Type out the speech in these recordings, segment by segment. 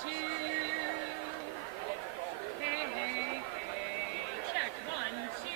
2. Hey, hey, hey. Check 1, 2.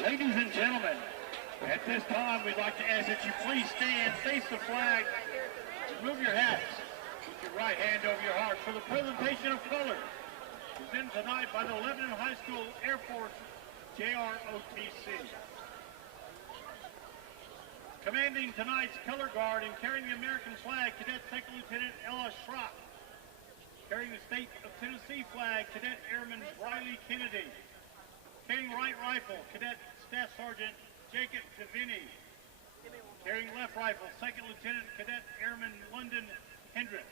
Ladies and gentlemen, at this time we'd like to ask that you please stand, face the flag, remove your hats, put your right hand over your heart for the presentation of colors, presented tonight by the Lebanon High School Air Force JROTC. Commanding tonight's color guard and carrying the American flag, Cadet Second Lieutenant Ella Schrock. Carrying the State of Tennessee flag, Cadet Airman Riley Kennedy. Carrying right rifle, Cadet Staff Sergeant Jacob Devini. Carrying left rifle, Second Lieutenant Cadet Airman London Hendrick.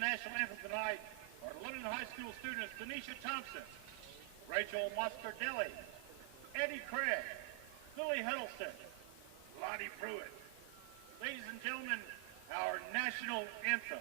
the national anthem tonight are Lebanon High School students Denisha Thompson, Rachel Moscardelli, Eddie Craig, Lily Huddleston, Lottie Pruitt. Ladies and gentlemen, our national anthem.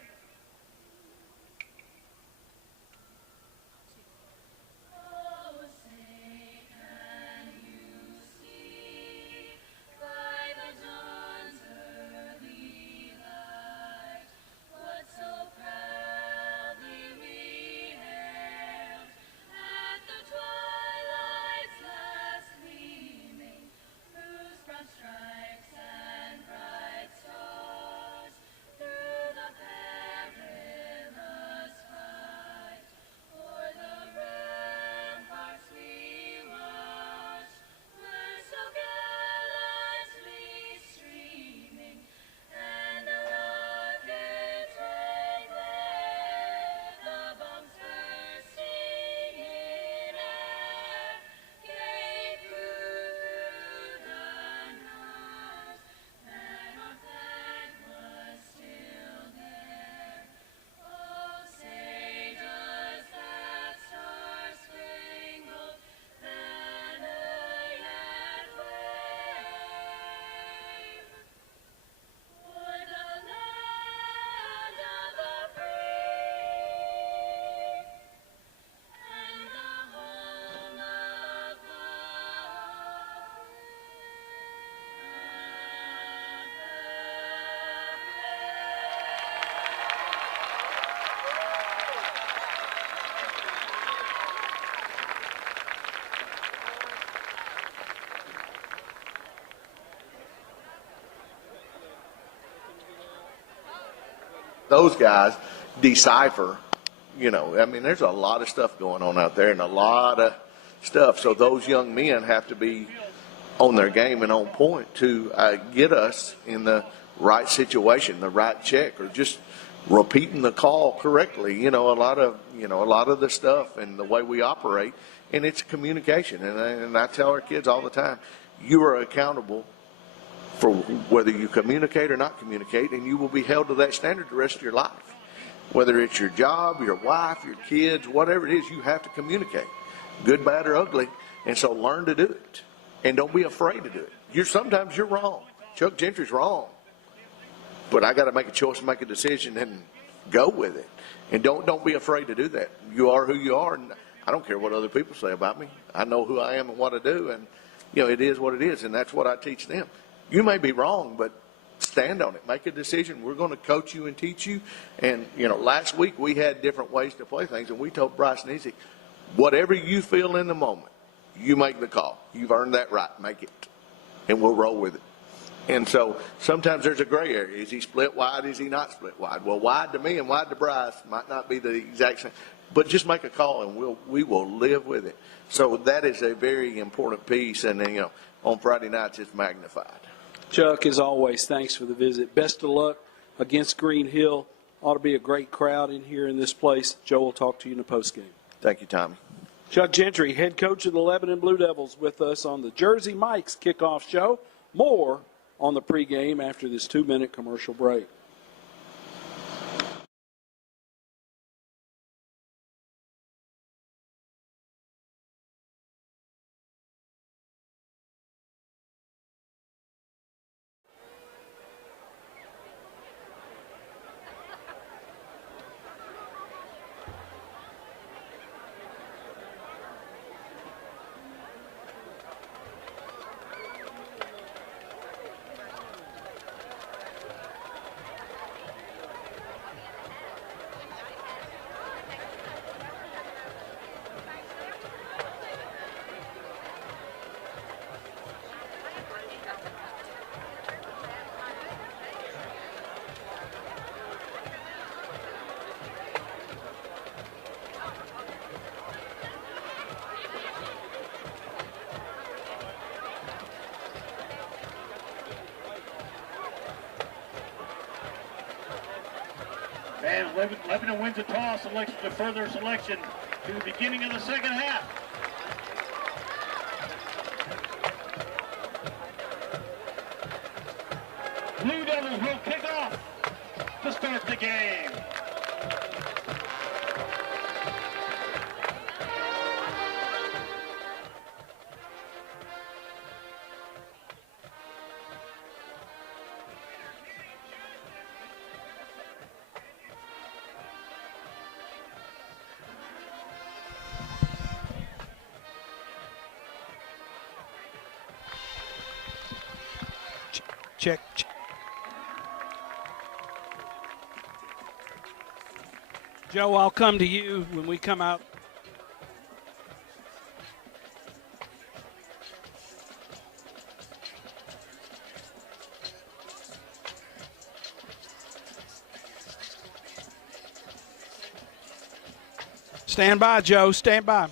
Those guys decipher, I mean, there's a lot of stuff going on out there and a lot of stuff. So those young men have to be on their game and on point to get us in the right situation, the right check, or just repeating the call correctly. A lot of the stuff and the way we operate, and it's communication. And I tell our kids all the time, you are accountable for whether you communicate or not communicate, and you will be held to that standard the rest of your life. Whether it's your job, your wife, your kids, whatever it is, you have to communicate, good, bad, or ugly. And so learn to do it, and don't be afraid to do it. Sometimes you're wrong. Chuck Gentry's wrong, but I got to make a choice and make a decision and go with it. And don't be afraid to do that. You are who you are, and I don't care what other people say about me. I know who I am and what I do, and it is what it is, and that's what I teach them. You may be wrong, but stand on it. Make a decision. We're going to coach you and teach you. And, last week we had different ways to play things, and we told Bryce and Izzy, whatever you feel in the moment, you make the call. You've earned that right. Make it, and we'll roll with it. And so sometimes there's a gray area. Is he split wide? Is he not split wide? Well, wide to me and wide to Bryce might not be the exact same. But just make a call, and we will live with it. So that is a very important piece. And then, on Friday nights it's magnified. Chuck, as always, thanks for the visit. Best of luck against GreenHill. Ought to be a great crowd in here in this place. Joe will talk to you in the postgame. Thank you, Tommy. Chuck Gentry, head coach of the Lebanon Blue Devils, with us on the Jersey Mike's kickoff show. More on the pregame after this 2-minute commercial break. And Lebanon wins the toss, elects to further selection to the beginning of the second half. Blue Devils will kick off to start the game. Check. Joe, I'll come to you when we come out. Stand by, Joe. Stand by.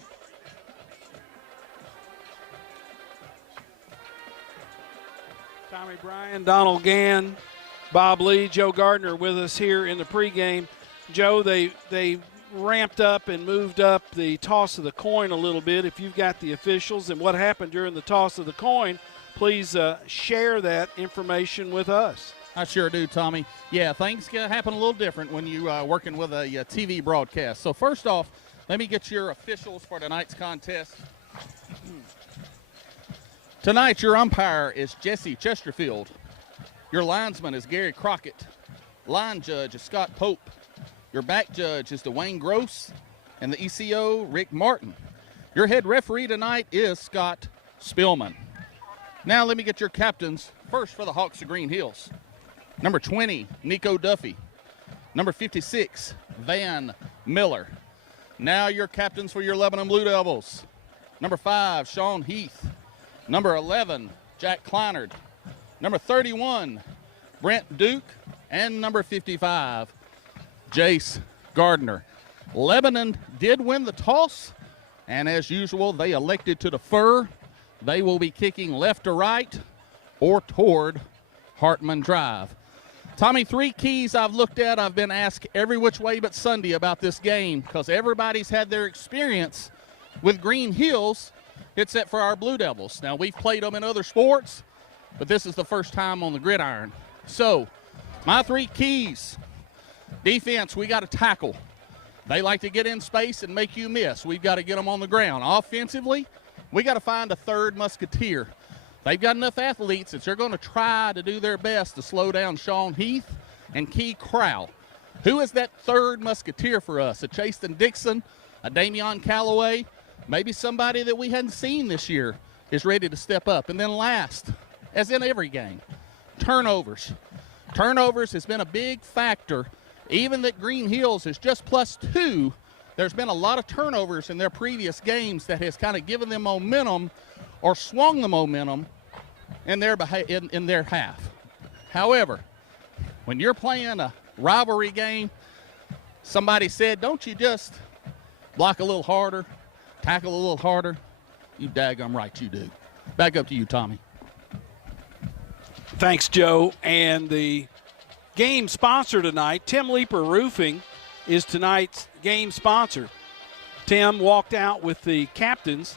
Tommy Bryan, Donald Gann, Bob Lee, Joe Gardner with us here in the pregame. Joe, they ramped up and moved up the toss of the coin a little bit. If you've got the officials and what happened during the toss of the coin, please share that information with us. I sure do, Tommy. Yeah, things happen a little different when you are working with a TV broadcast. So first off, let me get your officials for tonight's contest. Tonight, your umpire is Jesse Chesterfield. Your linesman is Gary Crockett. Line judge is Scott Pope. Your back judge is Dwayne Gross. And the ECO, Rick Martin. Your head referee tonight is Scott Spillman. Now let me get your captains. First for the Hawks of Green Hills. Number 20, Nico Duffy. Number 56, Van Miller. Now your captains for your Lebanon Blue Devils. Number 5, Sean Heath. Number 11, Jack Kleinard. Number 31, Brent Duke. And number 55, Jace Gardner. Lebanon did win the toss, and as usual, they elected to defer. They will be kicking left to right or toward Hartman Drive. Tommy, 3 keys I've looked at. I've been asked every which way but Sunday about this game because everybody's had their experience with Green Hills, except for our Blue Devils. Now, we've played them in other sports, but this is the first time on the gridiron. So, my 3 keys. Defense, we got to tackle. They like to get in space and make you miss. We've got to get them on the ground. Offensively, we got to find a third musketeer. They've got enough athletes that they're going to try to do their best to slow down Sean Heath and Key Crowell. Who is that third musketeer for us? A Chasten Dixon, a Damian Calloway, maybe somebody that we hadn't seen this year is ready to step up. And then last, as in every game, turnovers. Turnovers has been a big factor. Even that Green Hills is just +2, there's been a lot of turnovers in their previous games that has kind of given them momentum or swung the momentum in their half. However, when you're playing a rivalry game, somebody said, don't you just block a little harder, tackle a little harder? You daggum right you do. Back up to you, Tommy. Thanks, Joe. And the game sponsor tonight, Tim Leeper Roofing, is tonight's game sponsor. Tim walked out with the captains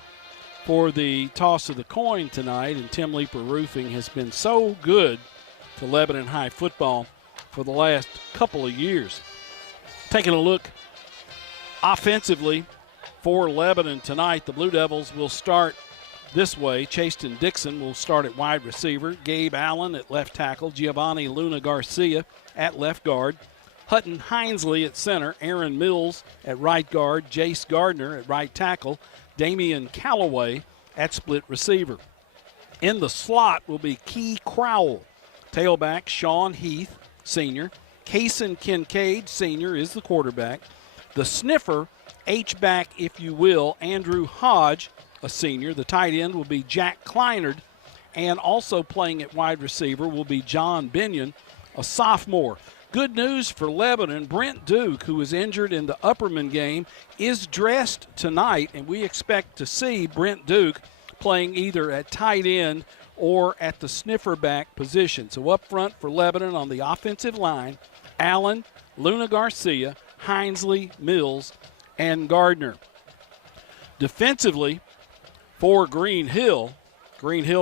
for the toss of the coin tonight, and Tim Leeper Roofing has been so good to Lebanon High football for the last couple of years. Taking a look offensively for Lebanon tonight, the Blue Devils will start this way. Chasten Dixon will start at wide receiver. Gabe Allen at left tackle. Giovanni Luna Garcia at left guard. Hutton Hinesley at center. Aaron Mills at right guard. Jace Gardner at right tackle. Damian Calloway at split receiver. In the slot will be Key Crowell. Tailback Sean Heath, senior. Cason Kincaid, senior, is the quarterback. The sniffer, H-back, if you will, Andrew Hodge, a senior. The tight end will be Jack Kleinard. And also playing at wide receiver will be John Binion, a sophomore. Good news for Lebanon, Brent Duke, who was injured in the Upperman game, is dressed tonight, and we expect to see Brent Duke playing either at tight end or at the sniffer back position. So up front for Lebanon on the offensive line, Allen, Luna Garcia, Hinesley, Mills, and Gardner. Defensively for Green Hill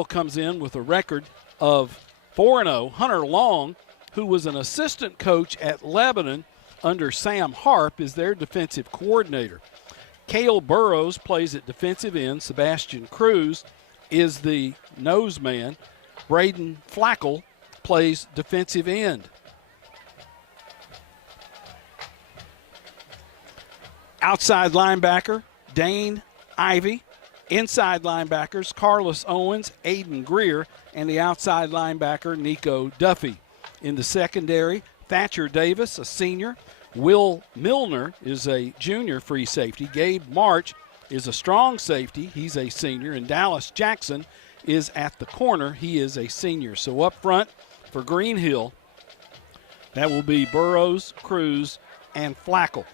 comes in with a record of 4-0. Hunter Long, who was an assistant coach at Lebanon, under Sam Harp is their defensive coordinator. Cale Burrows plays at defensive end. Sebastian Cruz is the nose man. Braden Flackle plays defensive end. Outside linebacker, Dane Ivey. Inside linebackers, Carlos Owens, Aiden Greer, and the outside linebacker, Nico Duffy. In the secondary, Thatcher Davis, a senior. Will Milner is a junior free safety. Gabe March is a strong safety. He's a senior. And Dallas Jackson is at the corner. He is a senior. So up front for GreenHill, that will be Burrows, Cruz, and Flackle.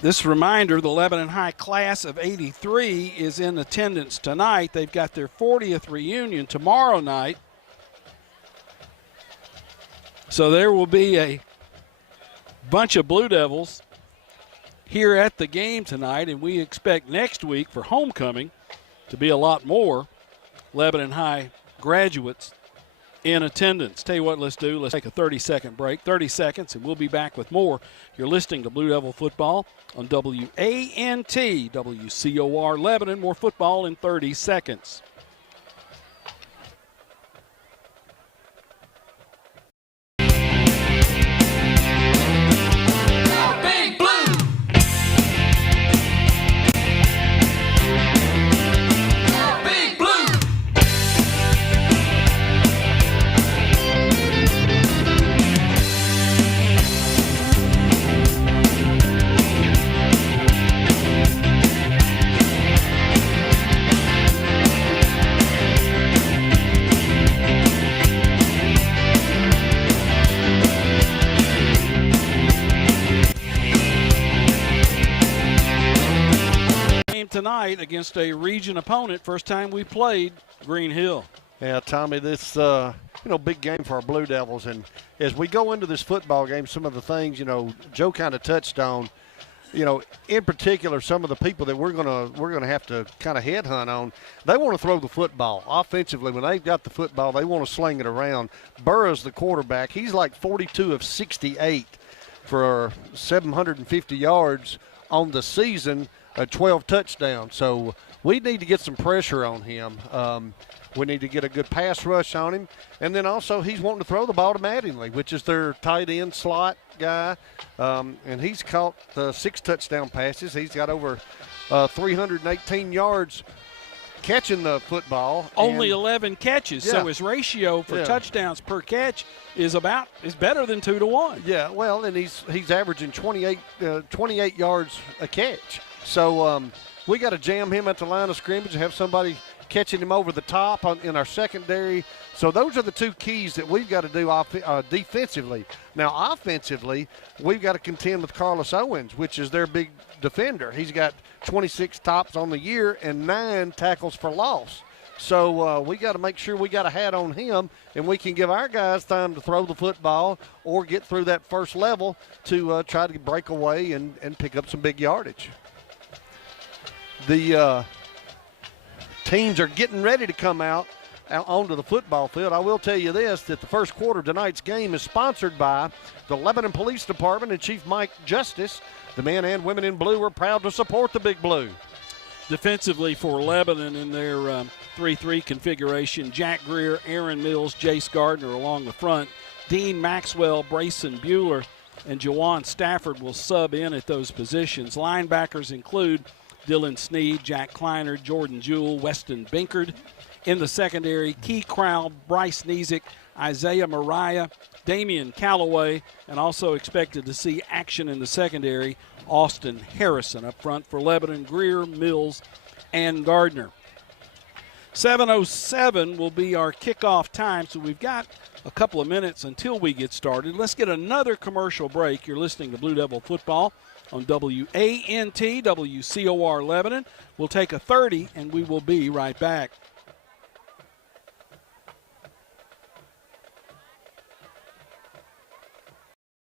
This reminder, the Lebanon High class of 83 is in attendance tonight. They've got their 40th reunion tomorrow night. So there will be a bunch of Blue Devils here at the game tonight, and we expect next week for homecoming to be a lot more Lebanon High graduates in attendance. Tell you what, let's do. Let's take a 30-second break. 30 seconds, and we'll be back with more. You're listening to Blue Devil Football on WANT, WCOR Lebanon. More football in 30 seconds. Tonight against a region opponent, first time we played GreenHill. Yeah, Tommy, this big game for our Blue Devils, and as we go into this football game, some of the things Joe kind of touched on. In particular, some of the people that we're gonna have to kind of headhunt on. They want to throw the football offensively. When they've got the football, they want to sling it around. Burrows, the quarterback, he's like 42 of 68 for 750 yards on the season. 12 touchdowns. So we need to get some pressure on him. We need to get a good pass rush on him. And then also he's wanting to throw the ball to Mattingly, which is their tight end slot guy. And he's caught 6 touchdown passes. He's got over 318 yards catching the football. Only 11 catches. Yeah. So his ratio for touchdowns per catch is better than 2 to 1. Yeah, well, and he's averaging 28 yards a catch. So we got to jam him at the line of scrimmage and have somebody catching him over the top in our secondary. So those are the 2 keys that we've got to do defensively. Now, offensively, we've got to contend with Carlos Owens, which is their big defender. He's got 26 tops on the year and 9 tackles for loss. So we got to make sure we got a hat on him, and we can give our guys time to throw the football or get through that first level to try to break away and pick up some big yardage. The teams are getting ready to come out onto the football field. I will tell you this, that the first quarter of tonight's game is sponsored by the Lebanon Police Department and Chief Mike Justice. The men and women in blue are proud to support the Big Blue. Defensively for Lebanon in their 3-3 configuration, Jack Greer, Aaron Mills, Jace Gardner along the front. Dean Maxwell, Brayson Bueller, and Jawan Stafford will sub in at those positions. Linebackers include Dylan Sneed, Jack Kleiner, Jordan Jewell, Weston Binkard. In the secondary, Key Crowell, Bryce Niesick, Isaiah Mariah, Damian Callaway, and also expected to see action in the secondary, Austin Harrison. Up front for Lebanon, Greer, Mills, and Gardner. 7:07 will be our kickoff time, so we've got a couple of minutes until we get started. Let's get another commercial break. You're listening to Blue Devil Football on WANT, WCOR Lebanon. We'll take a 30, and we will be right back.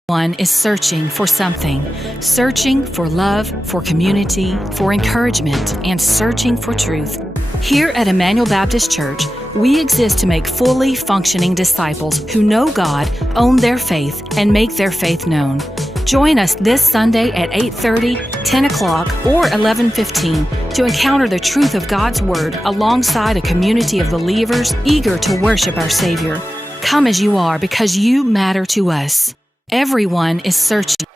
One is searching for something, searching for love, for community, for encouragement, and searching for truth. Here at Emmanuel Baptist Church, We exist to make fully functioning disciples who know God, own their faith, and make their faith known. Join us this Sunday at 8:30, 10 o'clock, or 11:15 to encounter the truth of God's Word alongside a community of believers eager to worship our Savior. Come as you are because you matter to us. Everyone is searching.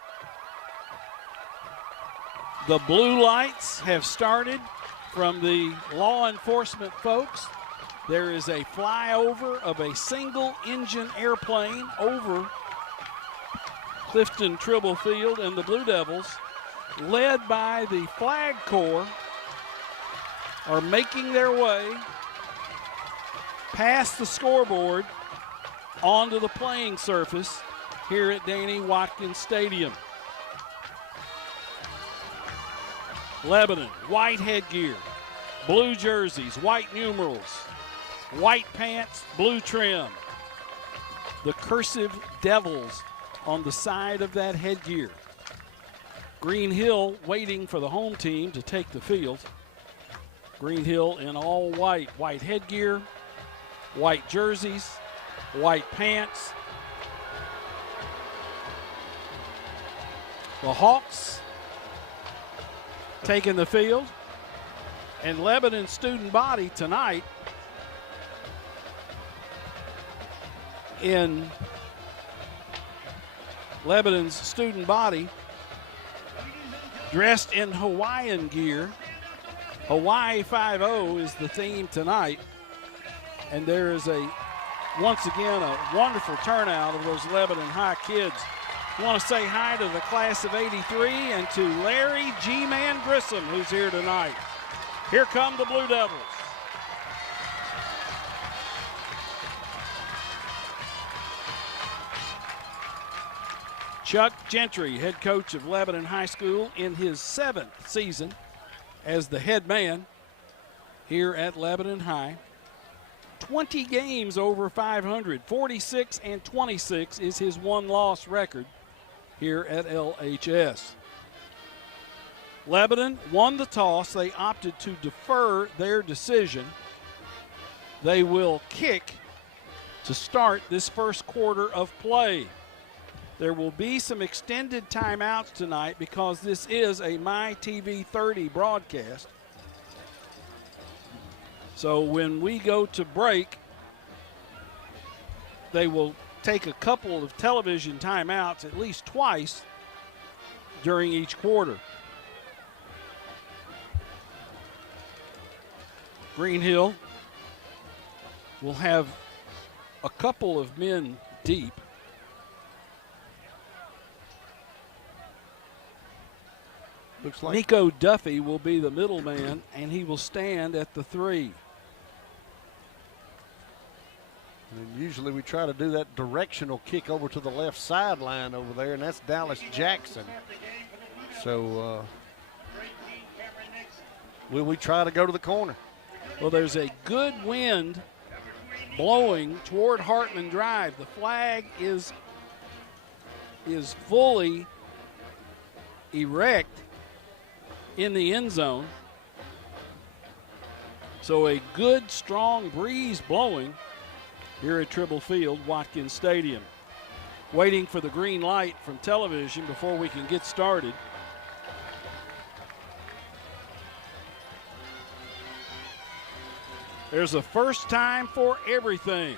The blue lights have started from the law enforcement folks. There is a flyover of a single-engine airplane over Clifton Tribble Field, and the Blue Devils, led by the Flag Corps, are making their way past the scoreboard onto the playing surface here at Danny Watkins Stadium. Lebanon, white headgear, blue jerseys, white numerals, white pants, blue trim. The cursive Devils on the side of that headgear. GreenHill waiting for the home team to take the field. GreenHill in all white. White headgear, white jerseys, white pants. The Hawks taking the field. And Lebanon student body tonight in Lebanon's student body dressed in Hawaiian gear. Hawaii 5-0 is the theme tonight. And there is once again, a wonderful turnout of those Lebanon High kids. I want to say hi to the class of '83 and to Larry G-Man Grissom, who's here tonight. Here come the Blue Devils. Chuck Gentry, head coach of Lebanon High School, in his 7th season as the head man here at Lebanon High. 20 games over 500, 46 and 26 is his one-loss record here at LHS. Lebanon won the toss. They opted to defer their decision. They will kick to start this first quarter of play. There will be some extended timeouts tonight because this is a MyTV30 broadcast. So when we go to break, they will take a couple of television timeouts at least twice during each quarter. GreenHill will have a couple of men deep. Looks like Nico Duffy will be the middleman, and he will stand at the 3. And usually we try to do that directional kick over to the left sideline over there, and that's Dallas Jackson. So will we try to go to the corner? Well, there's a good wind blowing toward Hartman Drive. The flag is fully erect in the end zone. So a good, strong breeze blowing here at Tribble Field, Watkins Stadium. Waiting for the green light from television before we can get started. There's a first time for everything.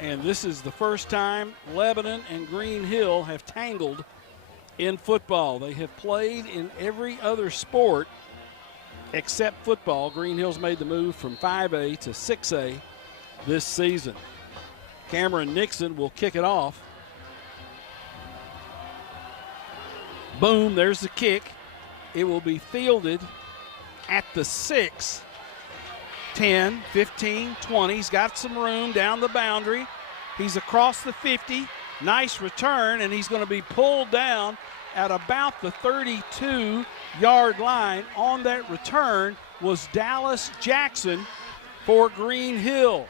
And this is the first time Lebanon and GreenHill have tangled in football. They have played in every other sport except football. GreenHill's made the move from 5A to 6A this season. Cameron Nixon will kick it off. Boom, there's the kick. It will be fielded at the 6. 10, 15, 20. He's got some room down the boundary. He's across the 50. Nice return, and he's going to be pulled down at about the 32-yard line. On that return was Dallas Jackson for GreenHill.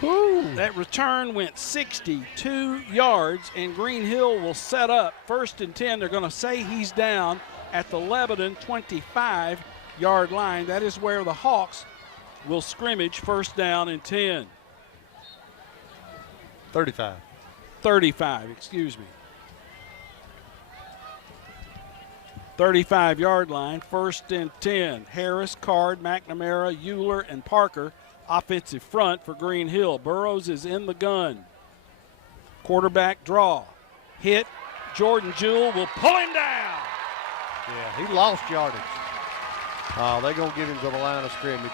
That return went 62 yards, and GreenHill will set up 1st and 10. They're going to say he's down at the Lebanon 25. yard line. That is where the Hawks will scrimmage. First down and 10. 35. 35, excuse me. 35-yard line, first and 10. Harris, Card, McNamara, Euler, and Parker, offensive front for GreenHill. Burrows is in the gun. Quarterback draw. Hit. Jordan Jewell will pull him down. Yeah, he lost yardage. Oh, they're going to give him to the line of scrimmage.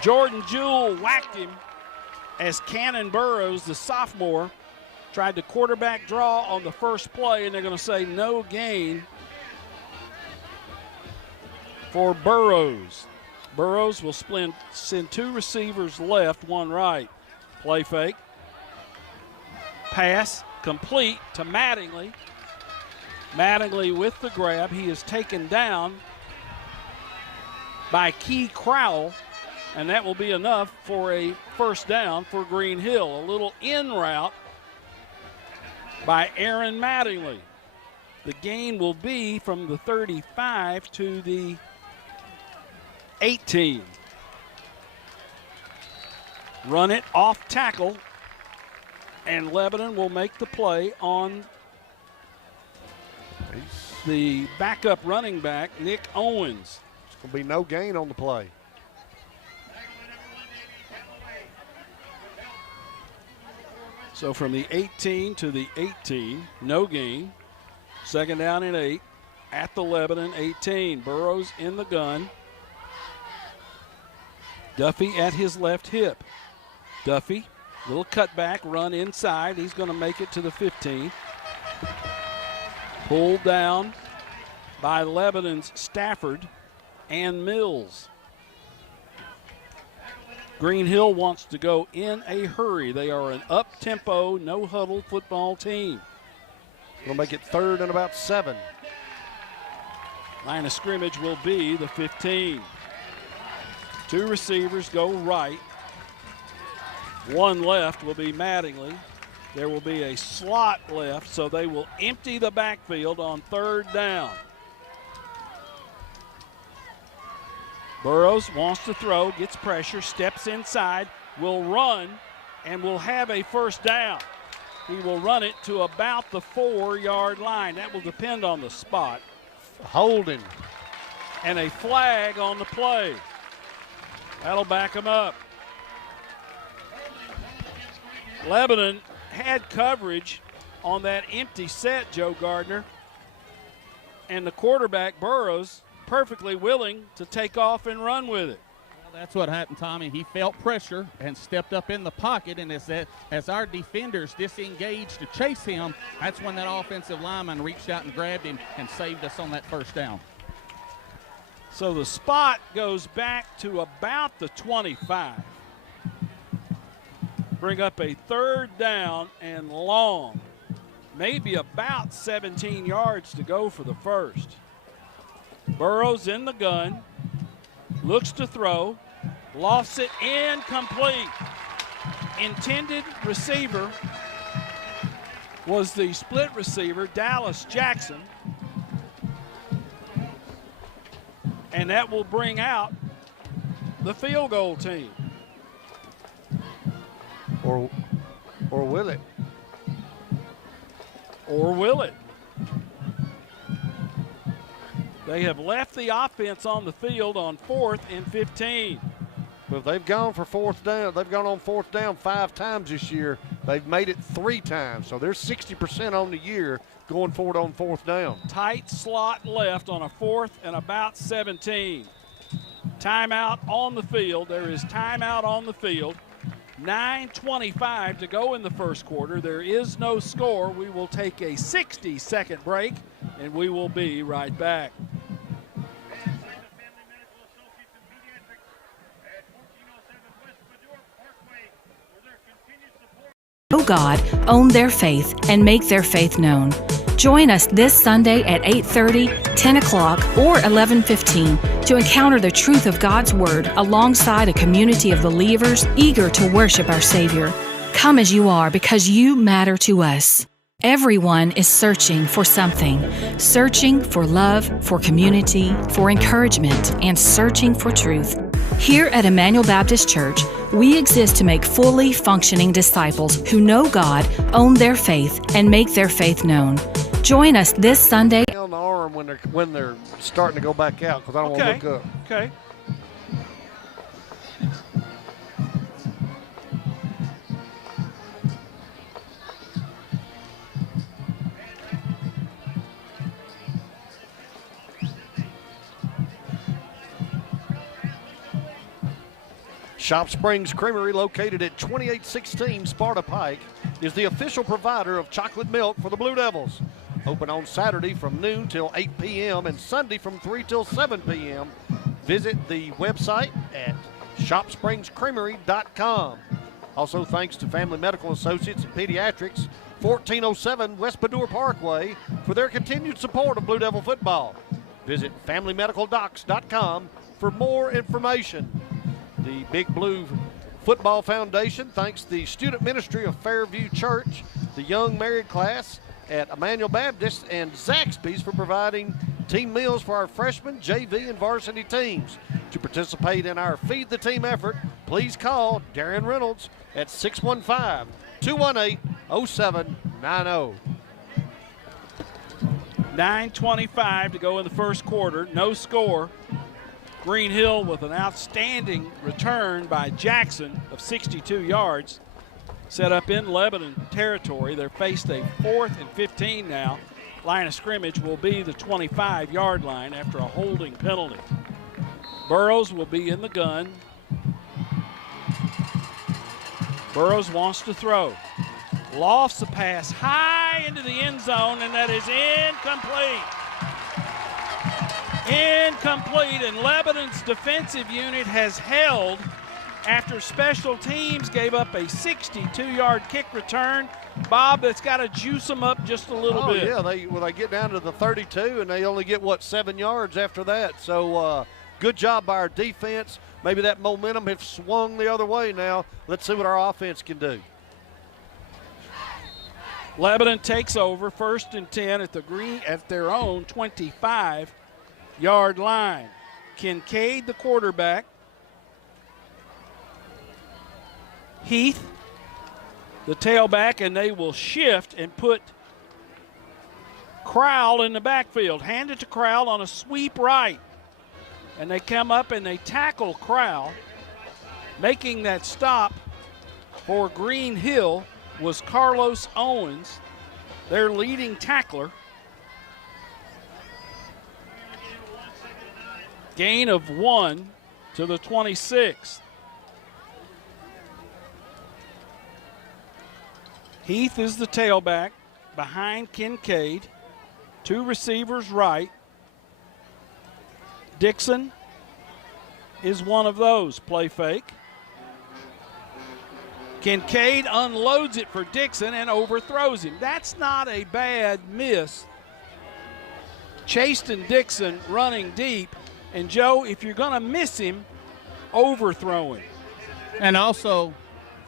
Jordan Jewell whacked him as Cannon Burrows, the sophomore, tried to quarterback draw on the first play, and they're going to say no gain for Burrows. Burrows will send two receivers left, one right. Play fake. Pass complete to Mattingly. Mattingly with the grab. He is taken down by Key Crowell, and that will be enough for a first down for GreenHill. A little in route by Aaron Mattingly. The gain will be from the 35 to the 18. Run it off tackle, and Lebanon will make the play on the backup running back, Nick Owens. It's going to be no gain on the play. So from the 18 to the 18, no gain. Second down and 8 at the Lebanon 18. Burrows in the gun. Duffy at his left hip. Duffy, little cutback, run inside. He's going to make it to the 15. Pulled down by Lebanon's Stafford and Mills. GreenHill wants to go in a hurry. They are an up-tempo, no-huddle football team. We'll make it third and about 7. Line of scrimmage will be the 15. Two receivers go right. One left will be Mattingly. There will be a slot left, so they will empty the backfield on third down. Burrows wants to throw, gets pressure, steps inside, will run, and will have a first down. He will run it to about the 4-yard line. That will depend on the spot. Holding. And a flag on the play. That'll back him up. Lebanon had coverage on that empty set, Joe Gardner. And the quarterback, Burrows, perfectly willing to take off and run with it. Well, that's what happened, Tommy. He felt pressure and stepped up in the pocket, and as our defenders disengaged to chase him, that's when that offensive lineman reached out and grabbed him and saved us on that first down. So the spot goes back to about the 25. Bring up a third down and long. Maybe about 17 yards to go for the first. Burrows in the gun, looks to throw, lofts it incomplete. Intended receiver was the split receiver, Dallas Jackson. And that will bring out the field goal team. Or will it? Or will it? They have left the offense on the field on 4th and 15. But they've gone for fourth down. They've gone on fourth down 5 times this year. They've made it 3 times. So they're 60% on the year going for it on fourth down. Tight slot left on a 4th and about 17. Timeout on the field. There is timeout on the field. 9:25 to go in the first quarter. There is no score. We will take a 60-second break, and we will be right back. Know God, own their faith, and make their faith known. Join us this Sunday at 8:30, 10 o'clock, or 11:15 to encounter the truth of God's Word alongside a community of believers eager to worship our Savior. Come as you are because you matter to us. Everyone is searching for something. Searching for love, for community, for encouragement, and searching for truth. Here at Emmanuel Baptist Church, we exist to make fully functioning disciples who know God, own their faith, and make their faith known. Join us this Sunday. On the arm when they're starting to go back out, because I don't want to look up. Okay. Shop Springs Creamery, located at 2816 Sparta Pike, is the official provider of chocolate milk for the Blue Devils. Open on Saturday from noon till 8 p.m. and Sunday from 3 till 7 p.m. Visit the website at shopspringscreamery.com. Also, thanks to Family Medical Associates and Pediatrics, 1407 West Padua Parkway, for their continued support of Blue Devil football. Visit FamilyMedicalDocs.com for more information. The Big Blue Football Foundation thanks the Student Ministry of Fairview Church, the Young Married Class at Emmanuel Baptist, and Zaxby's for providing team meals for our freshmen, JV, and varsity teams. To participate in our Feed the Team effort, please call Darren Reynolds at 615-218-0790. 9:25 to go in the first quarter. No score. GreenHill with an outstanding return by Jackson of 62 yards. Set up in Lebanon territory. They're faced a 4th and 15 now. Line of scrimmage will be the 25-yard line after a holding penalty. Burrows will be in the gun. Burrows wants to throw. Lofts a pass high into the end zone, and that is incomplete. Incomplete, and Lebanon's defensive unit has held after special teams gave up a 62-yard kick return. Bob, that's got to juice them up just a little bit. Yeah, they get down to the 32, and they only get, 7 yards after that. So good job by our defense. Maybe that momentum has swung the other way now. Let's see what our offense can do. Lebanon takes over 1st and 10 at their own 25-yard line. Kincaid, the quarterback. Heath, the tailback, and they will shift and put Crowell in the backfield. Hand it to Crowell on a sweep right. And they come up and they tackle Crowell. Making that stop for GreenHill was Carlos Owens, their leading tackler. Gain of 1 to the 26th. Heath is the tailback behind Kincaid. 2 receivers right. Dixon is one of those. Play fake. Kincaid unloads it for Dixon and overthrows him. That's not a bad miss. Chaston Dixon running deep. And, Joe, if you're going to miss him, overthrow him. And also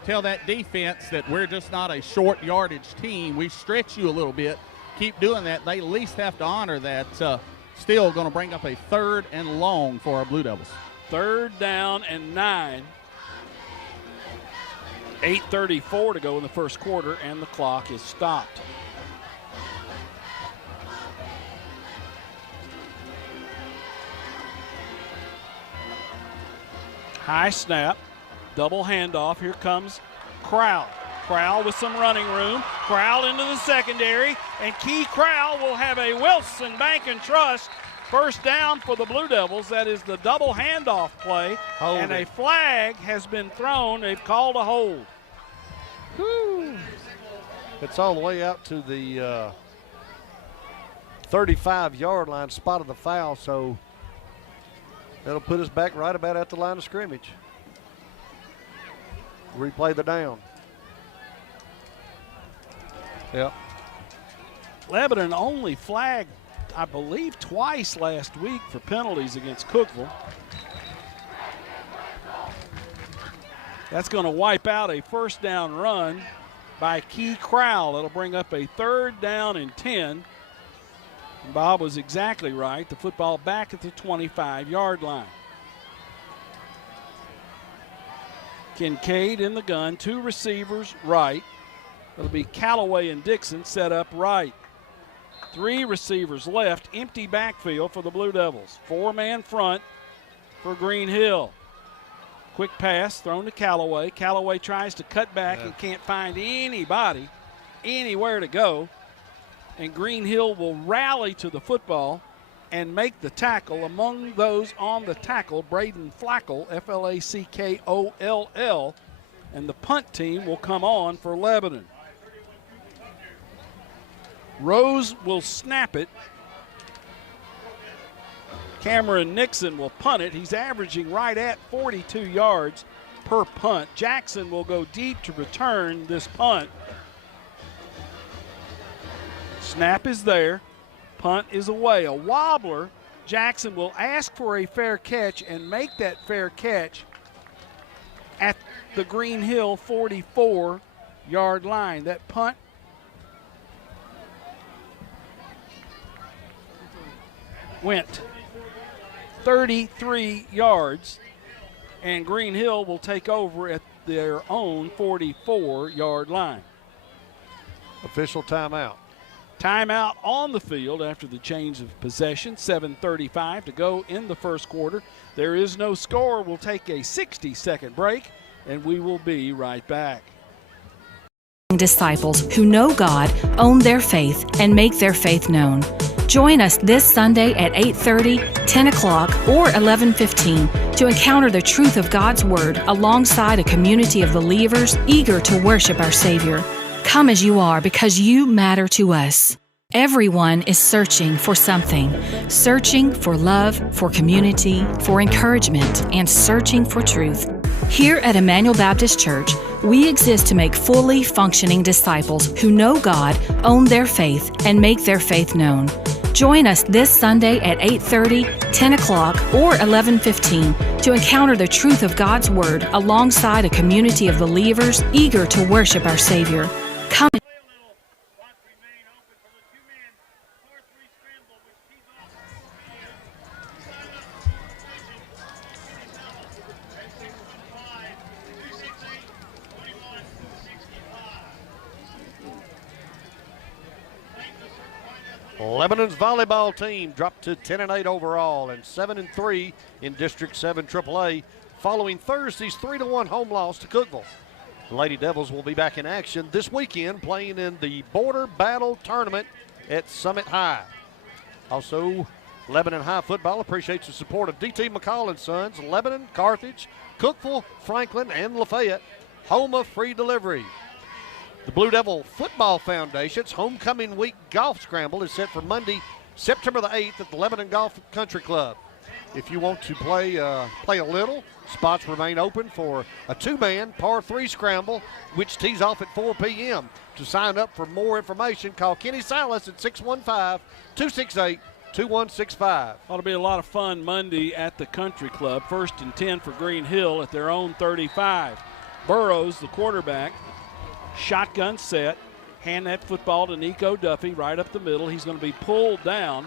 tell that defense that we're just not a short yardage team. We stretch you a little bit. Keep doing that. They at least have to honor that. Still going to bring up a 3rd and long for our Blue Devils. 3rd down and 9. 8:34 to go in the first quarter, and the clock is stopped. High snap, double handoff. Here comes Crowell. Crowell with some running room. Crowell into the secondary, and Key Crowell will have a Wilson Bank and Trust first down for the Blue Devils. That is the double handoff play, and a flag has been thrown. They've called a hold. Whew. It's all the way out to the 35-yard line, spot of the foul, so that'll put us back right about at the line of scrimmage. Replay the down. Yep. Lebanon only flagged, I believe, twice last week for penalties against Cookeville. That's going to wipe out a first down run by Key Crowell. That'll bring up a 3rd down and 10. And Bob was exactly right. The football back at the 25-yard line. Kincaid in the gun, 2 receivers right. It'll be Callaway and Dixon set up right. 3 receivers left, empty backfield for the Blue Devils. 4-man front for GreenHill. Quick pass thrown to Callaway. Callaway tries to cut back and can't find anybody, anywhere to go. And GreenHill will rally to the football and make the tackle. Among those on the tackle, Braden Flackle, Flackoll, and the punt team will come on for Lebanon. Rose will snap it. Cameron Nixon will punt it. He's averaging right at 42 yards per punt. Jackson will go deep to return this punt. Snap is there. Punt is away. A wobbler. Jackson will ask for a fair catch and make that fair catch at the GreenHill 44-yard line. That punt went 33 yards, and GreenHill will take over at their own 44-yard line. Official timeout. Timeout on the field after the change of possession. 7:35 to go in the first quarter. There is no score. We'll take a 60-second break, and we will be right back. Disciples who know God, own their faith, and make their faith known. Join us this Sunday at 8:30, 10 o'clock, or 11:15 to encounter the truth of God's Word alongside a community of believers eager to worship our Savior. Come as you are because you matter to us. Everyone is searching for something. Searching for love, for community, for encouragement, and searching for truth. Here at Emmanuel Baptist Church, we exist to make fully functioning disciples who know God, own their faith, and make their faith known. Join us this Sunday at 8:30, 10 o'clock, or 11:15 to encounter the truth of God's Word alongside a community of believers eager to worship our Savior. Come. Lebanon's volleyball team dropped to 10-8 overall and 7-3 in District 7 AAA following Thursday's 3-1 home loss to Cookeville. The Lady Devils will be back in action this weekend playing in the Border Battle Tournament at Summit High. Also, Lebanon High Football appreciates the support of D.T. McCall and Sons, Lebanon, Carthage, Cookeville, Franklin, and Lafayette, home of free delivery. The Blue Devil Football Foundation's Homecoming Week Golf Scramble is set for Monday, September the 8th at the Lebanon Golf Country Club. If you want to play a little, spots remain open for a 2-man par 3 scramble, which tees off at 4 p.m. To sign up for more information, call Kenny Salas at 615-268-2165. Ought to be a lot of fun Monday at the Country Club. 1st and 10 for GreenHill at their own 35. Burrows, the quarterback, shotgun set, hand that football to Nico Duffy right up the middle. He's going to be pulled down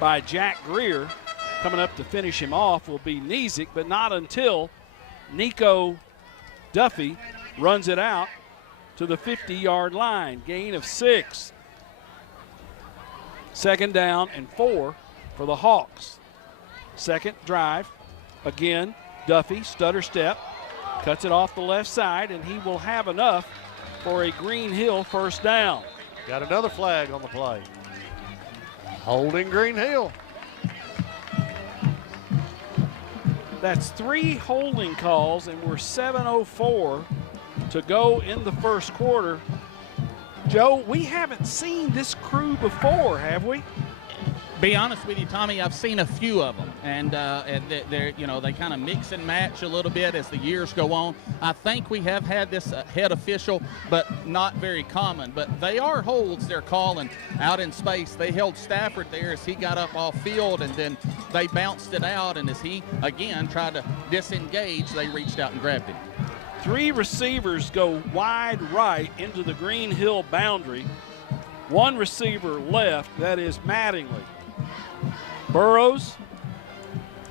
by Jack Greer. Coming up to finish him off will be Nizik, but not until Nico Duffy runs it out to the 50-yard line. Gain of 6. 2nd down and 4 for the Hawks. Second drive. Again, Duffy, stutter step, cuts it off the left side, and he will have enough for a GreenHill 1st down. Got another flag on the play. Holding GreenHill. That's 3 holding calls, and we're 7:04 to go in the first quarter. Joe, we haven't seen this crew before, have we? Be honest with you, Tommy, I've seen a few of them, and they're they kind of mix and match a little bit as the years go on. I think we have had this head official, but not very common. But they are holds they're calling out in space. They held Stafford there as he got up off field, and then they bounced it out, and as he, again, tried to disengage, they reached out and grabbed him. 3 receivers go wide right into the GreenHill boundary. 1 receiver left, that is Mattingly. Burrows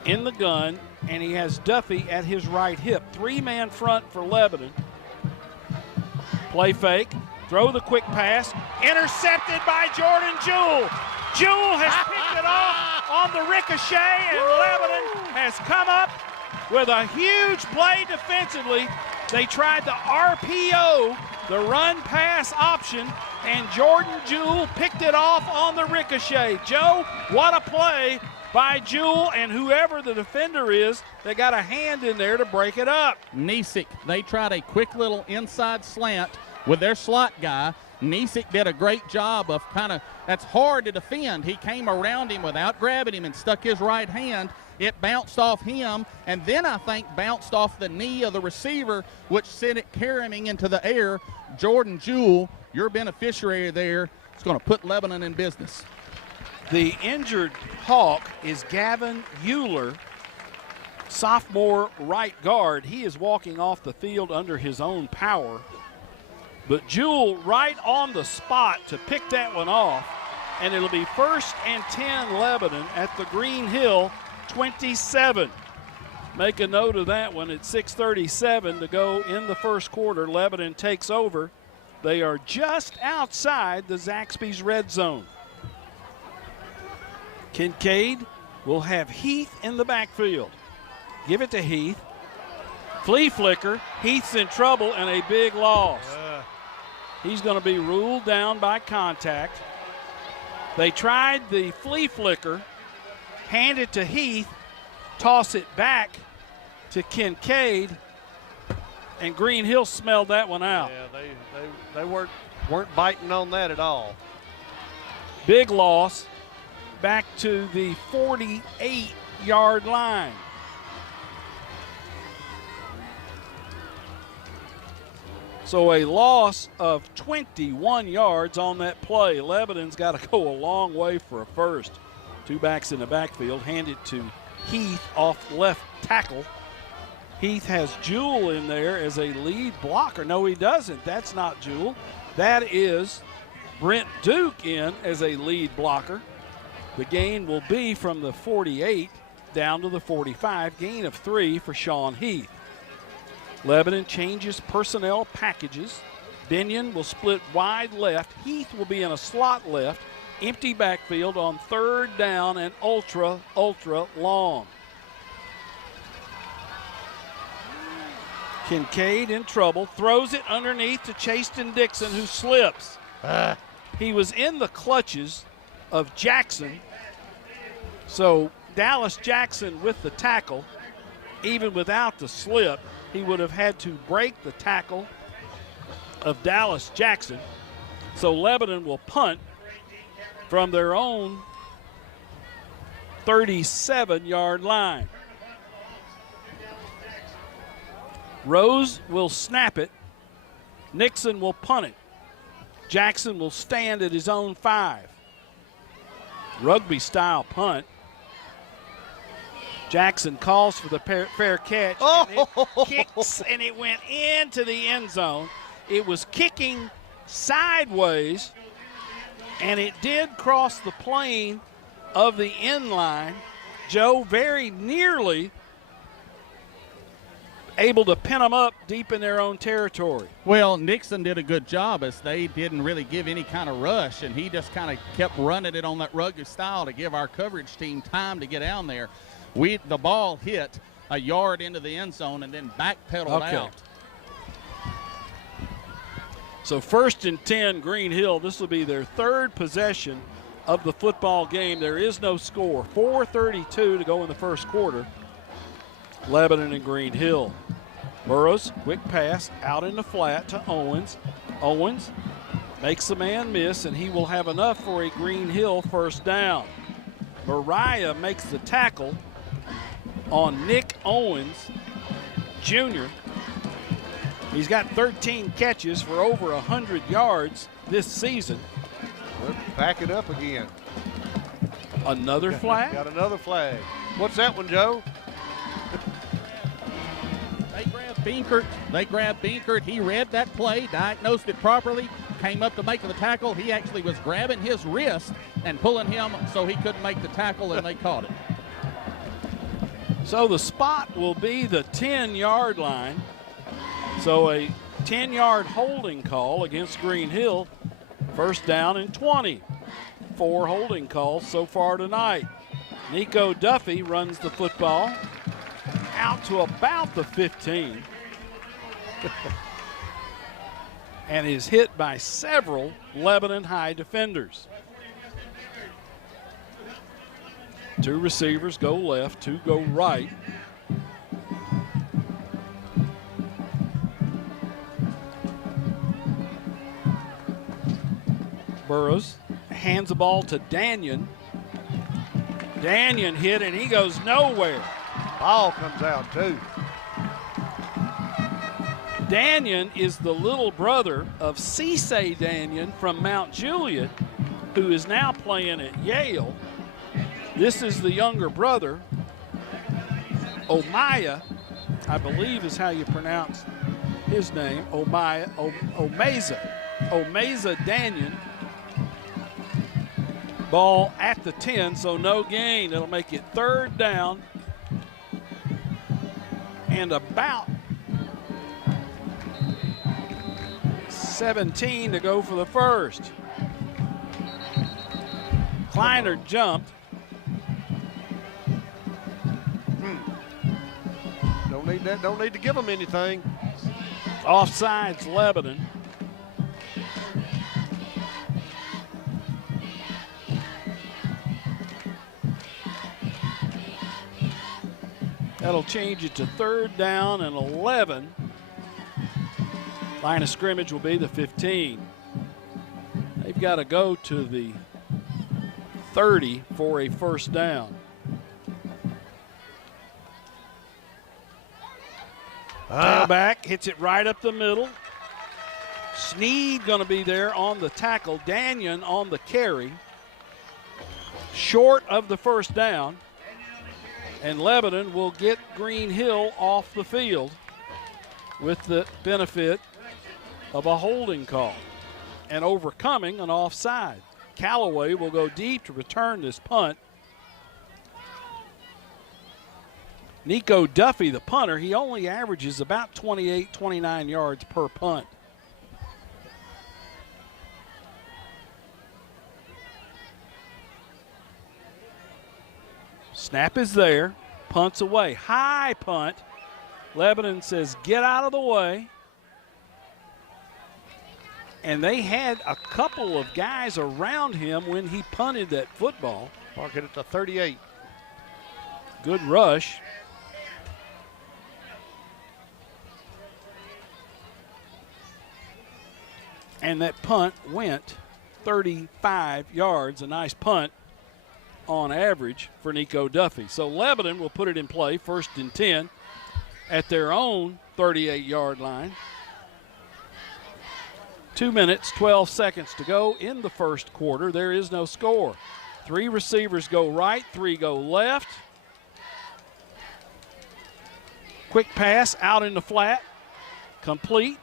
in the gun, and he has Duffy at his right hip. 3-man front for Lebanon. Play fake, throw the quick pass, intercepted by Jordan Jewell. Jewell has picked it off on the ricochet, and Lebanon has come up with a huge play defensively. They tried the RPO, the run-pass option, and Jordan Jewell picked it off on the ricochet. Joe, what a play by Jewell, and whoever the defender is, they got a hand in there to break it up. Niesick, they tried a quick little inside slant with their slot guy. Niesick did a great job of that's hard to defend. He came around him without grabbing him and stuck his right hand. It bounced off him, and then I think bounced off the knee of the receiver, which sent it carrying into the air. Jordan Jewell, your beneficiary there, is going to put Lebanon in business. The injured Hawk is Gavin Euler, sophomore right guard. He is walking off the field under his own power. But Jewell right on the spot to pick that one off, and it'll be 1st and 10 Lebanon at the GreenHill 27. Make a note of that one. At 6:37 to go in the first quarter. Lebanon takes over. They are just outside the Zaxby's red zone. Kincaid will have Heath in the backfield. Give it to Heath. Flea flicker. Heath's in trouble and a big loss. He's going to be ruled down by contact. They tried the flea flicker, hand it to Heath, toss it back to Kincaid, and GreenHill smelled that one out. Yeah, they weren't biting on that at all. Big loss back to the 48-yard line. So a loss of 21 yards on that play. Lebanon's got to go a long way for a first. 2 backs in the backfield, hand it to Heath off left tackle. Heath has Jewell in there as a lead blocker. No, he doesn't. That's not Jewell. That is Brent Duke in as a lead blocker. The gain will be from the 48 down to the 45. Gain of 3 for Sean Heath. Lebanon changes personnel packages. Binion will split wide left. Heath will be in a slot left. Empty backfield on 3rd down and ultra long. Kincaid in trouble. Throws it underneath to Chaston Dixon, who slips. He was in the clutches of Jackson. So Dallas Jackson with the tackle. Even without the slip, he would have had to break the tackle of Dallas Jackson. So Lebanon will punt from their own 37-yard line. Rose will snap it. Nixon will punt it. Jackson will stand at his own 5. Rugby-style punt. Jackson calls for the fair catch, and it kicks, and it went into the end zone. It was kicking sideways, and it did cross the plane of the end line. Joe very nearly able to pin them up deep in their own territory. Well, Nixon did a good job as they didn't really give any kind of rush, and he just kind of kept running it on that rugged style to give our coverage team time to get down there. The ball hit a yard into the end zone and then backpedaled out. So 1st and 10, GreenHill. This will be their 3rd possession of the football game. There is no score. 4:32 to go in the first quarter. Lebanon and GreenHill. Burrows, quick pass out in the flat to Owens. Owens makes the man miss, and he will have enough for a GreenHill first down. Mariah makes the tackle on Nick Owens, Jr. He's got 13 catches for over 100 yards this season. Back it up again. Another flag? Got another flag. What's that one, Joe? They grabbed Binkert. They grabbed Binkert. He read that play, diagnosed it properly, came up to make the tackle. He actually was grabbing his wrist and pulling him so he couldn't make the tackle, and they caught it. So the spot will be the 10-yard line. So a 10-yard holding call against GreenHill. First down and 20. 4 holding calls so far tonight. Nico Duffy runs the football out to about the 15 and is hit by several Lebanon High defenders. 2 receivers go left, 2 go right. Burrows hands the ball to Danyon. Danyon hit, and he goes nowhere. Ball comes out, too. Danyon is the little brother of Cisse Danyon from Mount Juliet, who is now playing at Yale. This is the younger brother. Omaya, I believe is how you pronounce his name. Omeza Danyon. Ball at the 10, so no gain. It'll make it 3rd down and about 17 to go for the first. Kleiner jumped. Don't need that. Don't need to give them anything. Offsides, Lebanon. That'll change it to 3rd down and 11. Line of scrimmage will be the 15. They've got to go to the 30 for a first down. Tailback hits it right up the middle. Sneed going to be there on the tackle. Danyon on the carry. Short of the first down. And Lebanon will get GreenHill off the field with the benefit of a holding call and overcoming an offside. Callaway will go deep to return this punt. Nico Duffy, the punter, he only averages about 28, 29 yards per punt. Snap is there, punts away, high punt. Lebanon says, get out of the way. And they had a couple of guys around him when he punted that football. Mark it at the 38. Good rush. And that punt went 35 yards, a nice punt on average for Nico Duffy. So Lebanon will put it in play, 1st and 10 at their own 38-yard line. 2 minutes, 12 seconds to go in the first quarter. There is no score. 3 receivers go right, 3 go left. Quick pass out in the flat, complete.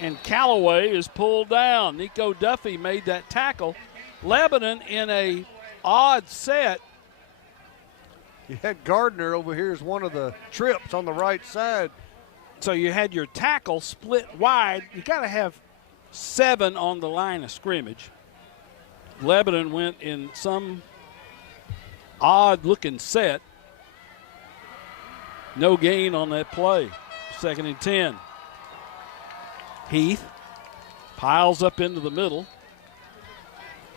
And Callaway is pulled down. Nico Duffy made that tackle. Lebanon in a odd set. You had Gardner over here as one of the trips on the right side. So you had your tackle split wide. You got to have 7 on the line of scrimmage. Lebanon went in some odd-looking set. No gain on that play. 2nd and 10. Heath piles up into the middle,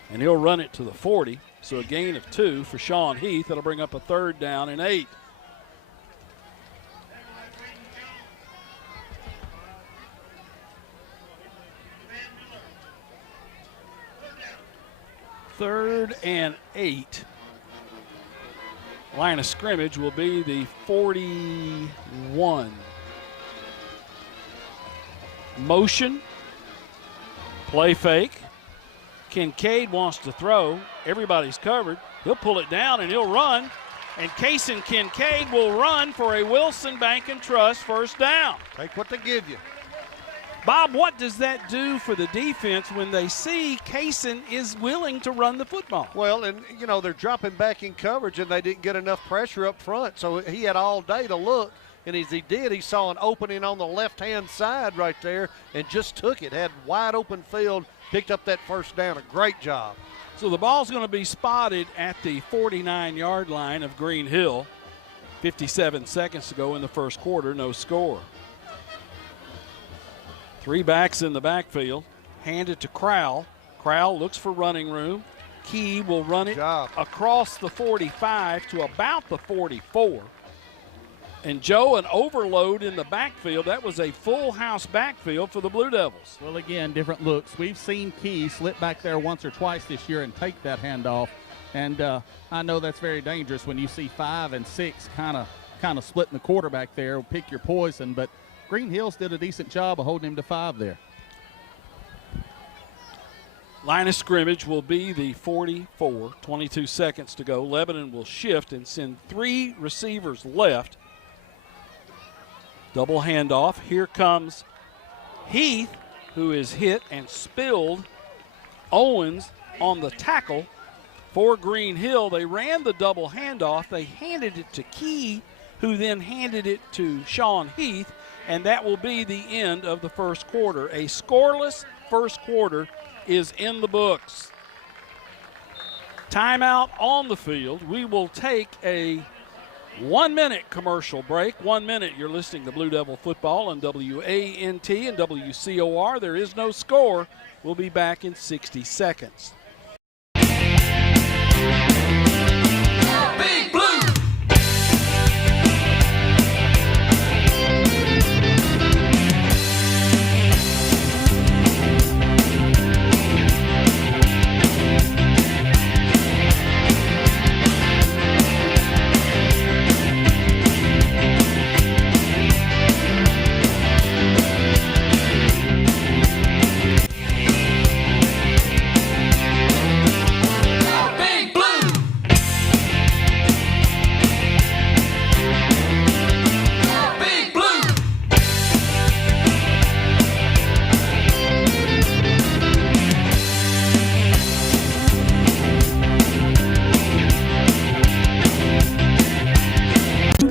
and he'll run it to the 40. So a gain of 2 for Sean Heath. That'll bring up a 3rd down and 8. Third and 8. Line of scrimmage will be the 41. Motion. Play fake. Kincaid wants to throw. Everybody's covered. He'll pull it down and he'll run. And Kaysen Kincaid will run for a Wilson Bank and Trust first down. Take what they give you. Bob, what does that do for the defense when they see Kaysen is willing to run the football? Well, and, you know, they're dropping back in coverage, and they didn't get enough pressure up front. So he had all day to look, and as he did, he saw an opening on the left-hand side right there and just took it. Had wide open field, picked up that first down. A great job. So the ball's going to be spotted at the 49-yard line of GreenHill. 57 seconds to go in the first quarter, no score. 3 backs in the backfield. Hand it to Crowell. Crowell looks for running room. Key will run it across the 45 to about the 44. And Joe, an overload in the backfield. That was a full house backfield for the Blue Devils. Well, again, different looks. We've seen Key slip back there once or twice this year and take that handoff. And I know that's very dangerous when you see 5 and 6 kind of splitting the quarterback there. Pick your poison, but GreenHills did a decent job of holding him to 5 there. Line of scrimmage will be the 44, 22 seconds to go. Lebanon will shift and send 3 receivers left. Double handoff. Here comes Heath, who is hit and spilled. Owens on the tackle for GreenHill. They ran the double handoff. They handed it to Key, who then handed it to Sean Heath, and that will be the end of the first quarter. A scoreless first quarter is in the books. Timeout on the field. We will take a 1-minute commercial break. 1 minute. You're listening to Blue Devil Football on WANT and WCOR. There is no score. We'll be back in 60 seconds. Big Blue.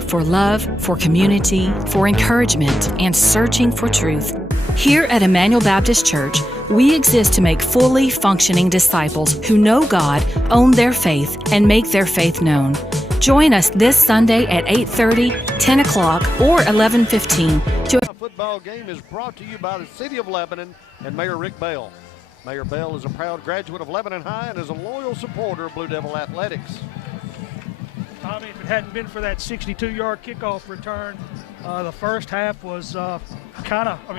For love, for community, for encouragement, and searching for truth. Here at Emmanuel Baptist Church, we exist to make fully functioning disciples who know God, own their faith, and make their faith known. Join us this Sunday at 8:30, 10 o'clock, or 11:15. The football game is brought to you by the City of Lebanon and Mayor Rick Bell. Mayor Bell is a proud graduate of Lebanon High and is a loyal supporter of Blue Devil Athletics. Tommy, if it hadn't been for that 62-yard kickoff return, the first half was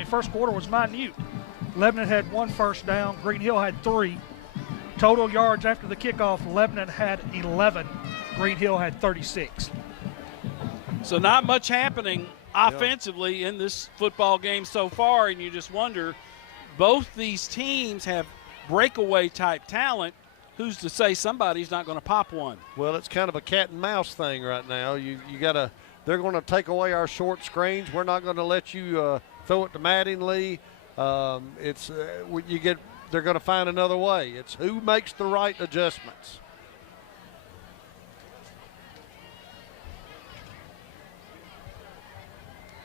first quarter was minute. Lebanon had 1 first down. GreenHill had 3. Total yards after the kickoff, Lebanon had 11. GreenHill had 36. So not much happening offensively in this football game so far, and you just wonder, both these teams have breakaway-type talent. Who's to say somebody's not going to pop one? Well, it's kind of a cat and mouse thing right now. You got to. They're going to take away our short screens. We're not going to let you throw it to Mattingly. They're going to find another way. It's who makes the right adjustments.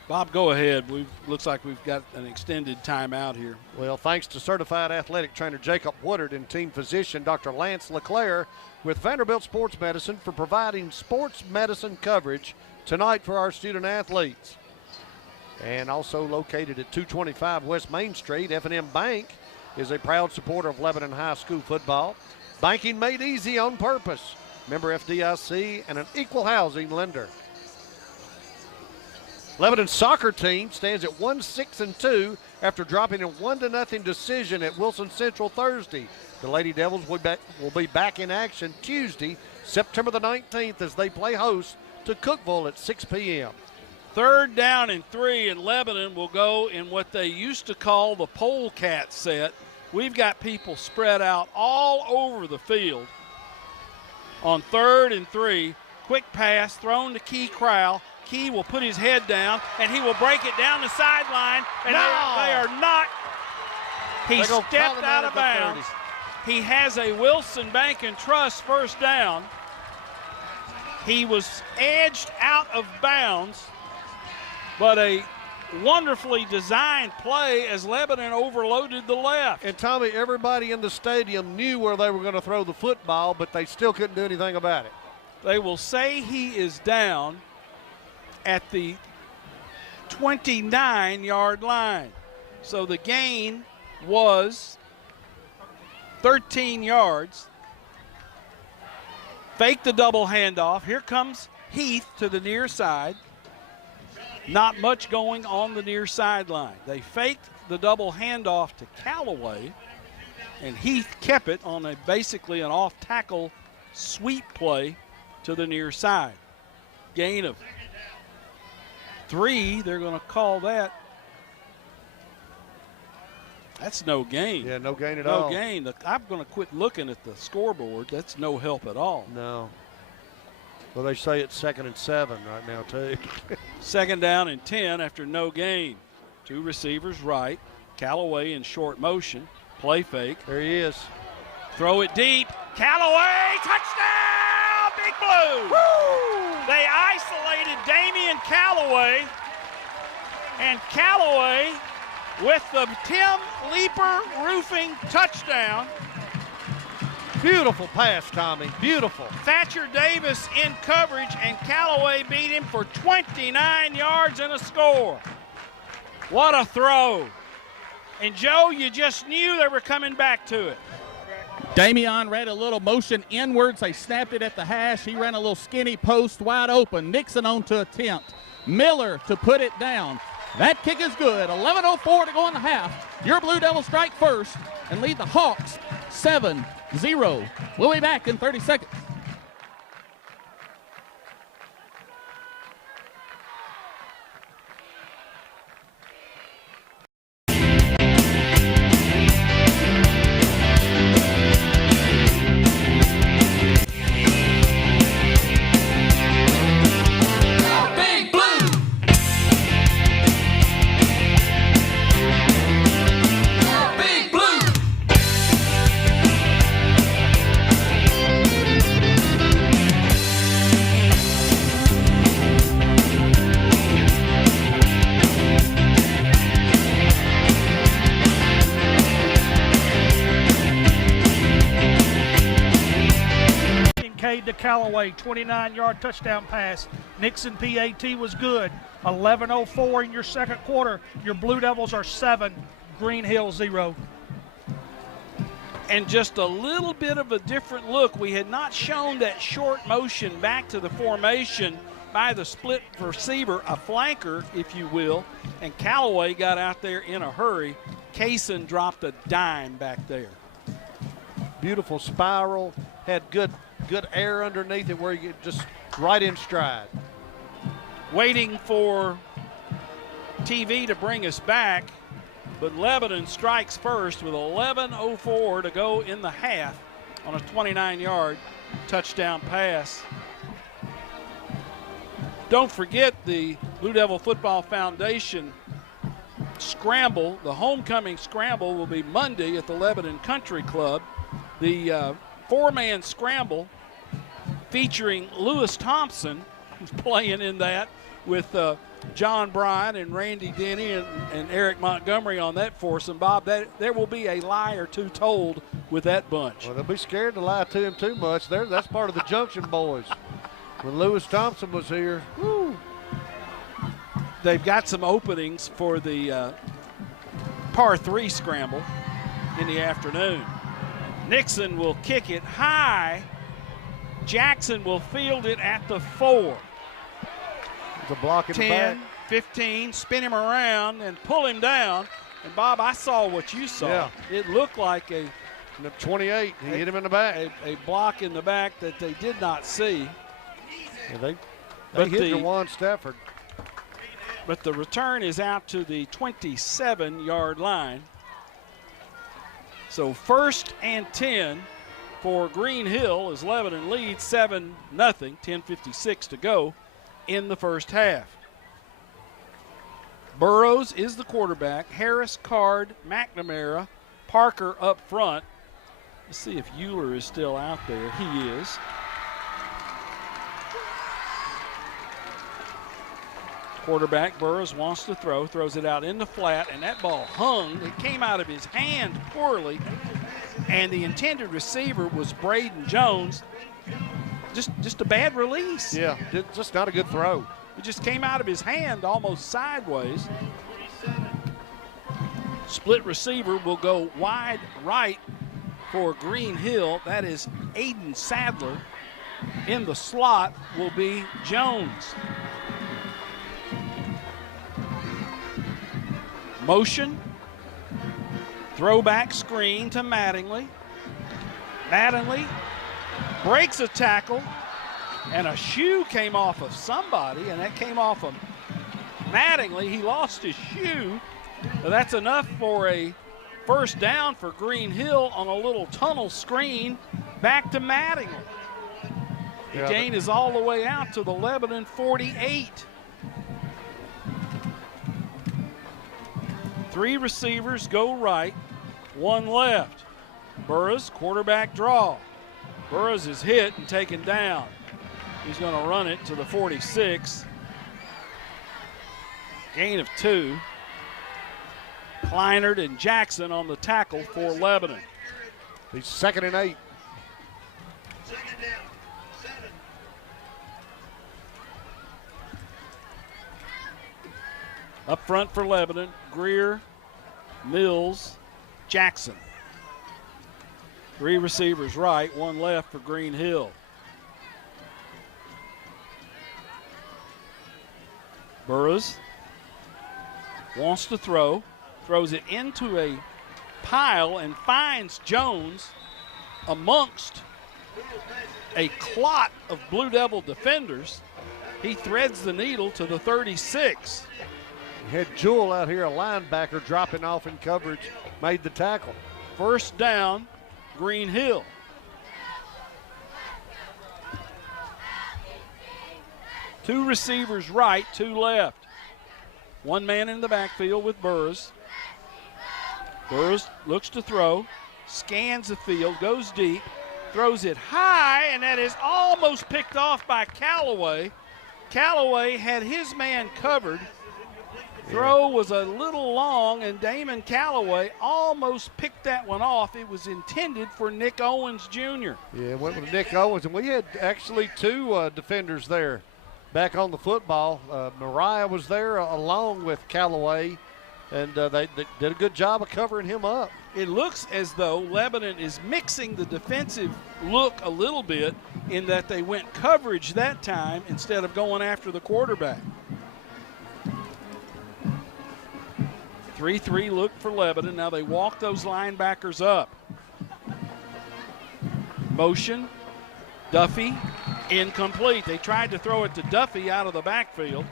Bob, go ahead. Looks like we've got an extended timeout here. Well, thanks to certified athletic trainer Jacob Woodard and team physician Dr. Lance LeClaire with Vanderbilt Sports Medicine for providing sports medicine coverage tonight for our student athletes. And also located at 225 West Main Street, F&M Bank is a proud supporter of Lebanon High School football. Banking made easy on purpose. Member FDIC and an equal housing lender. Lebanon's soccer team stands at 1-6-2 after dropping a 1-0 decision at Wilson Central Thursday. The Lady Devils will be back in action Tuesday, September the 19th, as they play host to Cookeville at 6 p.m. 3rd down and 3, and Lebanon will go in what they used to call the polecat set. We've got people spread out all over the field on 3rd and 3. Quick pass thrown to Key Crowell. Key will put his head down, and he will break it down the sideline. And they are not. He stepped out of bounds. He has a Wilson Bank and Trust first down. He was edged out of bounds, but a wonderfully designed play as Lebanon overloaded the left. And Tommy, everybody in the stadium knew where they were going to throw the football, but they still couldn't do anything about it. They will say he is down at the 29-yard line. So the gain was 13 yards. Fake the double handoff. Here comes Heath to the near side. Not much going on the near sideline. They faked the double handoff to Callaway, and Heath kept it on basically an off-tackle sweep play to the near side. Gain of 3, they're going to call that. That's no gain. Yeah, no gain at all. No gain. I'm going to quit looking at the scoreboard. That's no help at all. No. Well, they say it's 2nd and 7 right now, too. 2nd down and 10 after no gain. 2 receivers right. Callaway in short motion. Play fake. There he is. Throw it deep. Callaway, touchdown, Big Blue. Woo! They isolated Damian Callaway, and Callaway with the Tim Leeper roofing touchdown. Beautiful pass, Tommy. Beautiful. Thatcher Davis in coverage, and Callaway beat him for 29 yards and a score. What a throw. And, Joe, you just knew they were coming back to it. Damian ran a little motion inwards. They snapped it at the hash. He ran a little skinny post wide open. Nixon on to attempt. Miller to put it down. That kick is good. 11:04 to go in the half. Your Blue Devils strike first and lead the Hawks 7-0. We'll be back in 30 seconds. To Callaway, 29-yard touchdown pass. Nixon PAT was good. 11:04 in your second quarter. Your Blue Devils are 7, GreenHill 0. And just a little bit of a different look. We had not shown that short motion back to the formation by the split receiver, a flanker, if you will, and Callaway got out there in a hurry. Kaysen dropped a dime back there. Beautiful spiral, had good air underneath it where you get just right in stride. Waiting for TV to bring us back, but Lebanon strikes first with 11:04 to go in the half on a 29-yard touchdown pass. Don't forget the Blue Devil Football Foundation scramble. The homecoming scramble will be Monday at the Lebanon Country Club. The four-man scramble featuring Lewis Thompson playing in that with John Bryan and Randy Denny and Eric Montgomery on that foursome. Bob, there will be a lie or two told with that bunch. Well, they'll be scared to lie to him too much. That's part of the Junction Boys. When Lewis Thompson was here, whoo. They've got some openings for the par 3 scramble in the afternoon. Nixon will kick it high. Jackson will field it at the 4. There's a block in 10, the back. 15, spin him around and pull him down. And, Bob, I saw what you saw. Yeah. It looked like a 28, he hit him in the back. A block in the back that they did not see. Yeah, they hit Jawan Stafford. But the return is out to the 27-yard line. So 1st and 10 for GreenHill as Lebanon leads 7-0, 10:56 to go in the first half. Burrows is the quarterback. Harris, Card, McNamara, Parker up front. Let's see if Euler is still out there. He is. Quarterback Burrows wants to throw, throws it out in the flat, and that ball hung. It came out of his hand poorly, and the intended receiver was Braden Jones. Just a bad release. Yeah, just not a good throw. It just came out of his hand almost sideways. Split receiver will go wide right for GreenHill. That is Aiden Sadler. In the slot will be Jones. Motion. Throwback screen to Mattingly. Mattingly breaks a tackle, and a shoe came off of somebody, and that came off of Mattingly. He lost his shoe. But that's enough for a first down for GreenHill on a little tunnel screen back to Mattingly. The gain is all the way out to the Lebanon 48. 3 receivers go right, 1 left. Burrows, quarterback draw. Burrows is hit and taken down. He's going to run it to the 46. Gain of 2. Kleinert and Jackson on the tackle for Lebanon. He's 2nd and 8. Up front for Lebanon, Greer, Mills, Jackson. 3 receivers right, 1 left for GreenHill. Burrows wants to throw, throws it into a pile and finds Jones amongst a clot of Blue Devil defenders. He threads the needle to the 36. Had Jewell out here, a linebacker, dropping off in coverage, made the tackle. First down, GreenHill. Two receivers right, 2 left. 1 man in the backfield with Burrows. Burrows looks to throw, scans the field, goes deep, throws it high, and that is almost picked off by Callaway. Callaway had his man covered. Throw was a little long, and Damon Callaway almost picked that one off. It was intended for Nick Owens Jr. Yeah, went with Nick Owens, and we had actually 2 defenders there back on the football. Mariah was there along with Callaway, and they did a good job of covering him up. It looks as though Lebanon is mixing the defensive look a little bit in that they went coverage that time instead of going after the quarterback. 3-3 look for Lebanon. Now they walk those linebackers up. Motion. Duffy. Incomplete. They tried to throw it to Duffy out of the backfield,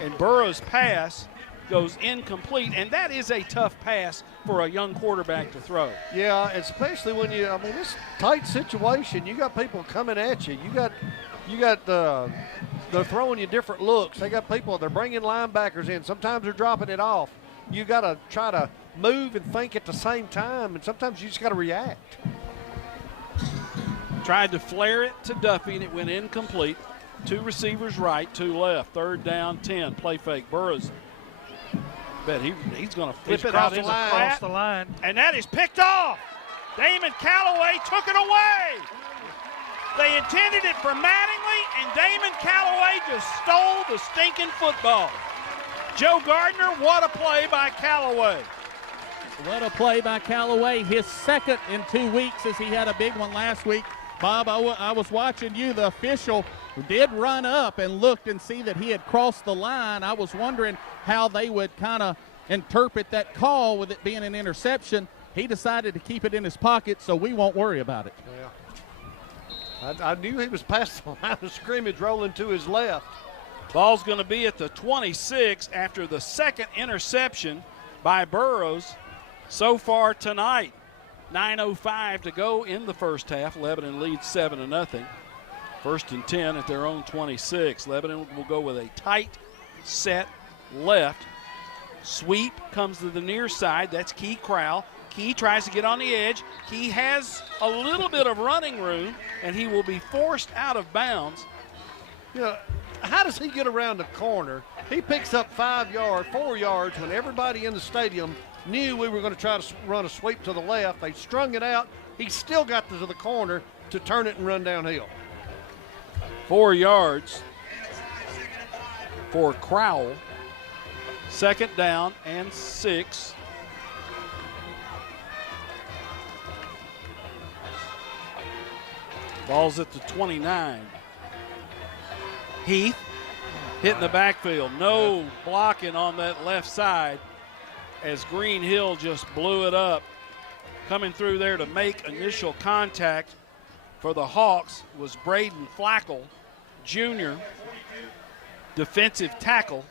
and Burrows' pass goes incomplete, and that is a tough pass for a young quarterback to throw. Yeah, especially when this tight situation, you got people coming at you. You got they're throwing you different looks. They got people, they're bringing linebackers in. Sometimes they're dropping it off. You got to try to move and think at the same time, and sometimes you just got to react. Tried to flare it to Duffy, and it went incomplete. 2 receivers right, 2 left. 3rd down, 10. Play fake. Burrows. Bet he's going to flip it out in the flat. Across the line. And that is picked off. Damon Callaway took it away. They intended it for Mattingly, and Damon Callaway just stole the stinking football. Joe Gardner, what a play by Callaway. What a play by Callaway. His 2nd in 2 weeks, as he had a big one last week. Bob, I was watching you. The official did run up and looked and see that he had crossed the line. I was wondering how they would kind of interpret that call with it being an interception. He decided to keep it in his pocket, so we won't worry about it. Yeah. I knew he was past the line of scrimmage, rolling to his left. Ball's going to be at the 26 after the 2nd interception by Burrows so far tonight. 9:05 to go in the first half. Lebanon leads 7-0. First and 10 at their own 26. Lebanon will go with a tight set left. Sweep comes to the near side. That's Key Crowell. Key tries to get on the edge. Key has a little bit of running room, and he will be forced out of bounds. You know, how does he get around the corner? He picks up 4 yards when everybody in the stadium knew we were going to try to run a sweep to the left. They strung it out. He still got to the corner to turn it and run downhill. 4 yards for Crowell. Second down and 6. Ball's at the 29. Heath hitting the backfield. No blocking on that left side as GreenHill just blew it up. Coming through there to make initial contact for the Hawks was Braden Flackle, Jr., defensive tackle.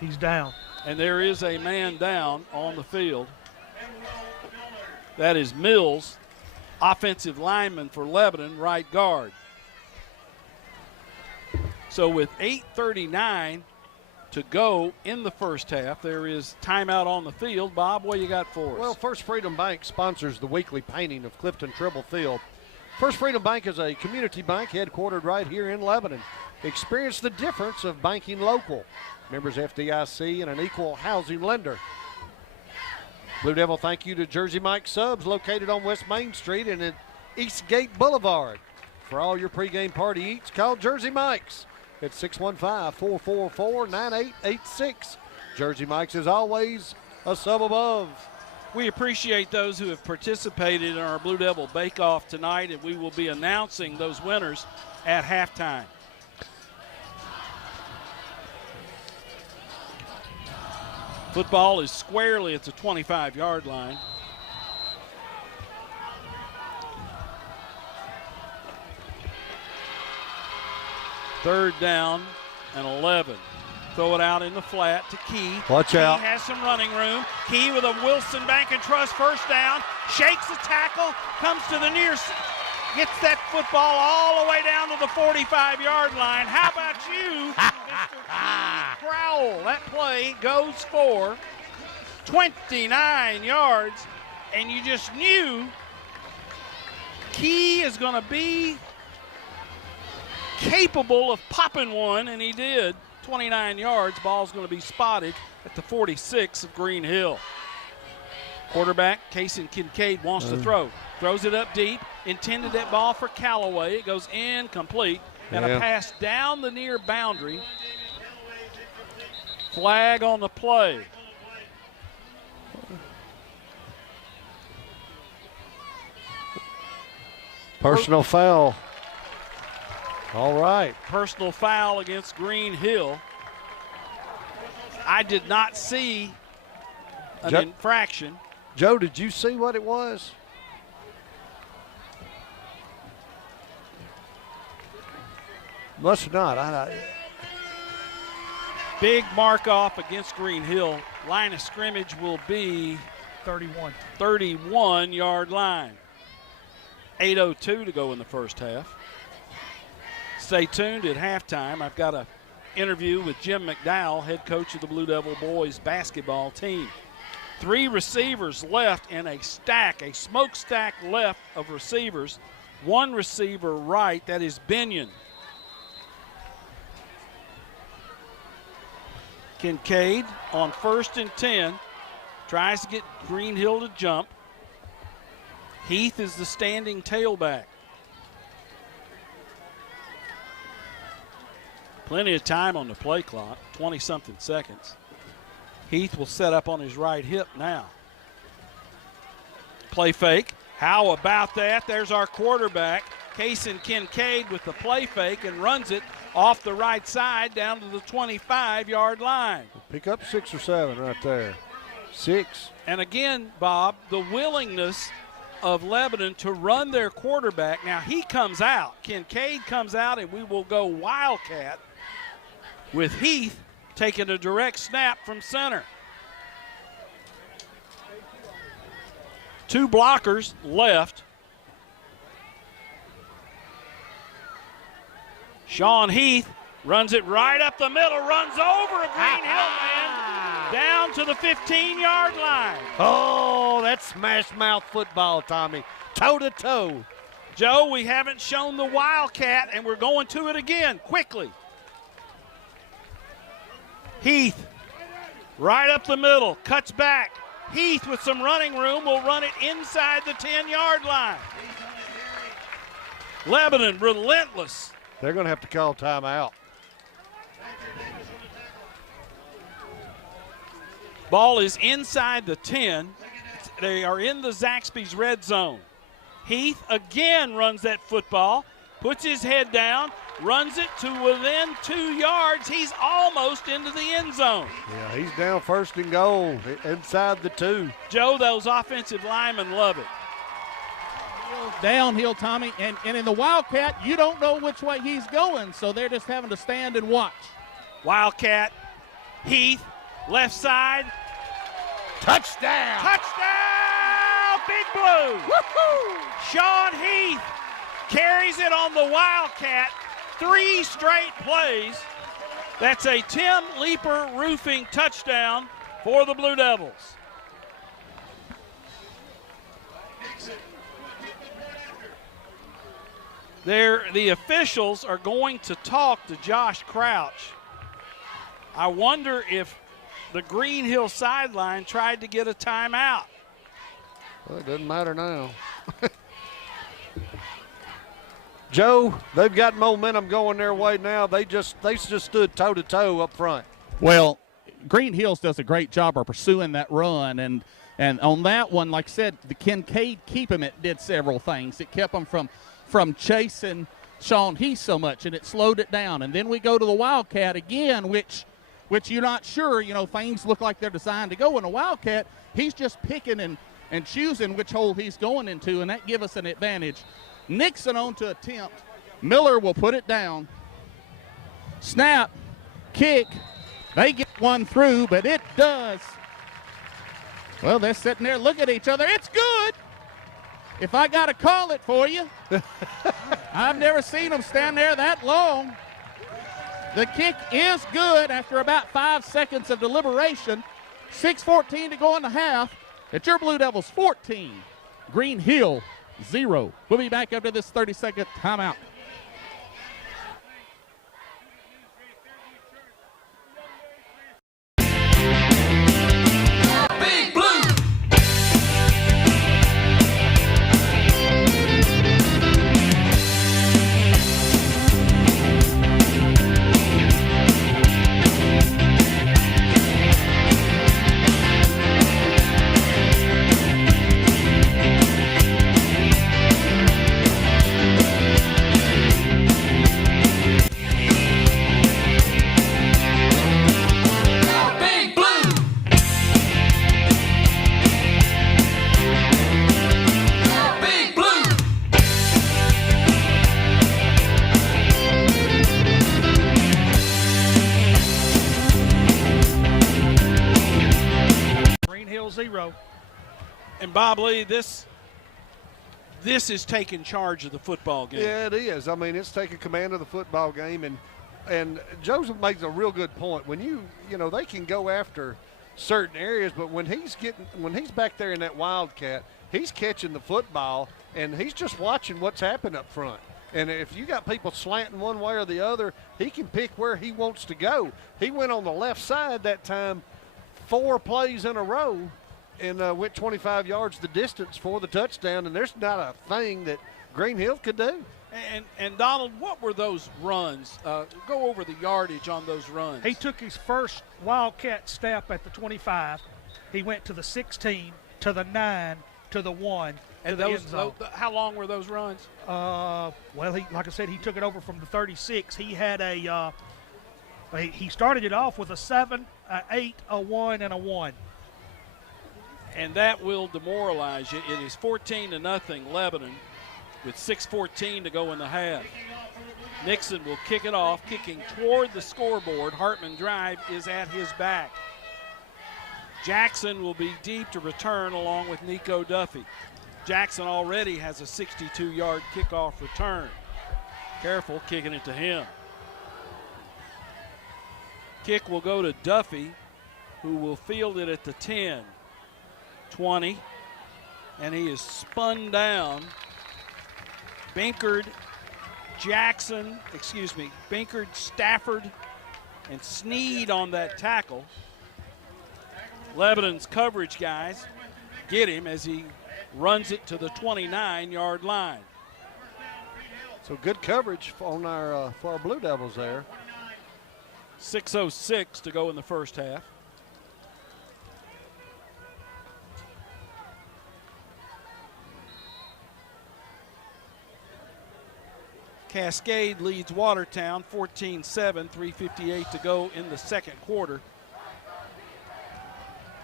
He's down. And there is a man down on the field. That is Mills, offensive lineman for Lebanon, right guard. So with 8:39 to go in the first half, there is timeout on the field. Bob, what you got for us? Well, First Freedom Bank sponsors the weekly painting of Clifton Tribble Field. First Freedom Bank is a community bank headquartered right here in Lebanon. Experience the difference of banking local. Members FDIC and an equal housing lender. Blue Devil, thank you to Jersey Mike Subs, located on West Main Street and at Eastgate Boulevard. For all your pregame party eats, call Jersey Mike's at 615-444-9886. Jersey Mike's is always a sub above. We appreciate those who have participated in our Blue Devil Bake Off tonight, and we will be announcing those winners at halftime. Football is squarely at the 25-yard line. Third down and 11. Throw it out in the flat to Key. Watch out. Key has some running room. Key with a Wilson Bank and Trust first down. Shakes the tackle. Comes to the near side. Gets that football all the way down to the 45-yard line. How about you, Mr. Key Crowell? That play goes for 29 yards, and you just knew Key is going to be capable of popping one, and he did. 29 yards. Ball's going to be spotted at the 46 of GreenHill. Quarterback Kason Kincaid wants to throw. Throws it up deep. Intended that ball for Callaway. It goes incomplete. And a pass down the near boundary. Flag on the play. Personal foul. All right. Personal foul against GreenHill. I did not see an infraction. Joe, did you see what it was? Must not. Big mark off against GreenHill. Line of scrimmage will be 31. 31-yard line. 8:02 to go in the first half. Stay tuned at halftime. I've got an interview with Jim McDowell, head coach of the Blue Devil boys basketball team. 3 receivers left in a stack, a smokestack left of receivers. 1 receiver right, that is Binion. Kincaid on 1st and 10 tries to get GreenHill to jump. Heath is the standing tailback. Plenty of time on the play clock, 20-something seconds. Heath will set up on his right hip now. Play fake. How about that? There's our quarterback, Kason Kincaid, with the play fake and runs it off the right side down to the 25-yard line. Pick up 6 or 7 right there. 6. And again, Bob, the willingness of Lebanon to run their quarterback. Now he comes out. Kincaid comes out, and we will go Wildcat with Heath taking a direct snap from center. 2 blockers left. Sean Heath runs it right up the middle, runs over a GreenHill man down to the 15-yard line. Oh, that's smash mouth football, Tommy. Toe to toe. Joe, we haven't shown the Wildcat, and we're going to it again quickly. Heath, right up the middle, cuts back. Heath with some running room will run it inside the 10-yard line. Lebanon, relentless. They're going to have to call timeout. Ball is inside the 10. They are in the Zaxby's red zone. Heath again runs that football, puts his head down, runs it to within 2 yards. He's almost into the end zone. Yeah, he's down first and goal inside the 2. Joe, those offensive linemen love it. Downhill, Tommy, and in the Wildcat, you don't know which way he's going, so they're just having to stand and watch. Wildcat, Heath, left side. Touchdown! Touchdown, Big Blue! Woo-hoo! Sean Heath carries it on the Wildcat. 3 straight plays. That's a Tim Leeper Roofing touchdown for the Blue Devils. The officials are going to talk to Josh Crouch. I wonder if the GreenHill sideline tried to get a timeout. Well, it doesn't matter now. Joe, they've got momentum going their way now. They just stood toe-to-toe up front. Well, GreenHills does a great job of pursuing that run, and on that one, like I said, the Kincaid keep him. It did several things. It kept them from chasing Sean Heath so much, and it slowed it down. And then we go to the Wildcat again, which you're not sure. Things look like they're designed to go in a Wildcat. He's just picking and choosing which hole he's going into, and that gives us an advantage. Nixon on to attempt. Miller will put it down. Snap, kick. They get one through, but it does. Well, they're sitting there looking at each other. It's good. If I got to call it for you. I've never seen them stand there that long. The kick is good after about 5 seconds of deliberation. 6:14 to go in the half. It's your Blue Devils 14, GreenHill 0. We'll be back after this 30-second timeout. Big Blue. GreenHill 0. And Bob Lee, this is taking charge of the football game. Yeah, it is. I mean, it's taking command of the football game, and Joseph makes a real good point. When you know, they can go after certain areas, but when he's back there in that Wildcat, he's catching the football and he's just watching what's happening up front. And if you got people slanting one way or the other, he can pick where he wants to go. He went on the left side that time 4 plays in a row and went 25 yards the distance for the touchdown, and there's not a thing that GreenHill could do. And Donald, what were those runs? Go over the yardage on those runs. He took his first Wildcat step at the 25. He went to the 16, to the 9, to the 1, and to the end zone. How long were those runs? Well, like I said, he took it over from the 36. He had he started it off with a 7, a 8, a 1, and a 1. And that will demoralize you. It is 14-0 Lebanon with 6:14 to go in the half. Nixon will kick it off, kicking toward the scoreboard. Hartman Drive is at his back. Jackson will be deep to return along with Nico Duffy. Jackson already has a 62-yard kickoff return. Careful kicking it to him. Kick will go to Duffy, who will field it at the 10, 20, and he is spun down. Binkard, Stafford, and Sneed on that tackle. Lebanon's coverage guys get him as he runs it to the 29-yard line. So good coverage on our for our Blue Devils there. 6:06 to go in the first half. Cascade leads Watertown 14-7, 3:58 to go in the second quarter.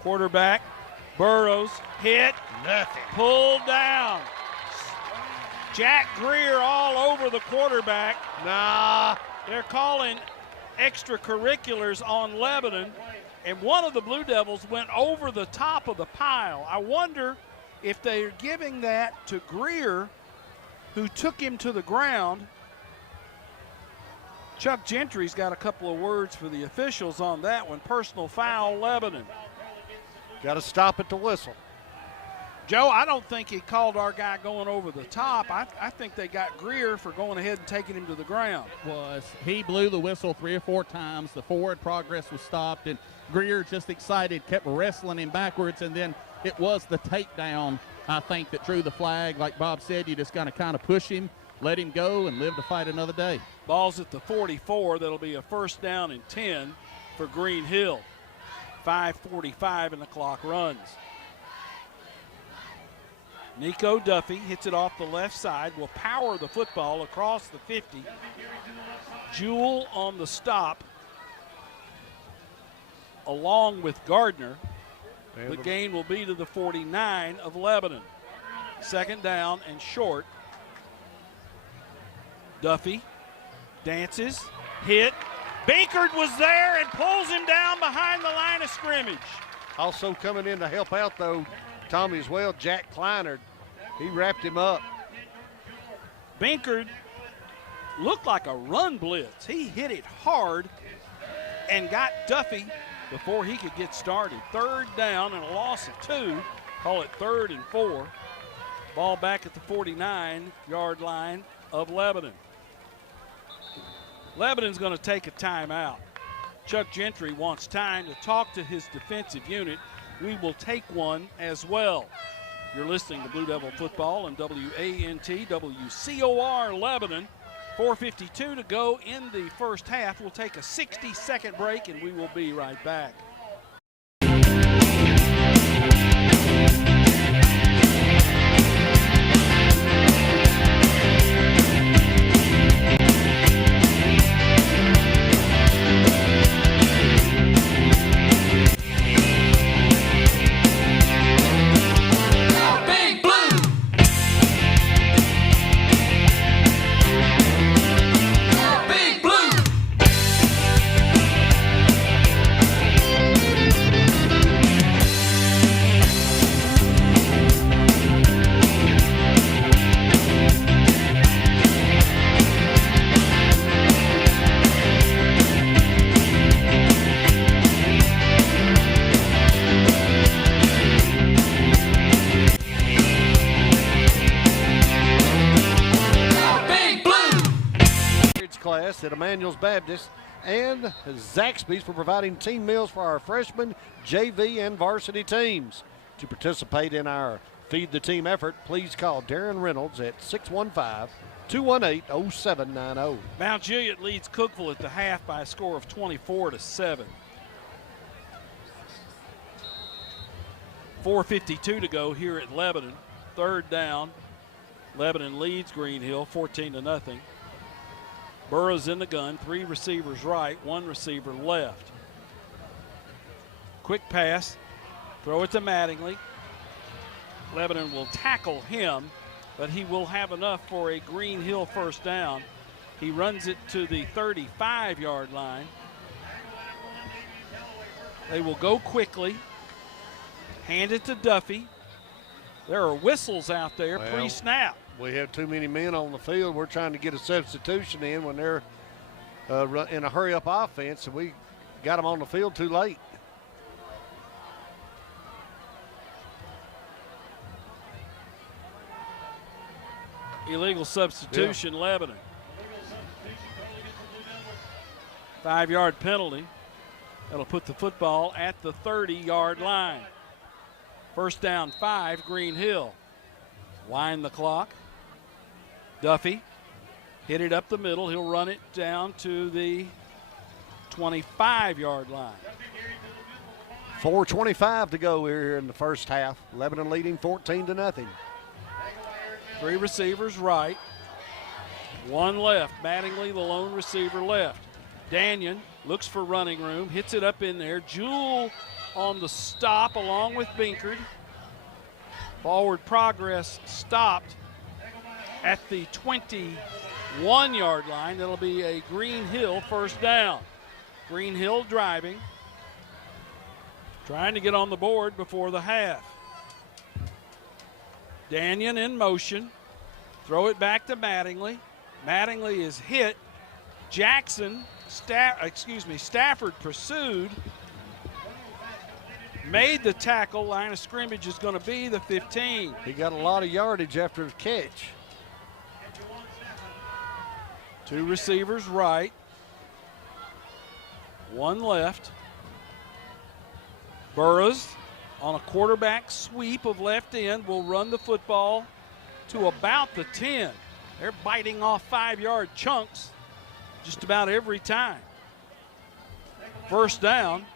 Quarterback, Burrows, hit, Nothing. pulled down. Jack Greer all over the quarterback. Nah. They're calling extracurriculars on Lebanon, and one of the Blue Devils went over the top of the pile. I wonder if they're giving that to Greer, who took him to the ground. Chuck Gentry's got a couple of words for the officials on that one. Personal foul, Lebanon. Got to stop at the whistle. Joe, I don't think he called our guy going over the top. I think they got Greer for going ahead and taking him to the ground. He blew the whistle 3 or 4 times. The forward progress was stopped, and Greer, just excited, kept wrestling him backwards, and then it was the takedown, I think, that drew the flag. Like Bob said, you just got to kind of push him, let him go, and live to fight another day. Ball's at the 44. That'll be a first down and 10 for GreenHill. 5:45 and the clock runs. Nico Duffy hits it off the left side, will power the football across the 50. Jewell on the stop, along with Gardner. The gain will be to the 49 of Lebanon. Second down and short. Duffy dances, hit. Binkard was there and pulls him down behind the line of scrimmage. Also coming in to help out, though, Tommy as well, Jack Kleinard. He wrapped him up. Binkard looked like a run blitz. He hit it hard and got Duffy before he could get started. Third down and a loss of 2. Call it 3rd and 4. Ball back at the 49-yard line of Lebanon. Lebanon's going to take a timeout. Chuck Gentry wants time to talk to his defensive unit. We will take one as well. You're listening to Blue Devil Football on WANT WCOR Lebanon. 4:52 to go in the first half. We'll take a 60-second break, and we will be right back. At Emmanuel's Baptist and Zaxby's for providing team meals for our freshman, JV, and varsity teams. To participate in our Feed the Team effort, please call Darren Reynolds at 615-218-0790. Mount Juliet leads Cookeville at the half by a score of 24-7. 4:52 to go here at Lebanon. Third down. Lebanon leads GreenHill 14-0. Burrows in the gun, 3 receivers right, 1 receiver left. Quick pass, throw it to Mattingly. Lebanon will tackle him, but he will have enough for a GreenHill first down. He runs it to the 35-yard line. They will go quickly. Hand it to Duffy. There are whistles out there Well, pre-snap. We have too many men on the field. We're trying to get a substitution in when they're in a hurry-up offense, and we got them on the field too late. Illegal substitution, Lebanon. 5-yard penalty. That'll put the football at the 30-yard line. First down 5, GreenHill. Wind the clock. Duffy hit it up the middle. He'll run it down to the 25-yard line. 4:25 to go here in the first half. Lebanon leading 14-0. 3 receivers right. 1 left. Mattingly, the lone receiver, left. Danyon looks for running room. Hits it up in there. Jewell on the stop along with Binkard. Forward progress stopped at the 21-yard line. That'll be a GreenHill first down. GreenHill driving. Trying to get on the board before the half. Danyon in motion. Throw it back to Mattingly. Mattingly is hit. Stafford pursued. Made the tackle. Line of scrimmage is going to be the 15. He got a lot of yardage after his catch. 2 receivers right. 1 left. Burroughs on a quarterback sweep of left end will run the football to about the 10. They're biting off 5-yard chunks just about every time. First down,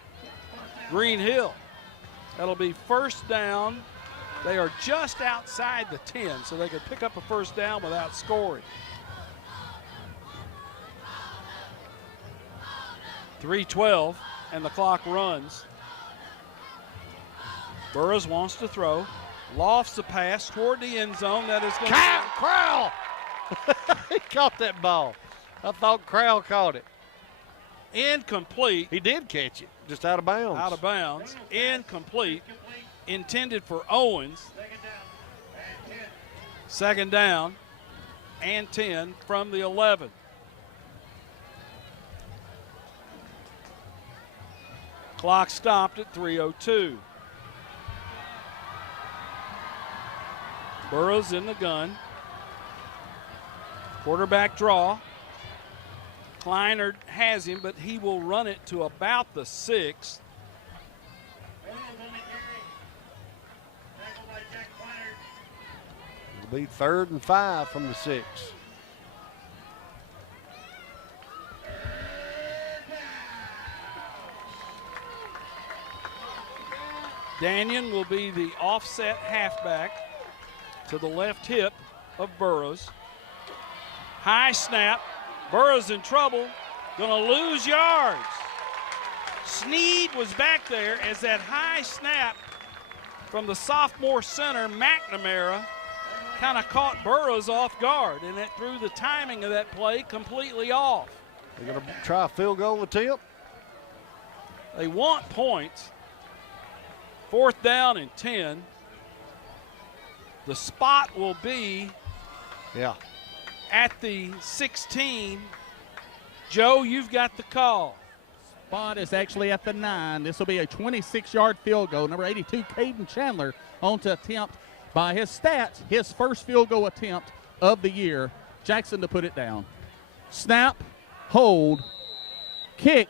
GreenHill. That'll be first down. They are just outside the 10, so they could pick up a first down without scoring. 3:12, and the clock runs. Burroughs wants to throw. Lofts a pass toward the end zone. That is going to Crowell! He caught that ball. I thought Crowell caught it. incomplete. He did catch it, just out of bounds. Out of bounds. Incomplete. Intended for Owens. Second down and 10 from the 11. Clock stopped at 3:02. Burroughs in the gun. Quarterback draw. Kleiner has him, but he will run it to about the 6. It'll be 3rd and 5 from the 6. Danyon will be the offset halfback to the left hip of Burroughs. High snap. Burroughs in trouble. Gonna lose yards. Sneed was back there as that high snap from the sophomore center, McNamara, kind of caught Burroughs off guard, and it threw the timing of that play completely off. They're gonna try a field goal attempt. They want points. 4th down and 10. The spot will be at the 16. Joe, you've got the call. Spot is actually at the 9. This will be a 26-yard field goal. Number 82, Caden Chandler, on to attempt by his stats, his first field goal attempt of the year. Jackson to put it down. Snap, hold, kick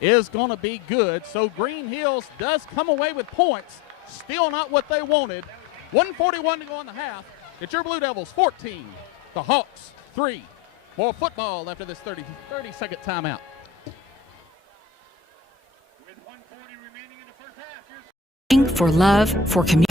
is going to be good. So GreenHill does come away with points. Still not what they wanted. 1:41 to go in the half. It's your Blue Devils 14, the Hawks 3. More football after this 30-second timeout. With 1:40 remaining in the first half, For love, for community.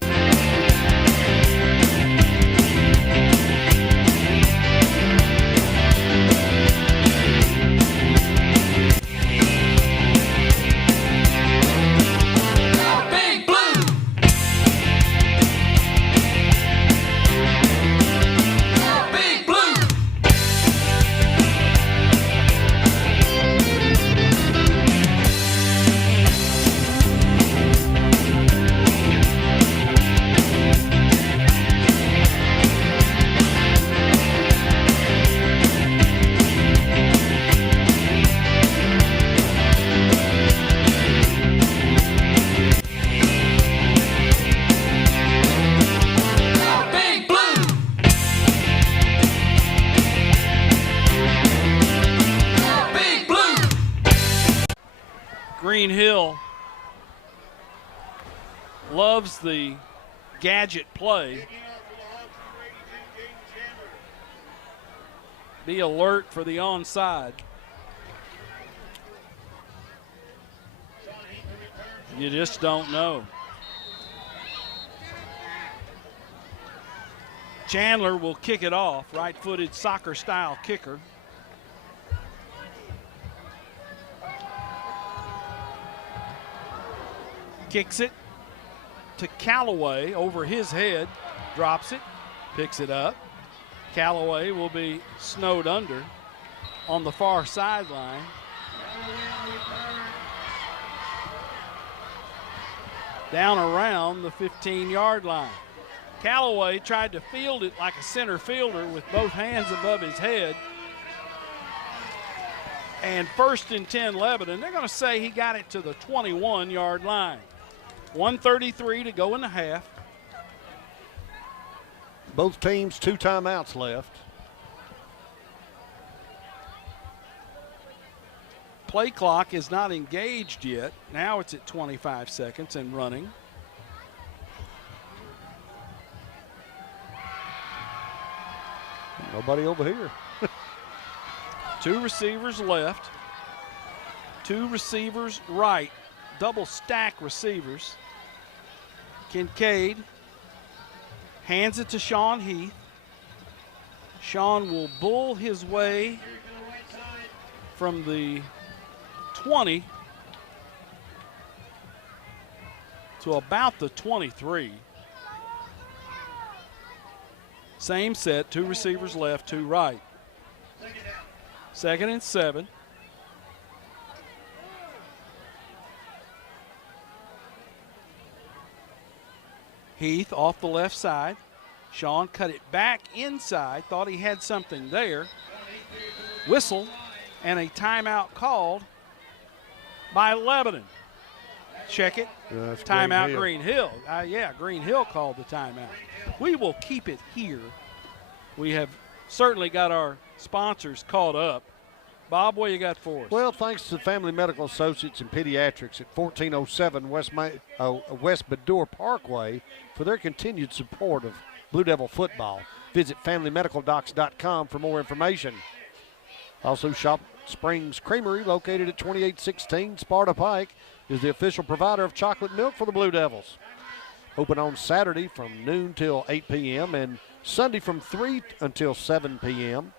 GreenHill loves the gadget play. Be alert for the onside. You just don't know. Chandler will kick it off, right-footed soccer-style kicker. Kicks it to Callaway over his head, drops it, picks it up. Callaway will be snowed under on the far sideline. Down around the 15-yard line. Callaway tried to field it like a center fielder with both hands above his head. And 1st and 10 Lebanon, they're going to say he got it to the 21-yard line. 1:33 to go in the half. Both teams 2 timeouts left. Play clock is not engaged yet. Now it's at 25 seconds and running. Nobody over here. 2 receivers left. 2 receivers right. Double stack receivers. Kincaid hands it to Sean Heath. Sean will bull his way from the 20 to about the 23. Same set, 2 receivers left, 2 right. 2nd and 7. Heath off the left side. Sean cut it back inside, thought he had something there. Whistle and a timeout called by Lebanon. Check it. Timeout GreenHill. Yeah, GreenHill called the timeout. We will keep it here. We have certainly got our sponsors caught up. Bob, what you got for us? Well, thanks to Family Medical Associates and Pediatrics at 1407 West Baddour Parkway for their continued support of Blue Devil football. Visit FamilyMedicalDocs.com for more information. Also, Shop Springs Creamery, located at 2816 Sparta Pike, is the official provider of chocolate milk for the Blue Devils. Open on Saturday from noon till 8 p.m. and Sunday from 3 until 7 p.m.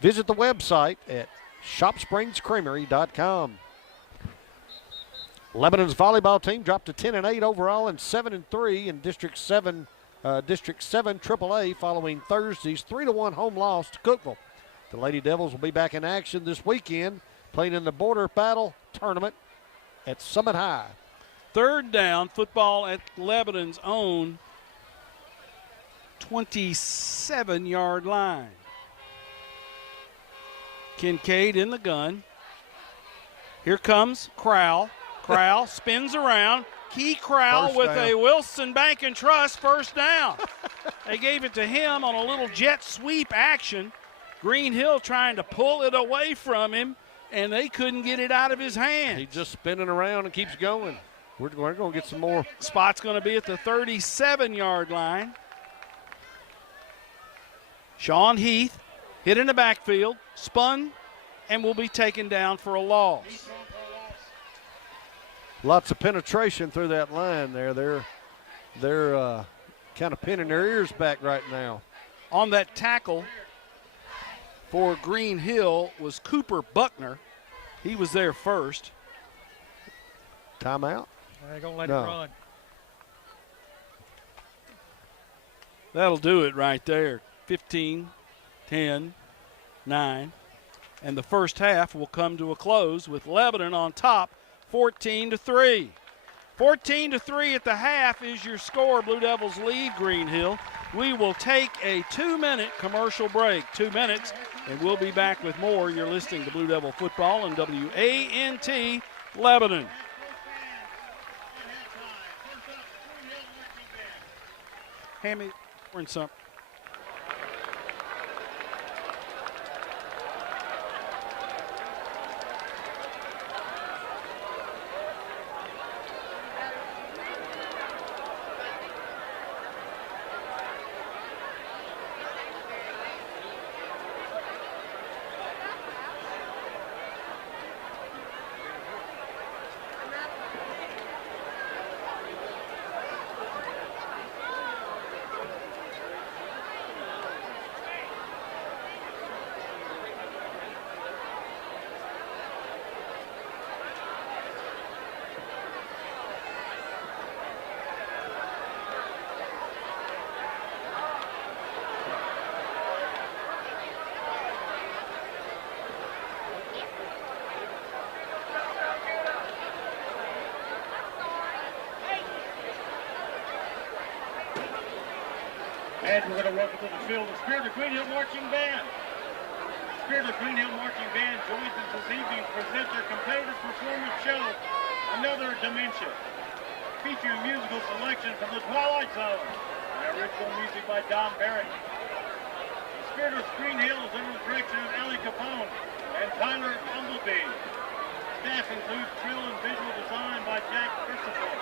Visit the website at ShopSpringsCreamery.com. Lebanon's volleyball team dropped to 10-8 overall and 7-3 in District 7 AAA following Thursday's 3-1 home loss to Cookeville. The Lady Devils will be back in action this weekend, playing in the Border Battle Tournament at Summit High. 3rd down, football at Lebanon's own 27-yard line. Kincaid in the gun. Here comes Crowell. Crowell spins around. Key Crowell with a Wilson Bank and Trust 1st down. They gave it to him on a little jet sweep action. GreenHill trying to pull it away from him, and they couldn't get it out of his hand. He's just spinning around and keeps going. We're going to get some more. Spot's going to be at the 37-yard line. Sean Heath hit in the backfield, spun, and will be taken down for a loss. Lots of penetration through that line there. They're kind of pinning their ears back right now. On that tackle for GreenHill was Cooper Buckner. He was there first. Timeout? They're going to let it run. That'll do it right there. 15, 10, 9. And the first half will come to a close with Lebanon on top, 14-3. 14-3 at the half is your score. Blue Devils lead GreenHill. We will take a 2-minute commercial break. 2 minutes, and we'll be back with more. You're listening to Blue Devil Football on WANT Lebanon. Hand me something. ahead, we're going to welcome to the field the Spirit of GreenHill Marching Band. The Spirit of GreenHill Marching Band joins us this evening to present their competitive performance show, Another Dimension, featuring musical selection from the Twilight Zone and original music by Don Barrett. The Spirit of GreenHill is under the direction of Allie Capone and Tyler Umbleby. Staff includes trill and visual design by Jack Christopher,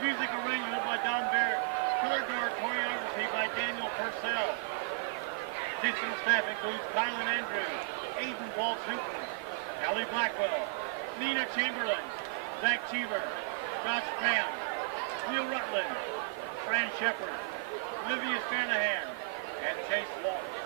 music arrangement by Don Barrett, color guard choreography by Daniel Purcell. Additional staff includes Kylan Andrews, Aiden Waltz Hooton, Allie Blackwell, Nina Chamberlain, Zach Cheever, Josh Graham, Neil Rutland, Fran Shepard, Olivia Shanahan, and Chase Walsh.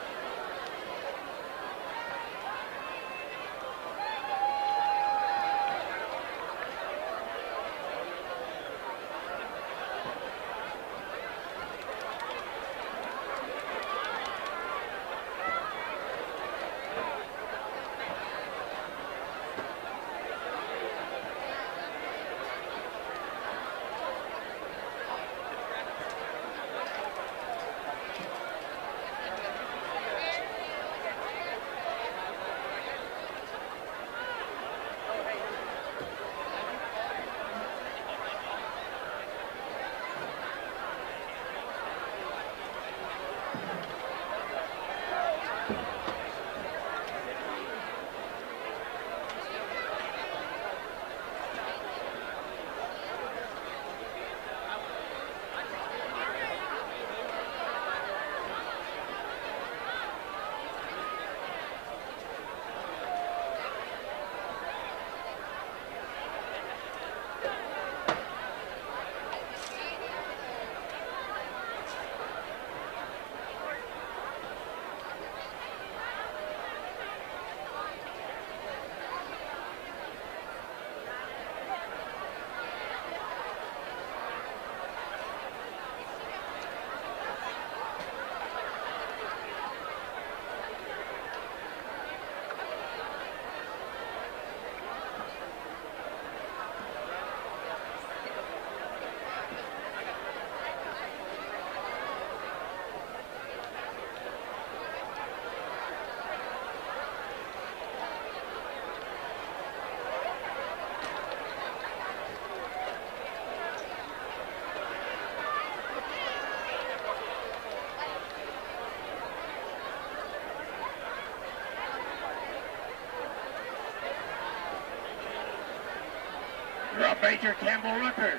Drum Major Campbell Rucker.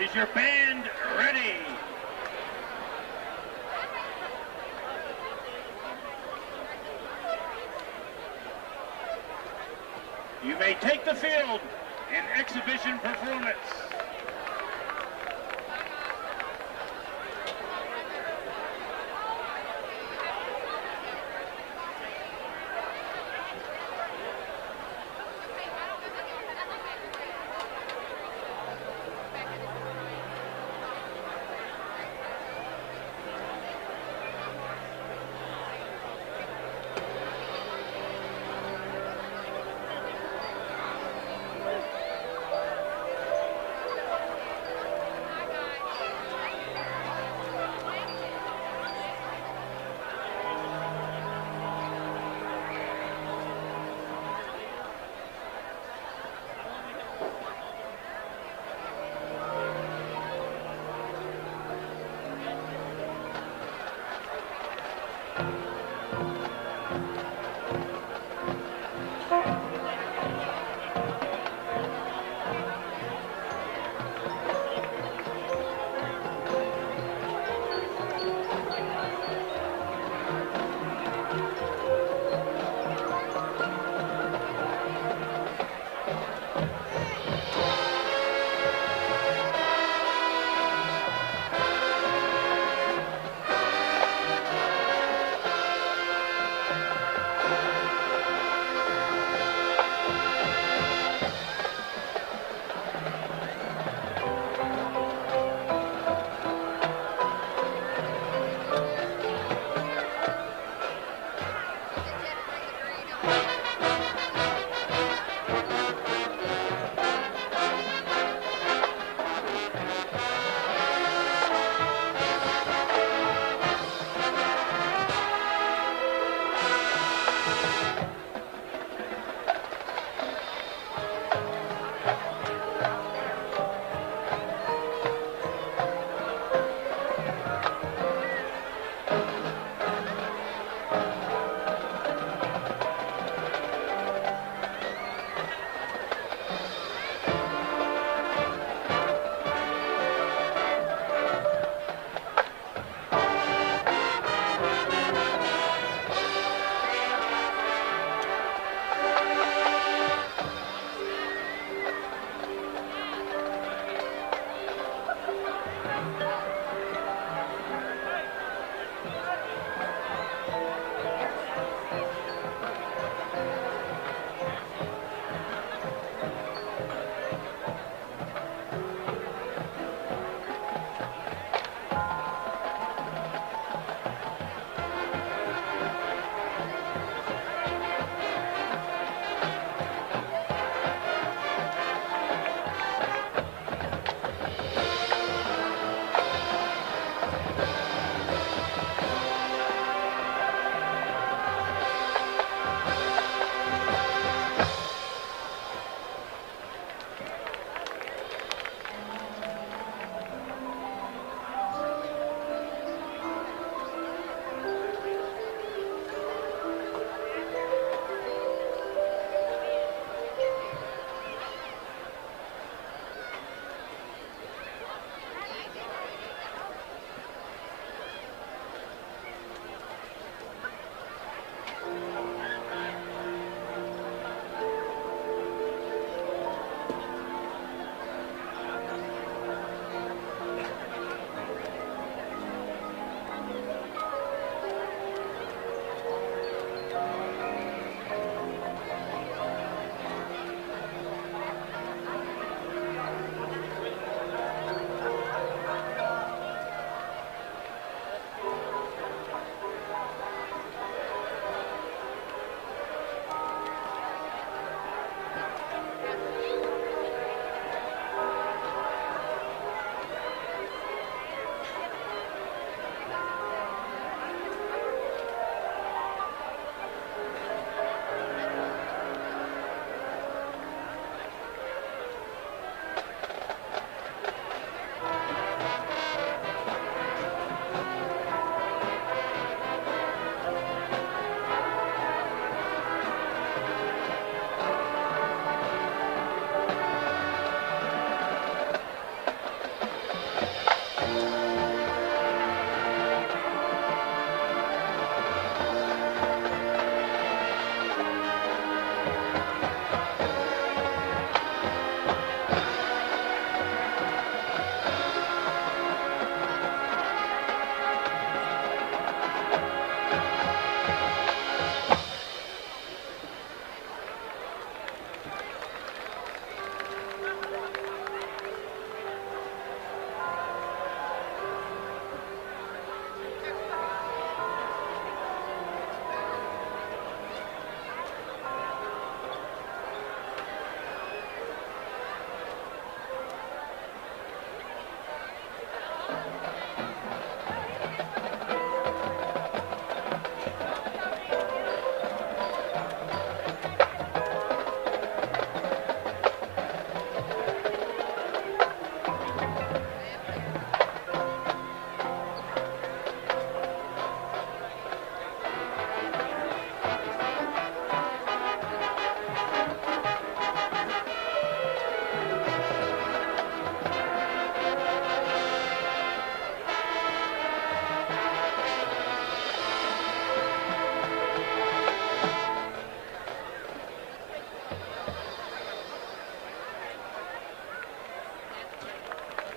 Is your band ready? You may take the field in exhibition performance.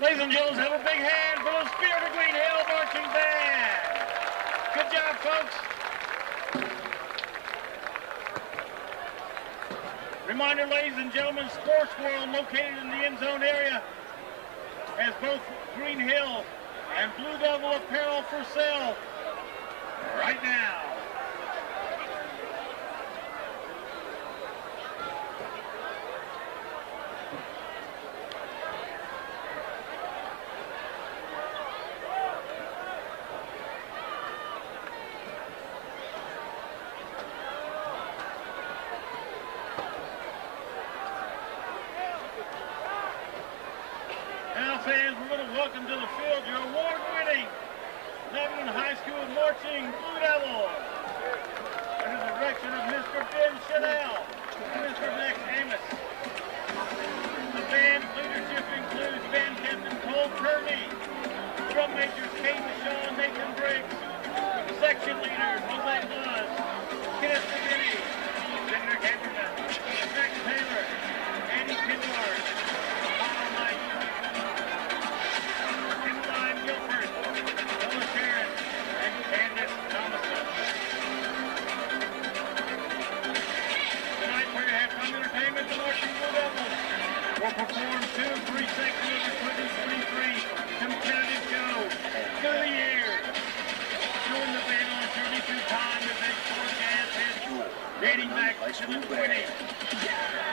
Ladies and gentlemen, have a big hand for the Spirit of GreenHill Marching Band. Good job, folks. Reminder, ladies and gentlemen, Sports World, located in the end zone area, has both GreenHill and Blue Devil apparel for sale right now. Now, fans, we're going to welcome to the field your award-winning Lebanon High School Marching Blue Devils. Under the direction of Mr. Ben Chanel and Mr. Max Amos. The band leadership includes band captain Cole Kearney, drum majors Kate Michelle, Nathan Briggs, section leaders Jose Luz, Kenneth Spaghetti, Victor Hammerman, Max Taylor, Andy Kidward, Paul Knight, Caroline Guilford, Lois Sharon, and Candace Thomason. Tonight for your halftime entertainment, the Marching Blue Devils will perform 2 3-sections of the 2023 competitive show through the years. Join the band on a journey through time as they explore jazz hits dating back to the 20s.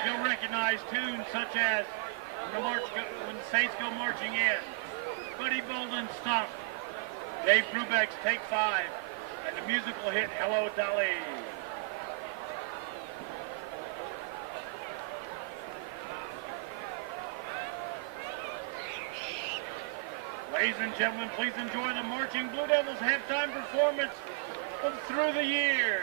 You'll recognize tunes such as When the Saints Go Marching In, Buddy Bolden's Stomp, Dave Brubeck's Take 5, and the musical hit Hello Dolly. Ladies and gentlemen, please enjoy the Marching Blue Devils halftime performance of Through the Years.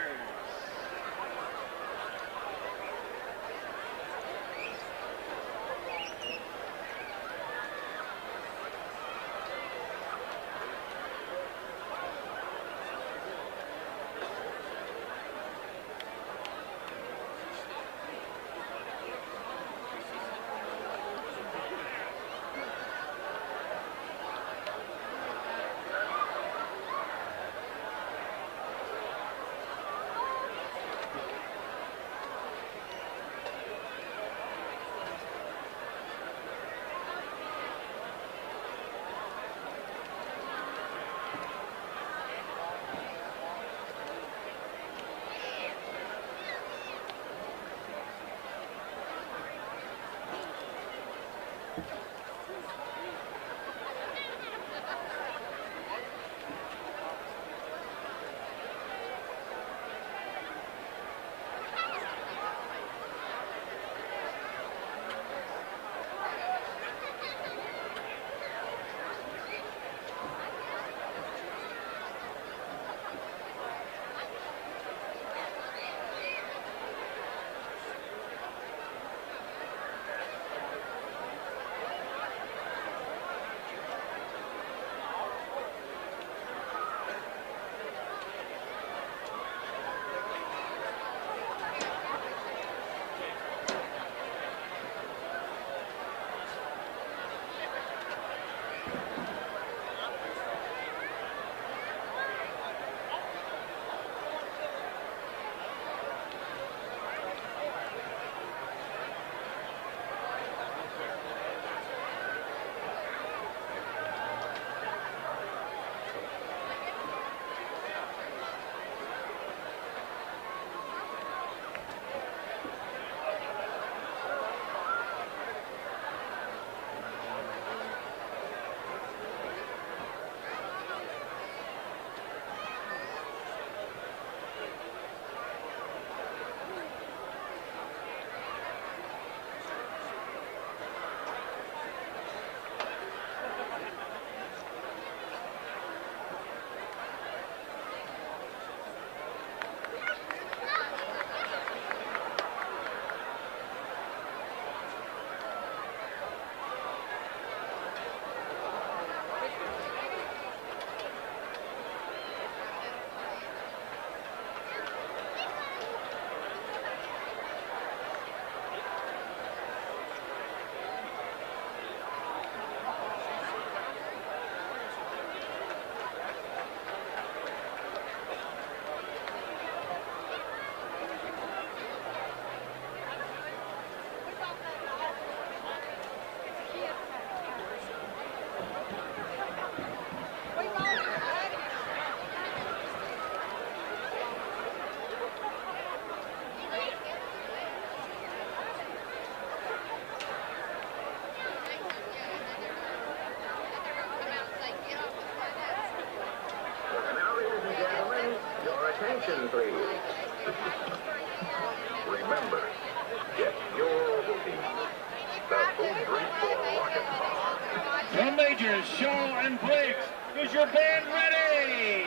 Shaw and Briggs. Is your band ready?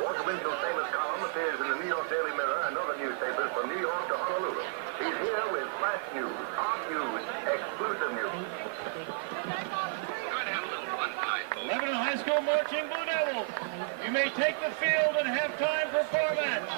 Walter Winston's famous column appears in the New York Daily Mirror and other newspapers from New York to Honolulu. He's here with flash news, hot news, exclusive news. Lebanon High School marching Blue Devils. You may take the field at halftime performance.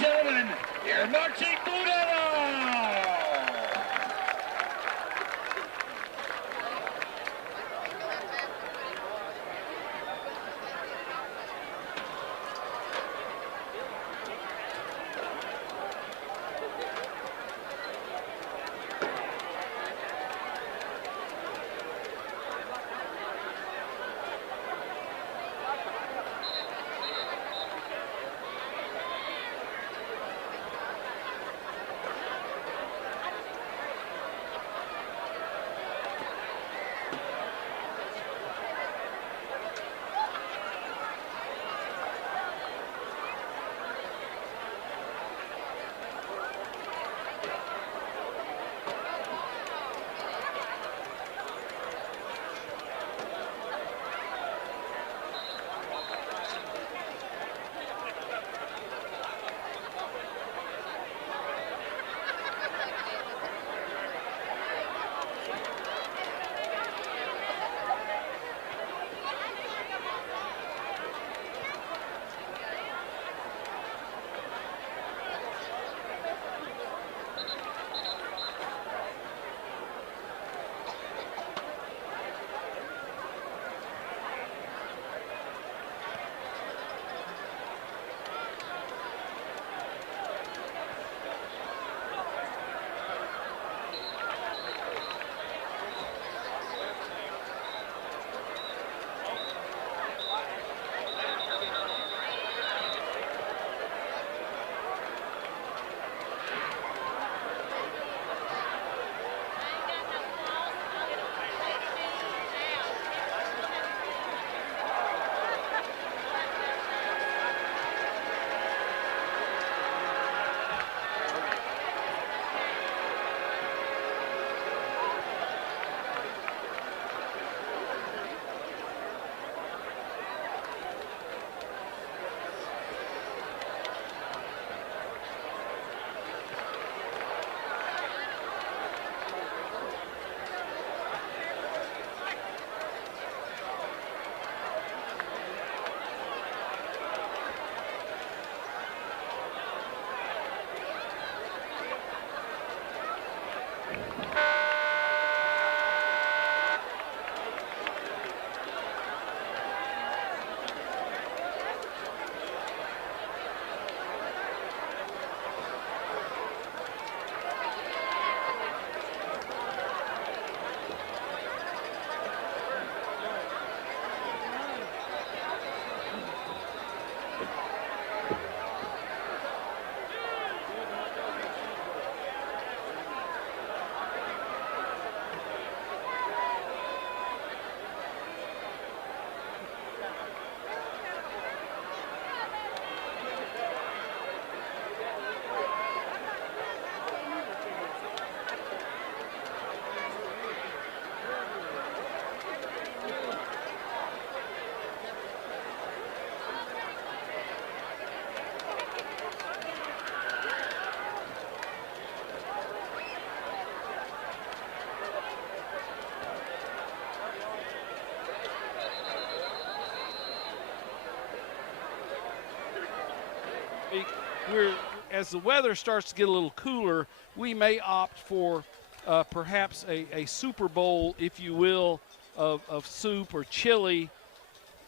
gentlemen, your marching Blue Devils! As the weather starts to get a little cooler, we may opt for perhaps a Super Bowl, if you will, of soup or chili.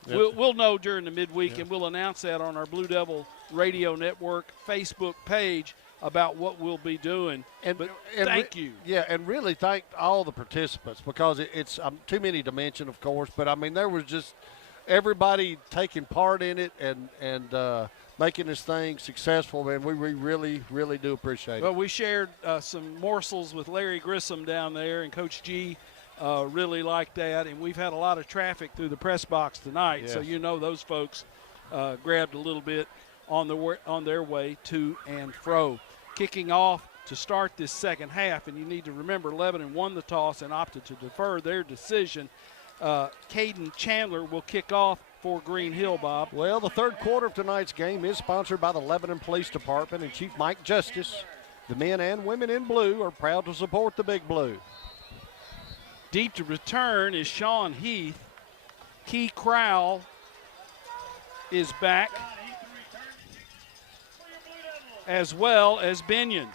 Yep. We'll know during the midweek, and we'll announce that on our Blue Devil Radio Network Facebook page about what we'll be doing. But thank you. Yeah, and really thank all the participants, because it's too many to mention, of course, but, I mean, there was just everybody taking part in it and making this thing successful, and we really, really do appreciate it. Well, we shared some morsels with Larry Grissom down there, and Coach G really liked that, and we've had a lot of traffic through the press box tonight, so you know those folks grabbed a little bit on their way to and fro. Kicking off to start this second half, and you need to remember Lebanon won the toss and opted to defer their decision. Caden Chandler will kick off for GreenHill, Bob. Well, the third quarter of tonight's game is sponsored by the Lebanon Police Department and Chief Mike Justice. The men and women in blue are proud to support the Big Blue. Deep to return is Sean Heath. Key Crowell is back. as well as Binion.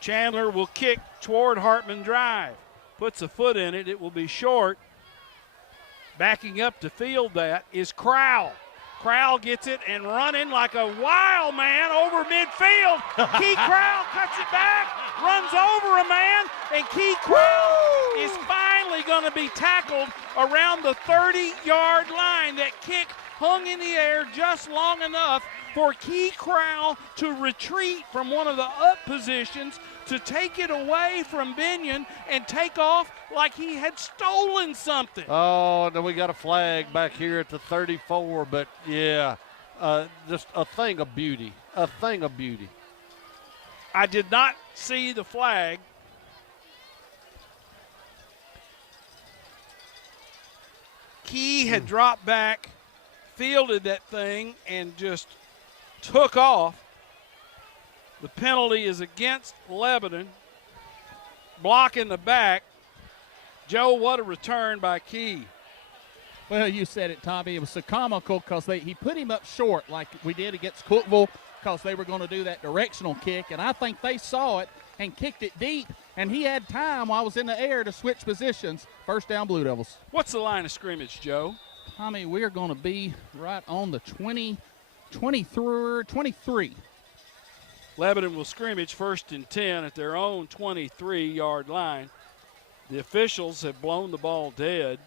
Chandler will kick toward Hartman Drive. Puts a foot in it. It will be short. Backing up to field that is Crowell. Crowell gets it and running like a wild man over midfield. Key Crowell cuts it back, runs over a man, and Key Crowell is finally going to be tackled around the 30-yard line. That kick hung in the air just long enough for Key Crowell to retreat from one of the up positions to take it away from Binion and take off like he had stolen something. Oh, no, we got a flag back here at the 34, but yeah, just a thing of beauty, a thing of beauty. I did not see the flag. Key had dropped back, fielded that thing, and just took off. The penalty is against Lebanon. Block in the back. Joe, what a return by Key. Well, you said it, Tommy. It was so comical because he put him up short like we did against Cookeville because they were going to do that directional kick, and I think they saw it and kicked it deep, and he had time while I was in the air to switch positions. First down, Blue Devils. What's the line of scrimmage, Joe? Tommy, we're going to be right on the 23. Lebanon will scrimmage 1st and 10 at their own 23-yard line. The officials have blown the ball dead,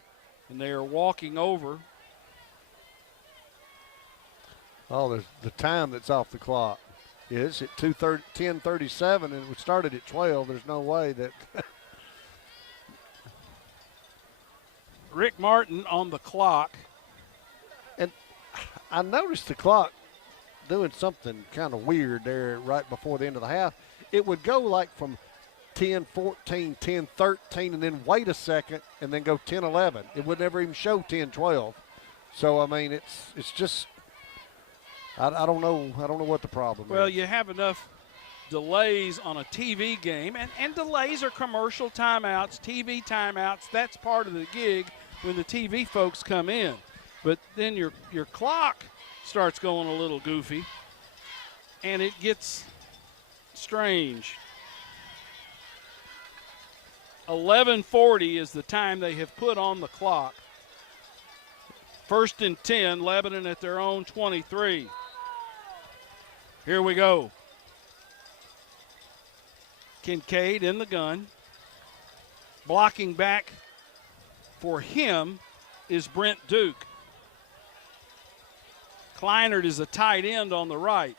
and they are walking over. Oh, there's the time that's off the clock. Yeah, it's at 10:37, and we started at 12. There's no way that. Rick Martin on the clock. And I noticed the clock doing something kind of weird there right before the end of the half. It would go like from 10-14, 10-13, and then wait a second and then go 10-11. It would never even show 10-12. So I mean, it's just I don't know what the problem is. Well, you have enough delays on a TV game, and delays are commercial timeouts, TV timeouts. That's part of the gig when the TV folks come in. But then your clock starts going a little goofy, and it gets strange. 11:40 is the time they have put on the clock. 1st and 10, Lebanon at their own 23. Here we go. Kincaid in the gun. Blocking back for him is Brent Duke. Kleinert is a tight end on the right.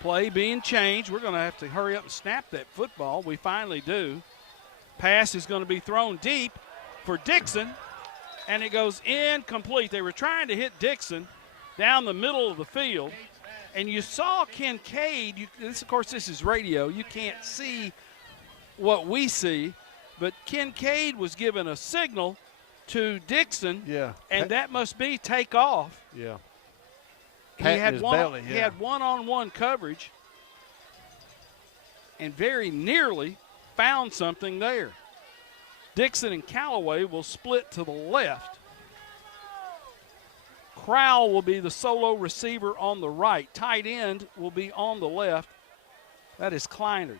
Play being changed. We're going to have to hurry up and snap that football. We finally do. Pass is going to be thrown deep for Dixon, and it goes incomplete. They were trying to hit Dixon down the middle of the field, and you saw Kincaid. Of course, this is radio. You can't see what we see, but Kincaid was given a signal to Dixon, and that must be take off. Yeah. He had one-on-one coverage and very nearly found something there. Dixon and Callaway will split to the left. Crowell will be the solo receiver on the right. Tight end will be on the left. That is Kleinert.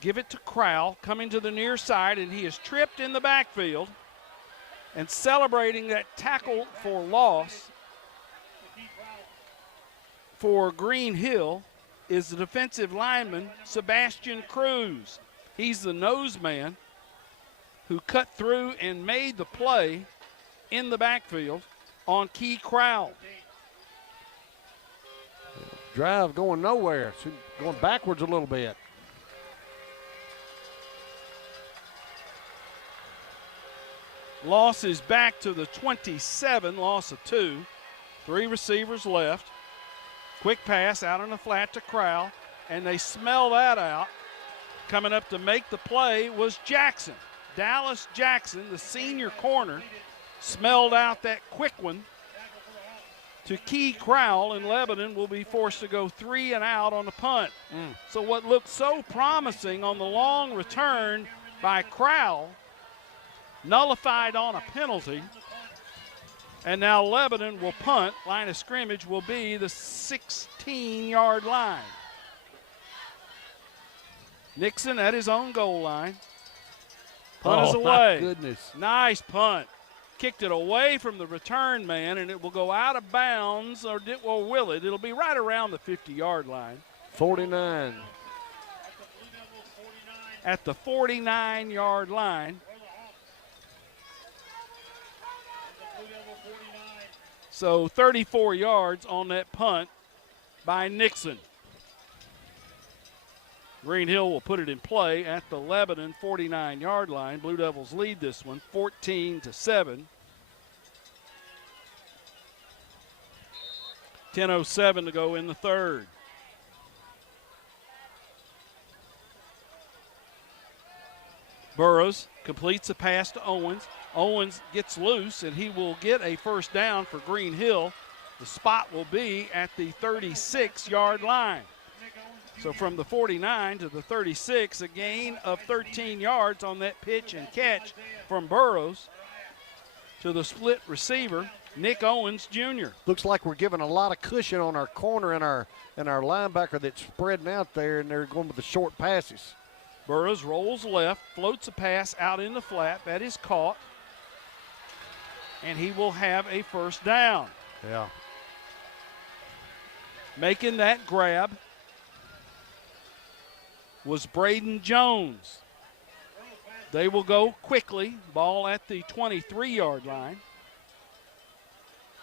Give it to Crowell, coming to the near side, and he is tripped in the backfield. And celebrating that tackle for loss for GreenHill is the defensive lineman, Sebastian Cruz. He's the nose man who cut through and made the play in the backfield on Key Crowell. Drive going nowhere, so going backwards a little bit. Loss is back to the 27, loss of 2. 3 receivers left. Quick pass out on the flat to Crowell, and they smell that out. Coming up to make the play was Jackson. Dallas Jackson, the senior corner, smelled out that quick one to Key Crowell, and Lebanon will be forced to go 3 and out on the punt. So what looked so promising on the long return by Crowell, nullified on a penalty, and now Lebanon will punt. Line of scrimmage will be the 16-yard line. Nixon at his own goal line. Punt is away. My goodness. Nice punt. Kicked it away from the return man, and it will go out of bounds, or will it? It'll be right around the 50-yard line. 49. At the 49-yard line. So 34 yards on that punt by Nixon. GreenHill will put it in play at the Lebanon 49-yard line. Blue Devils lead this one 14-7. 10:07 to go in the third. Burrows completes a pass to Owens. Owens gets loose, and he will get a first down for GreenHill. The spot will be at the 36-yard line. So from the 49 to the 36, a gain of 13 yards on that pitch and catch from Burrows to the split receiver, Nick Owens Jr. Looks like we're giving a lot of cushion on our corner and our linebacker that's spreading out there, and they're going with the short passes. Burrows rolls left, floats a pass out in the flat. That is caught, and he will have a first down. Yeah. Making that grab was Braden Jones. They will go quickly. Ball at the 23-yard line.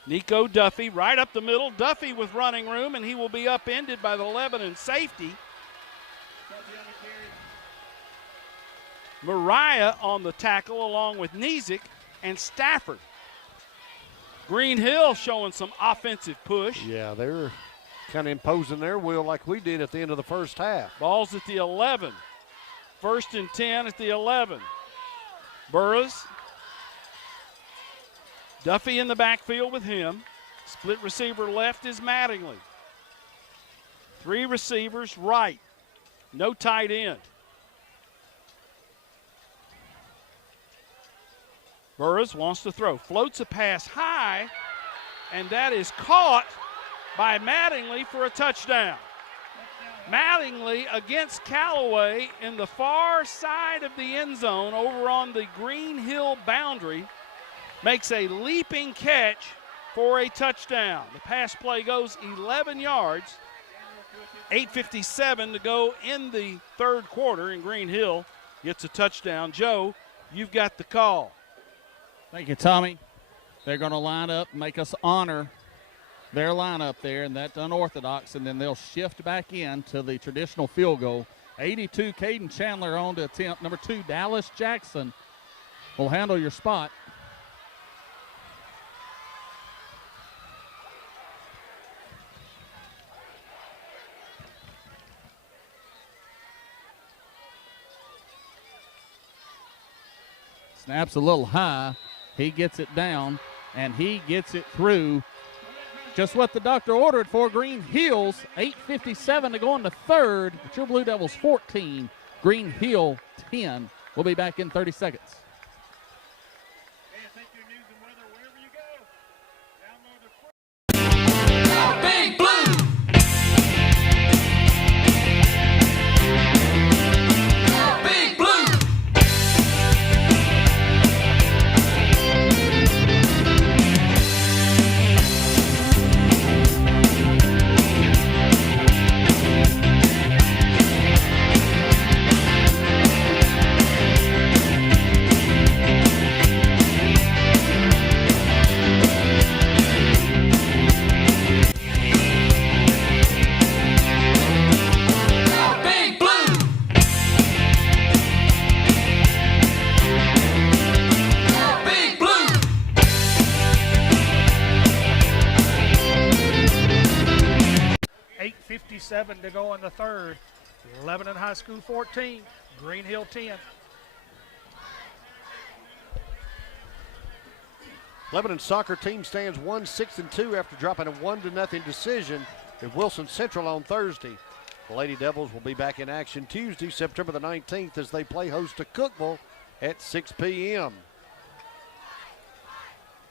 Nico Duffy right up the middle. Duffy with running room, and he will be upended by the Lebanon safety. Mariah on the tackle along with Nizik and Stafford. GreenHill showing some offensive push. Yeah, they're kind of imposing their will like we did at the end of the first half. Ball's at the 11. 1st and 10 at the 11. Burrows. Duffy in the backfield with him. Split receiver left is Mattingly. 3 receivers right. No tight end. Burrows wants to throw. Floats a pass high, and that is caught by Mattingly for a touchdown. Mattingly against Callaway in the far side of the end zone over on the GreenHill boundary. Makes a leaping catch for a touchdown. The pass play goes 11 yards. 8:57 to go in the third quarter, and GreenHill gets a touchdown. Joe, you've got the call. Thank you, Tommy. They're going to line up, make us honor their lineup there, and that's unorthodox, and then they'll shift back in to the traditional field goal. 82, Caden Chandler on to attempt. Number 2, Dallas Jackson will handle your spot. Snaps a little high. He gets it down, and he gets it through. Just what the doctor ordered for GreenHill's. 8:57 to go in the third. It's your Blue Devils 14, GreenHill 10. We'll be back in 30 seconds. Big Blue! Big Blue! Big Blue! 8:57 to go in the third. Lebanon High School 14, GreenHill 10. Lebanon soccer team stands 1-6-2 after dropping a 1-0 decision at Wilson Central on Thursday. The Lady Devils will be back in action Tuesday, September the 19th, as they play host to Cookeville at 6 p.m.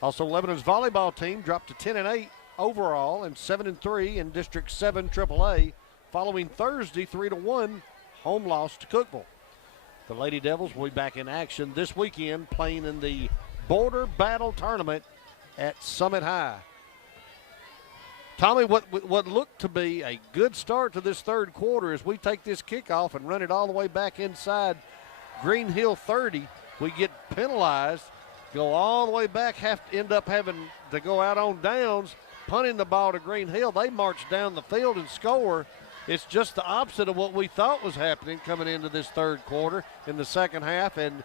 Also, Lebanon's volleyball team dropped to 10-8 overall and 7-3 in District 7 AAA, following Thursday 3-1 home loss to Cookeville. The Lady Devils will be back in action this weekend, playing in the Border Battle Tournament at Summit High. Tommy, what looked to be a good start to this third quarter, as we take this kickoff and run it all the way back inside GreenHill 30, we get penalized, go all the way back, end up having to go out on downs, punting the ball to GreenHill. They march down the field and score. It's just the opposite of what we thought was happening coming into this third quarter in the second half, and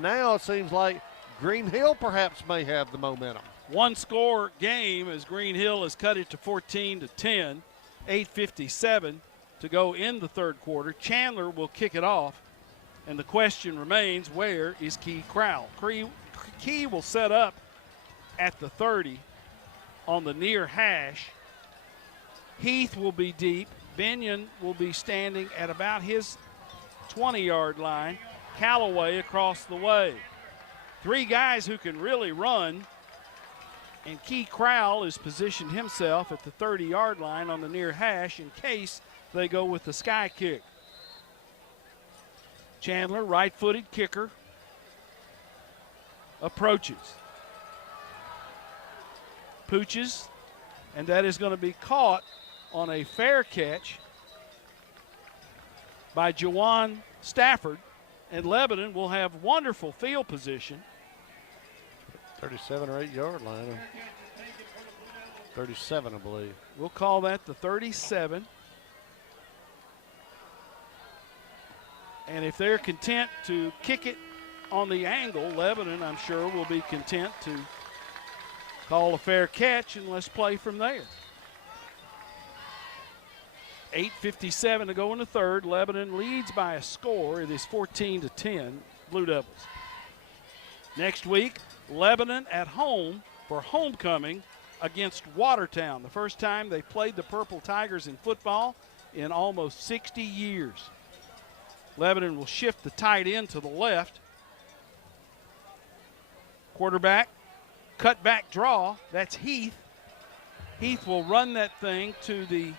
now it seems like GreenHill perhaps may have the momentum. One-score game as GreenHill has cut it to 14-10, 8:57 to go in the third quarter. Chandler will kick it off, and the question remains, where is Key Crowell? Key will set up at the 30 on the near hash. Heath will be deep. Binion will be standing at about his 20-yard line. Callaway across the way. Three guys who can really run, and Key Crowell has positioned himself at the 30-yard line on the near hash in case they go with the sky kick. Chandler, right-footed kicker, approaches. Pooches, and that is going to be caught on a fair catch by Jawan Stafford, and Lebanon will have wonderful field position. 37 or 8-yard line. 37, I believe. We'll call that the 37. And if they're content to kick it on the angle, Lebanon, I'm sure, will be content to call a fair catch, and let's play from there. 8:57 to go in the third. Lebanon leads by a score. It is 14-10, Blue Devils. Next week, Lebanon at home for homecoming against Watertown. The first time they played the Purple Tigers in football in almost 60 years. Lebanon will shift the tight end to the left. Quarterback, cut back draw. That's Heath. Heath will run that thing to the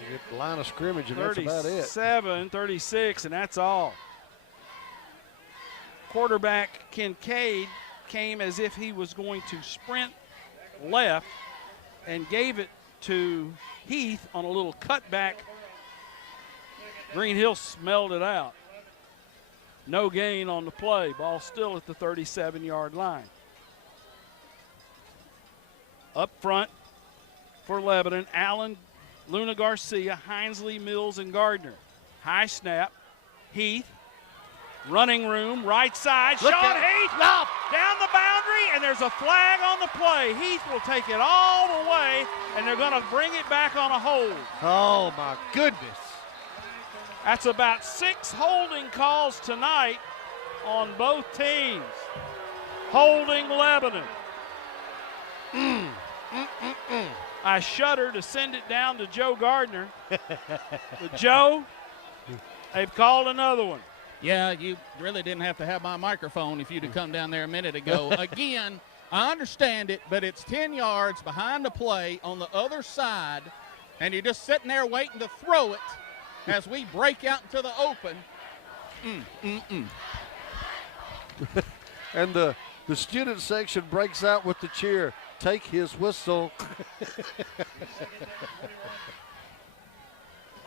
You get the line of scrimmage, and that's about it. 37, 36, and that's all. Quarterback Kincaid came as if he was going to sprint left and gave it to Heath on a little cutback. GreenHill smelled it out. No gain on the play. Ball still at the 37-yard line. Up front for Lebanon, Allen, Luna Garcia, Hinesley, Mills, and Gardner. High snap. Heath. Running room, right side. Sean Heath down the boundary, and there's a flag on the play. Heath will take it all the way, and they're going to bring it back on a hold. Oh, my goodness. That's about 6 holding calls tonight on both teams. Holding Lebanon. I shudder to send it down to Joe Gardner. But Joe, they've called another one. Yeah, you really didn't have to have my microphone if you'd have come down there a minute ago. Again, I understand it, but it's 10 yards behind the play on the other side, and you're just sitting there waiting to throw it as we break out into the open. And the student section breaks out with the cheer. Take his whistle.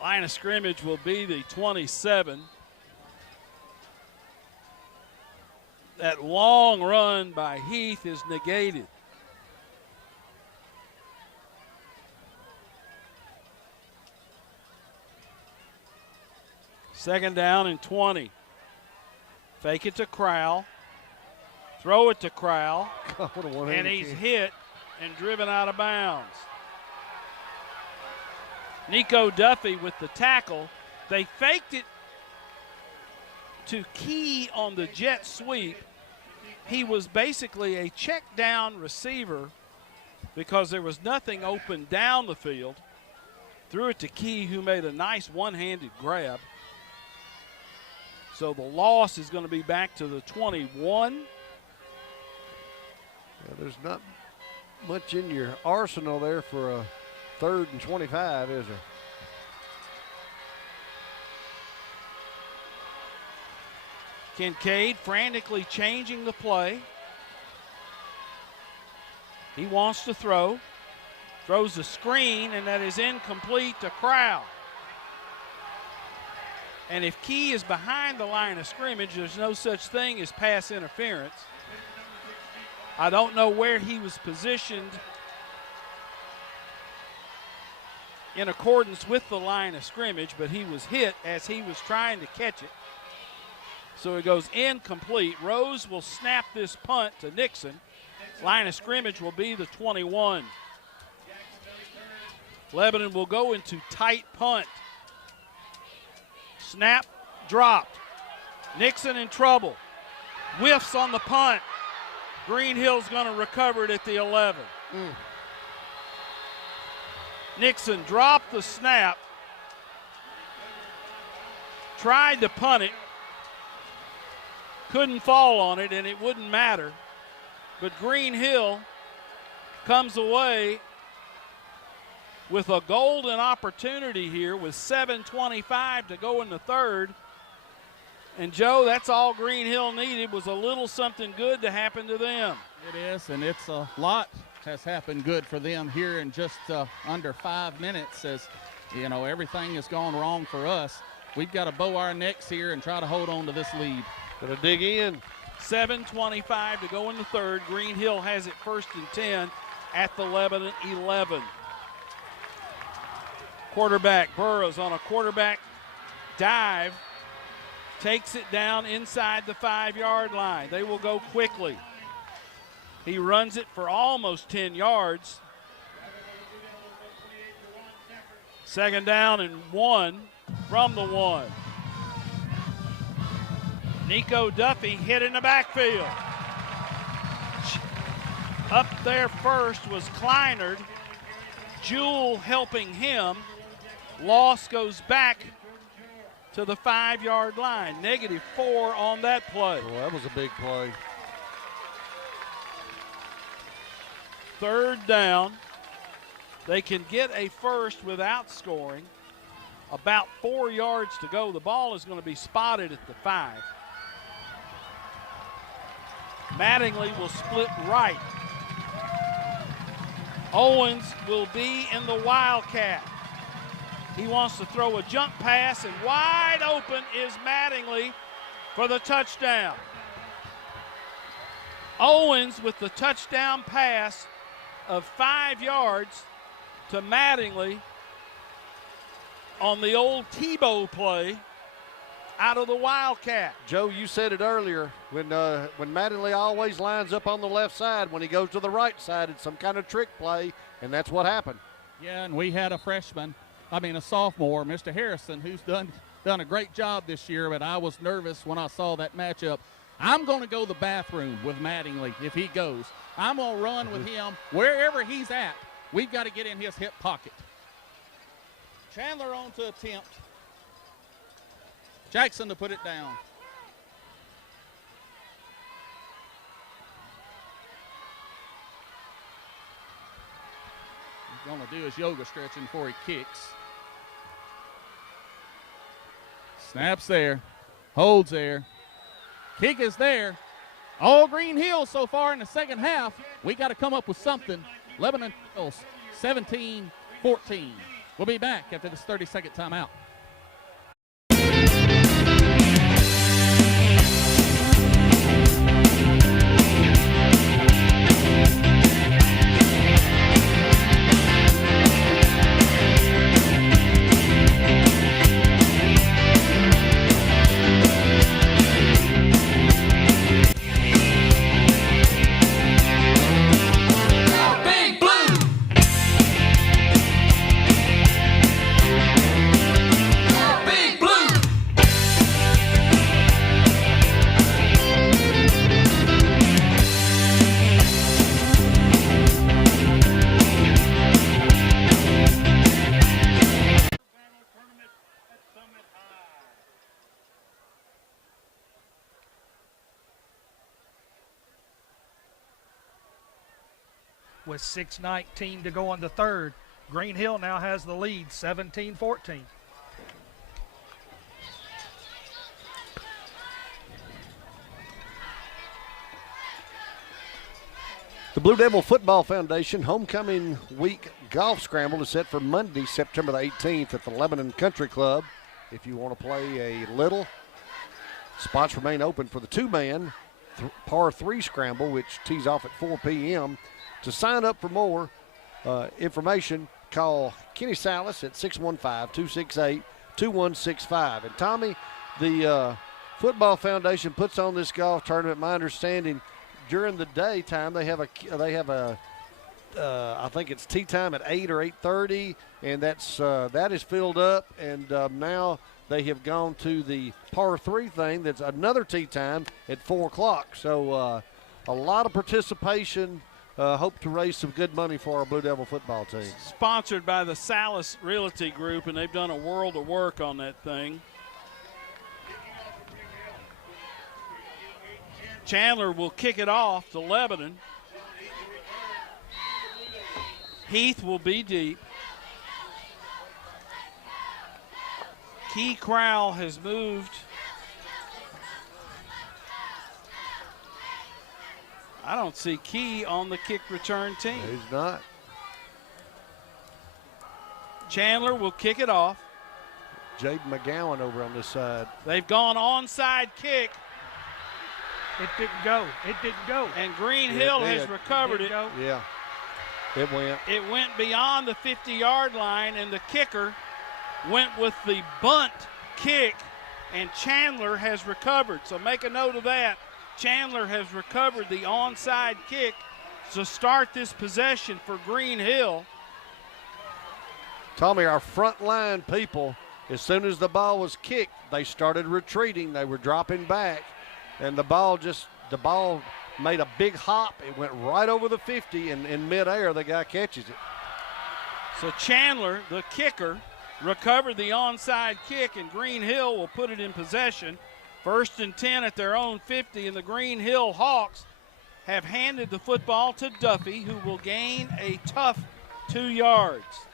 Line of scrimmage will be the 27. That long run by Heath is negated. Second down and 20. Fake it to Crowell. Throw it to Crowell. And he's hit and driven out of bounds. Nico Duffy with the tackle. They faked it to Key on the jet sweep, he was basically a check down receiver because there was nothing open down the field. Threw it to Key, who made a nice one-handed grab. So the loss is going to be back to the 21. Yeah, there's not much in your arsenal there for a 3rd and 25, is there? Kincaid frantically changing the play. He wants to throw. Throws the screen, and that is incomplete to Crowd. And if Key is behind the line of scrimmage, there's no such thing as pass interference. I don't know where he was positioned in accordance with the line of scrimmage, but he was hit as he was trying to catch it. So it goes incomplete. Rose will snap this punt to Nixon. Line of scrimmage will be the 21. Lebanon will go into tight punt. Snap, dropped. Nixon in trouble. Whiffs on the punt. GreenHill's going to recover it at the 11. Nixon dropped the snap. Tried to punt it. Couldn't fall on it, and it wouldn't matter. But GreenHill comes away with a golden opportunity here with 7:25 to go in the 3rd. And, Joe, that's all GreenHill needed was a little something good to happen to them. It is, and it's a lot has happened good for them here in just under 5 minutes. As, you know, everything has gone wrong for us. We've got to bow our necks here and try to hold on to this lead. Got to dig in. 7:25 to go in the 3rd. GreenHill has it 1st and 10 at the Lebanon 11. Quarterback Burrows on a quarterback dive takes it down inside the 5-yard line. They will go quickly. He runs it for almost 10 yards. 2nd down and 1 from the 1. Nico Duffy hit in the backfield. Up there first was Kleinard. Jewell helping him. Loss goes back to the 5-yard line. -4 on that play. Well, that was a big play. 3rd down. They can get a first without scoring. About 4 yards to go. The ball is going to be spotted at the 5. Mattingly will split right. Owens will be in the Wildcat. He wants to throw a jump pass, and wide open is Mattingly for the touchdown. Owens with the touchdown pass of 5 yards to Mattingly on the old Tebow play out of the Wildcat. Joe, you said it earlier. When Mattingly always lines up on the left side, when he goes to the right side, it's some kind of trick play, and that's what happened. Yeah, and we had a sophomore, Mr. Harrison, who's done a great job this year, but I was nervous when I saw that matchup. I'm going to go to the bathroom with Mattingly if he goes. I'm going to run with him wherever he's at. We've got to get in his hip pocket. Chandler on to attempt. Jackson to put it down. He's going to do his yoga stretching before he kicks. Snaps there. Holds there. Kick is there. All GreenHill so far in the second half. We got to come up with something. Lebanon 17-14. We'll be back after this 30-second timeout. Big Blue. with 6:19 to go on the third. GreenHill now has the lead, 17-14. The Blue Devil Football Foundation Homecoming Week Golf Scramble is set for Monday, September the 18th at the Lebanon Country Club. If you want to play a little, spots remain open for the two-man par 3 scramble, which tees off at 4 p.m. To sign up for more information, call Kenny Salas at 615-268-2165. And Tommy, the Football Foundation puts on this golf tournament. My understanding, during the daytime they have I think it's tee time at 8 or 8:30, and that is filled up. And now they have gone to the par 3 thing. That's another tee time at 4 o'clock. So a lot of participation. Hope to raise some good money for our Blue Devil football team. Sponsored by the Salas Realty Group, and they've done a world of work on that thing. Chandler will kick it off to Lebanon. Heath will be deep. Key Crowell has moved. I don't see Key on the kick return team. He's not. Chandler will kick it off. Jaden McGowan over on this side. They've gone onside kick. It didn't go. It didn't go. And GreenHill has recovered it. Yeah, it went. It went beyond the 50-yard line, and the kicker went with the bunt kick, and Chandler has recovered. So make a note of that. Chandler has recovered the onside kick to start this possession for GreenHill. Tommy, our front line people, as soon as the ball was kicked, they started retreating. They were dropping back, and the ball made a big hop. It went right over the 50, and in midair, the guy catches it. So Chandler, the kicker, recovered the onside kick, and GreenHill will put it in possession. 1st and 10 at their own 50, and the GreenHill Hawks have handed the football to Duffy, who will gain a tough 2 yards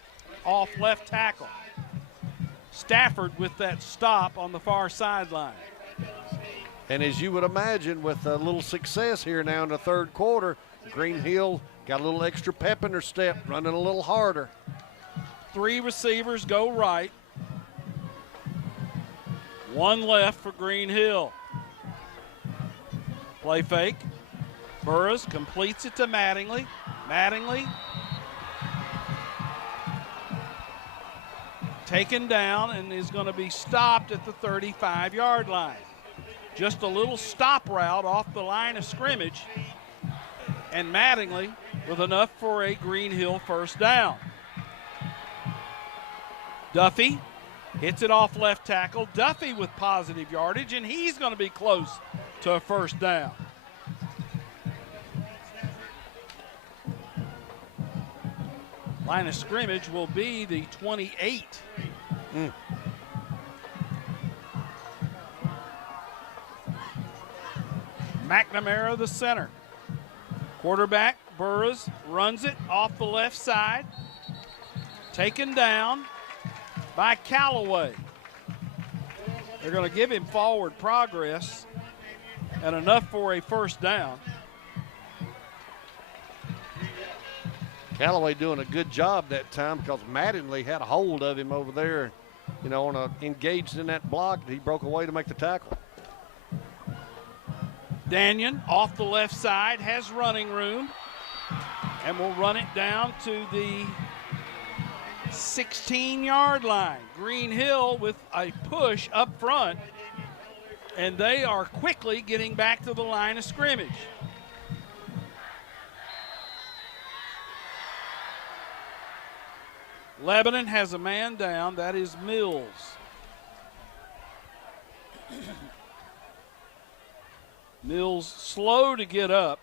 off left tackle. Stafford with that stop on the far sideline. And as you would imagine, with a little success here now in the third quarter, GreenHill got a little extra pep in their step, running a little harder. 3 receivers go right. 1 left for GreenHill. Play fake. Burris completes it to Mattingly. Mattingly taken down and is going to be stopped at the 35-yard line. Just a little stop route off the line of scrimmage, and Mattingly with enough for a GreenHill first down. Duffy hits it off left tackle. Duffy with positive yardage, and he's going to be close to a first down. Line of scrimmage will be the 28. McNamara, the center. Quarterback, Burris, runs it off the left side. Taken down by Callaway. They're going to give him forward progress and enough for a first down. Callaway doing a good job that time because Mattingly had a hold of him over there, engaged in that block. He broke away to make the tackle. Danyon off the left side has running room and will run it down to the 16-yard line. GreenHill with a push up front, and they are quickly getting back to the line of scrimmage. Lebanon has a man down. That is Mills. Mills slow to get up.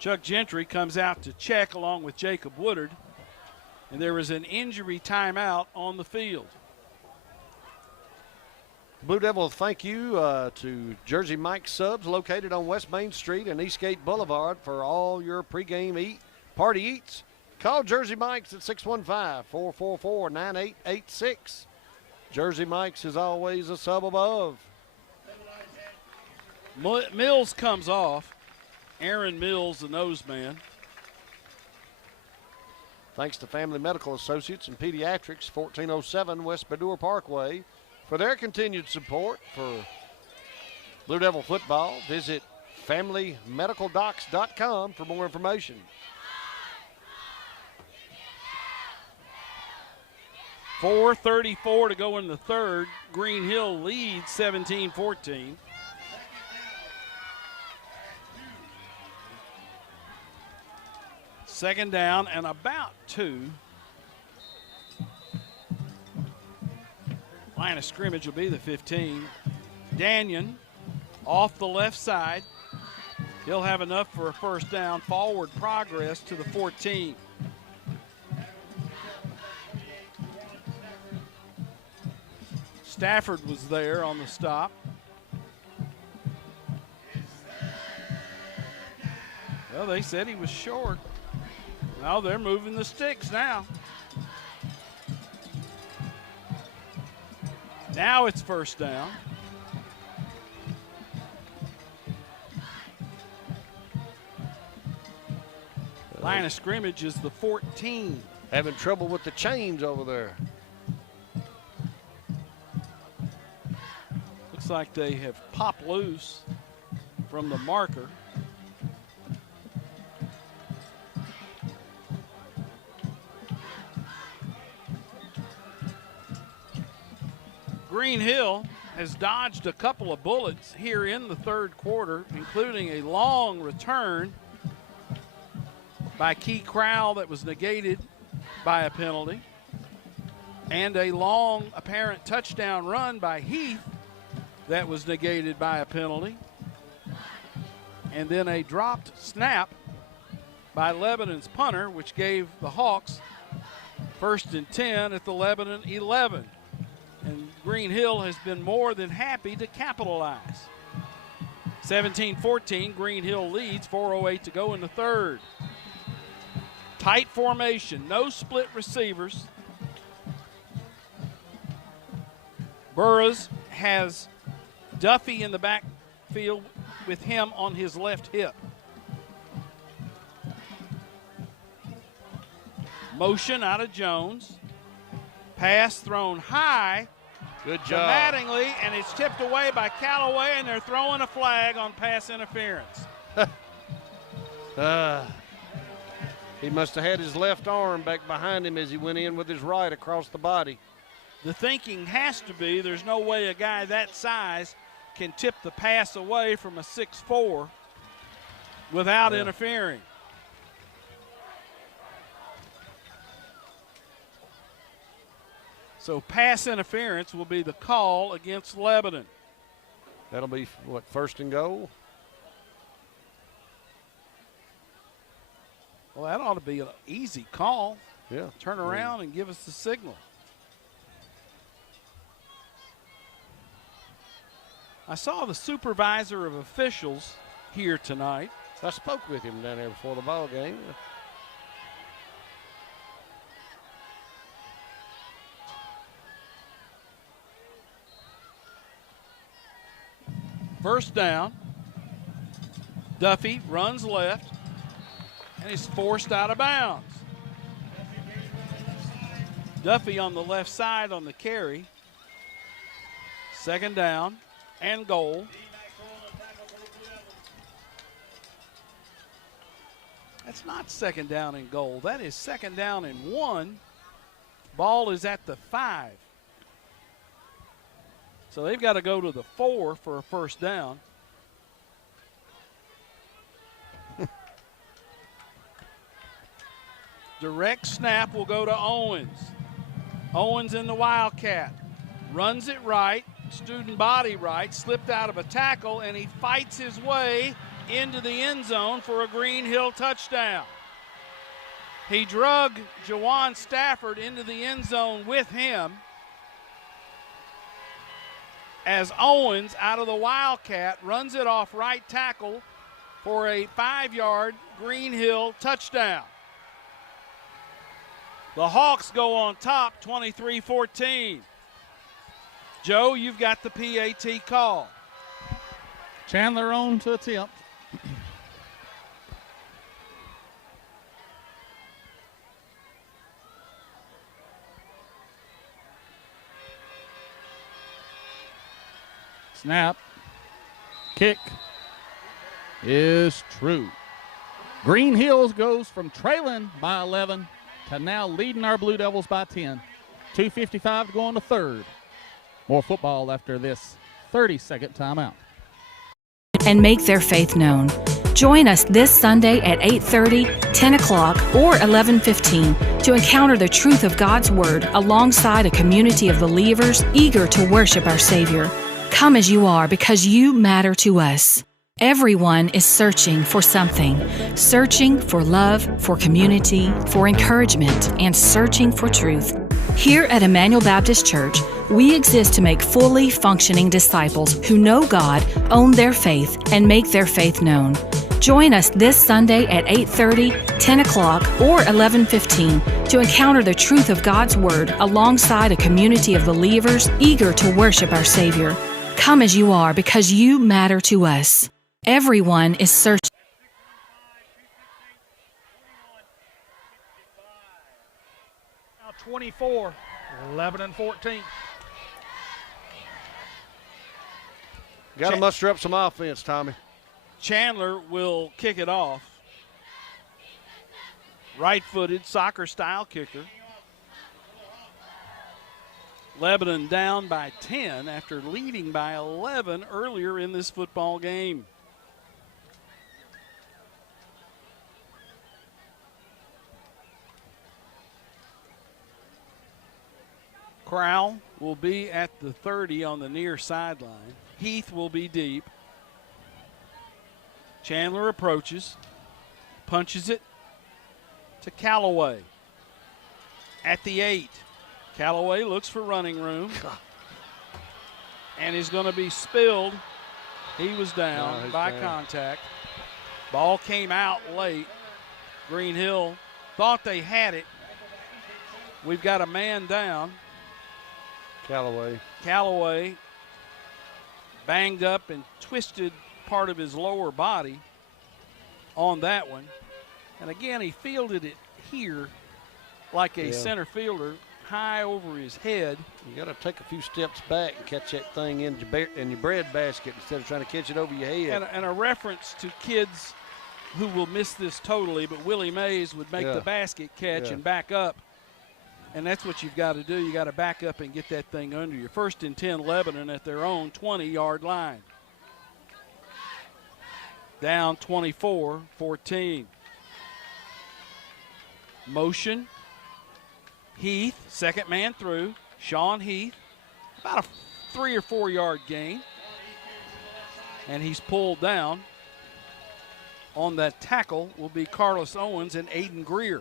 Chuck Gentry comes out to check along with Jacob Woodard, and there is an injury timeout on the field. Blue Devil, thank you to Jersey Mike Subs, located on West Main Street and Eastgate Boulevard, for all your pregame party eats. Call Jersey Mike's at 615-444-9886. Jersey Mike's is always a sub above. Mills comes off. Aaron Mills, the nose man. Thanks to Family Medical Associates and Pediatrics, 1407 West Baddour Parkway, for their continued support for Blue Devil football. Visit FamilyMedicalDocs.com for more information. .434 to go in the third. GreenHill leads 17-14. Second down and about 2. Line of scrimmage will be the 15. Danyon off the left side. He'll have enough for a first down. Forward progress to the 14. Stafford was there on the stop. Well, they said he was short. Well, they're moving the sticks now. Now it's first down. Line of scrimmage is the 14. Having trouble with the chains over there. Looks like they have popped loose from the marker. GreenHill has dodged a couple of bullets here in the third quarter, including a long return by Key Crowell that was negated by a penalty, and a long apparent touchdown run by Heath that was negated by a penalty, and then a dropped snap by Lebanon's punter, which gave the Hawks 1st and 10 at the Lebanon 11. And GreenHill has been more than happy to capitalize. 17-14, GreenHill leads, 4:08 to go in the third. Tight formation, no split receivers. Burroughs has Duffy in the backfield with him on his left hip. Motion out of Jones. Pass thrown high. Good job. To Mattingly, and it's tipped away by Callaway, and they're throwing a flag on pass interference. He must have had his left arm back behind him as he went in with his right across the body. The thinking has to be there's no way a guy that size can tip the pass away from a 6'4" without interfering. So pass interference will be the call against Lebanon. That'll be, what, first and goal? Well, that ought to be an easy call. Yeah. Turn around and give us the signal. I saw the supervisor of officials here tonight. I spoke with him down there before the ball game. First down. Duffy runs left, and he's forced out of bounds. Duffy on the left side on the carry. Second down and goal. That's not second down and goal. That is second down and 1. Ball is at the 5. So they've got to go to the 4 for a first down. Direct snap will go to Owens. Owens in the Wildcat. Runs it right, student body right, slipped out of a tackle, and he fights his way into the end zone for a GreenHill touchdown. He drug Jawan Stafford into the end zone with him. as Owens out of the Wildcat runs it off right tackle for a 5-yard GreenHill touchdown. The Hawks go on top 23-14. Joe, you've got the PAT call. Chandler on to attempt. Snap. Kick is true. GreenHill goes from trailing by 11 to now leading our Blue Devils by 10. 2:55 to go on the third. More football after this 30-second timeout. And make their faith known. Join us this Sunday at 8:30, 10 o'clock, or 11:15 to encounter the truth of God's Word alongside a community of believers eager to worship our Savior. Come as you are because you matter to us. Everyone is searching for something, searching for love, for community, for encouragement, and searching for truth. Here at Emmanuel Baptist Church, we exist to make fully functioning disciples who know God, own their faith, and make their faith known. Join us this Sunday at 8:30, 10 o'clock, or 11:15 to encounter the truth of God's Word alongside a community of believers eager to worship our Savior. Come as you are because you matter to us. Everyone is searching. Now 24, 11 and 14. Got to muster up some offense, Tommy. Chandler will kick it off. Right-footed, soccer-style kicker. Lebanon down by 10 after leading by 11 earlier in this football game. Crowell will be at the 30 on the near sideline. Heath will be deep. Chandler approaches, punches it to Callaway. At the 8, Callaway looks for running room. And he's going to be spilled. He was down by contact. Ball came out late. GreenHill thought they had it. We've got a man down. Callaway banged up and twisted part of his lower body on that one. And again, he fielded it here like a center fielder, high over his head. You got to take a few steps back and catch that thing in your bread basket instead of trying to catch it over your head. And a reference to kids who will miss this totally, but Willie Mays would make the basket catch and back up. And that's what you've got to do. You got to back up and get that thing under you. 1st and 10 Lebanon at their own 20-yard line. Down 24-14. Motion. Heath, second man through. Sean Heath, about a 3 or 4 yard gain. And he's pulled down. On that tackle will be Carlos Owens and Aiden Greer.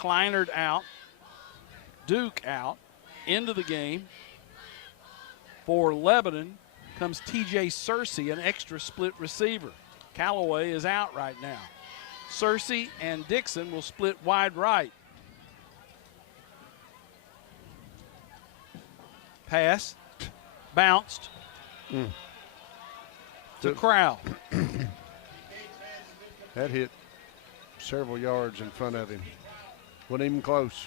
Kleinert out. Duke out. Into the game. For Lebanon comes TJ Searcy, an extra split receiver. Callaway is out right now. Searcy and Dixon will split wide right. Pass. Bounced. To Crowell. That hit several yards in front of him. Wasn't even close.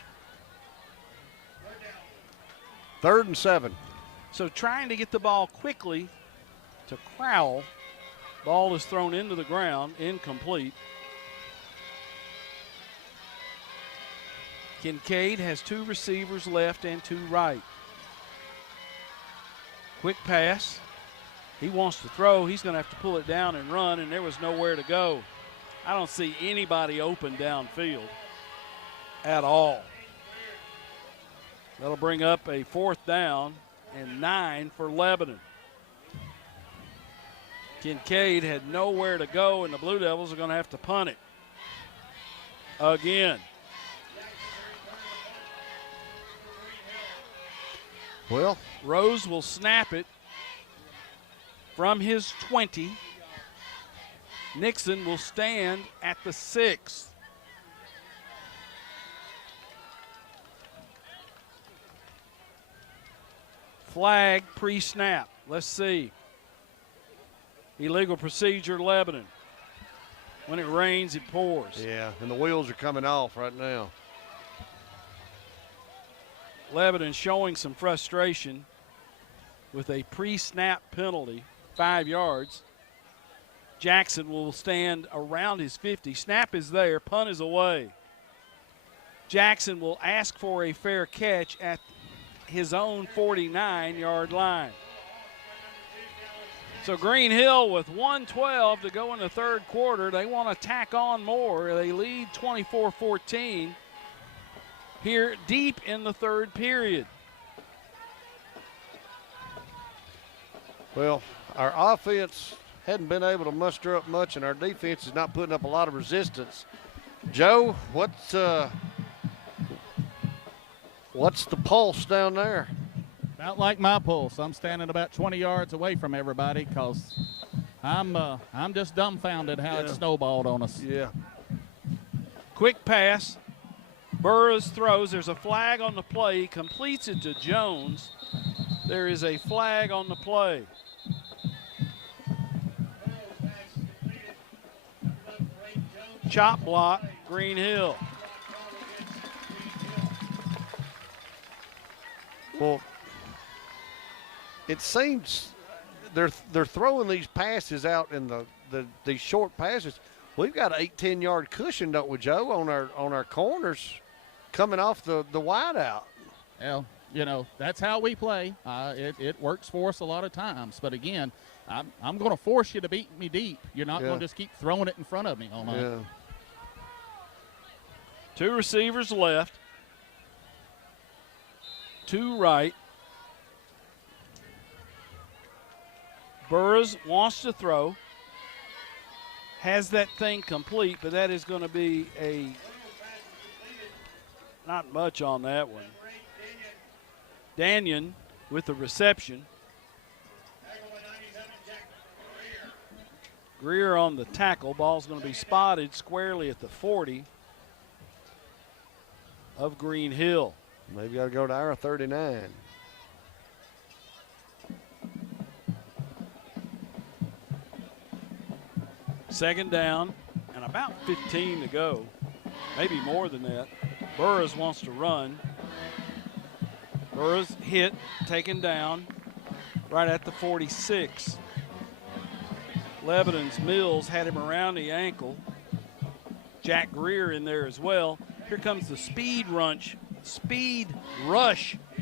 3rd and 7. So trying to get the ball quickly to Crowell. Ball is thrown into the ground, incomplete. Kincaid has 2 receivers left and 2 right. Quick pass. He wants to throw. He's going to have to pull it down and run, and there was nowhere to go. I don't see anybody open downfield at all. That'll bring up a 4th down and 9 for Lebanon. Kincaid had nowhere to go, and the Blue Devils are going to have to punt it again. Well, Rose will snap it from his 20. Nixon will stand at the 6. Flag pre-snap. Let's see. Illegal procedure, Lebanon. When it rains, it pours. yeah, and the wheels are coming off right now. Lebanon showing some frustration with a pre-snap penalty, 5 yards. Jackson will stand around his 50. Snap is there, punt is away. Jackson will ask for a fair catch at his own 49-yard line. So GreenHill with 1:12 to go in the third quarter. They want to tack on more. They lead 24-14 here deep in the third period. Well, our offense hadn't been able to muster up much, and our defense is not putting up a lot of resistance. Joe, what's the pulse down there? About like my pulse. I'm standing about 20 yards away from everybody because I'm just dumbfounded how it snowballed on us. Yeah. Quick pass. Burris throws. There's a flag on the play. He completes it to Jones. There is a flag on the play. Chop block, GreenHill. Well, it seems they're throwing these passes out in these short passes. We've got an 8-10 yard cushion, don't we, Joe, on our corners coming off the wide out. Well, you know, that's how we play. It works for us a lot of times. But again, I'm going to force you to beat me deep. You're not going to just keep throwing it in front of me all night. Yeah. 2 receivers left. 2 right. Burris wants to throw. Has that thing complete, but that is going to be not much on that one. Danyon with the reception. Greer on the tackle. Ball's going to be spotted squarely at the 40 of GreenHill. Maybe got to go to our 39. Second down and about 15 to go. Maybe more than that. Burris wants to run. Burris hit, taken down right at the 46. Lebanon's Mills had him around the ankle. Jack Greer in there as well. Here comes the speed rush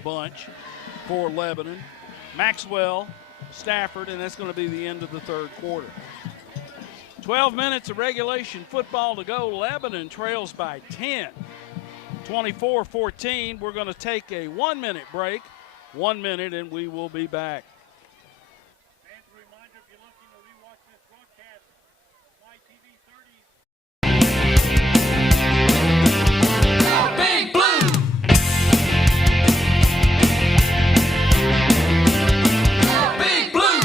bunch for Lebanon. Maxwell, Stafford, and that's going to be the end of the third quarter. 12 minutes of regulation football to go. Lebanon trails by 10. 24-14. We're going to take a 1-minute break. 1 minute, and we will be back. Fans, a reminder, if you're looking to rewatch this broadcast, YTV 30. Big Blue. Big Blue. Big Blue.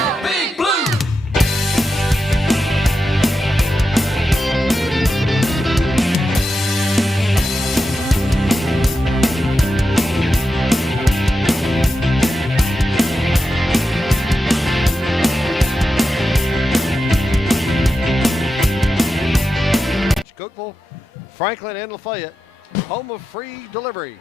Big Blue. Cookville, Franklin, and Lafayette, home of free delivery.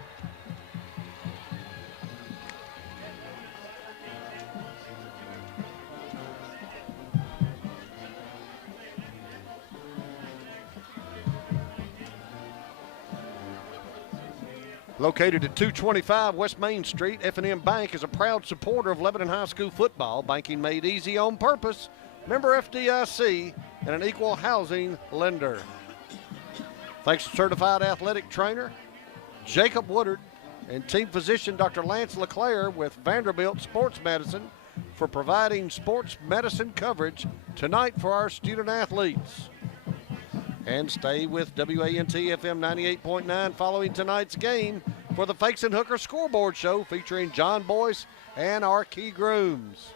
Located at 225 West Main Street, F&M Bank is a proud supporter of Lebanon High School football. Banking made easy on purpose. Member FDIC and an equal housing lender. Thanks to certified athletic trainer Jacob Woodard and team physician Dr. Lance LeClaire with Vanderbilt Sports Medicine for providing sports medicine coverage tonight for our student athletes. And stay with WANT FM 98.9 following tonight's game for the Fakes and Hooker Scoreboard Show featuring John Boyce and our key grooms.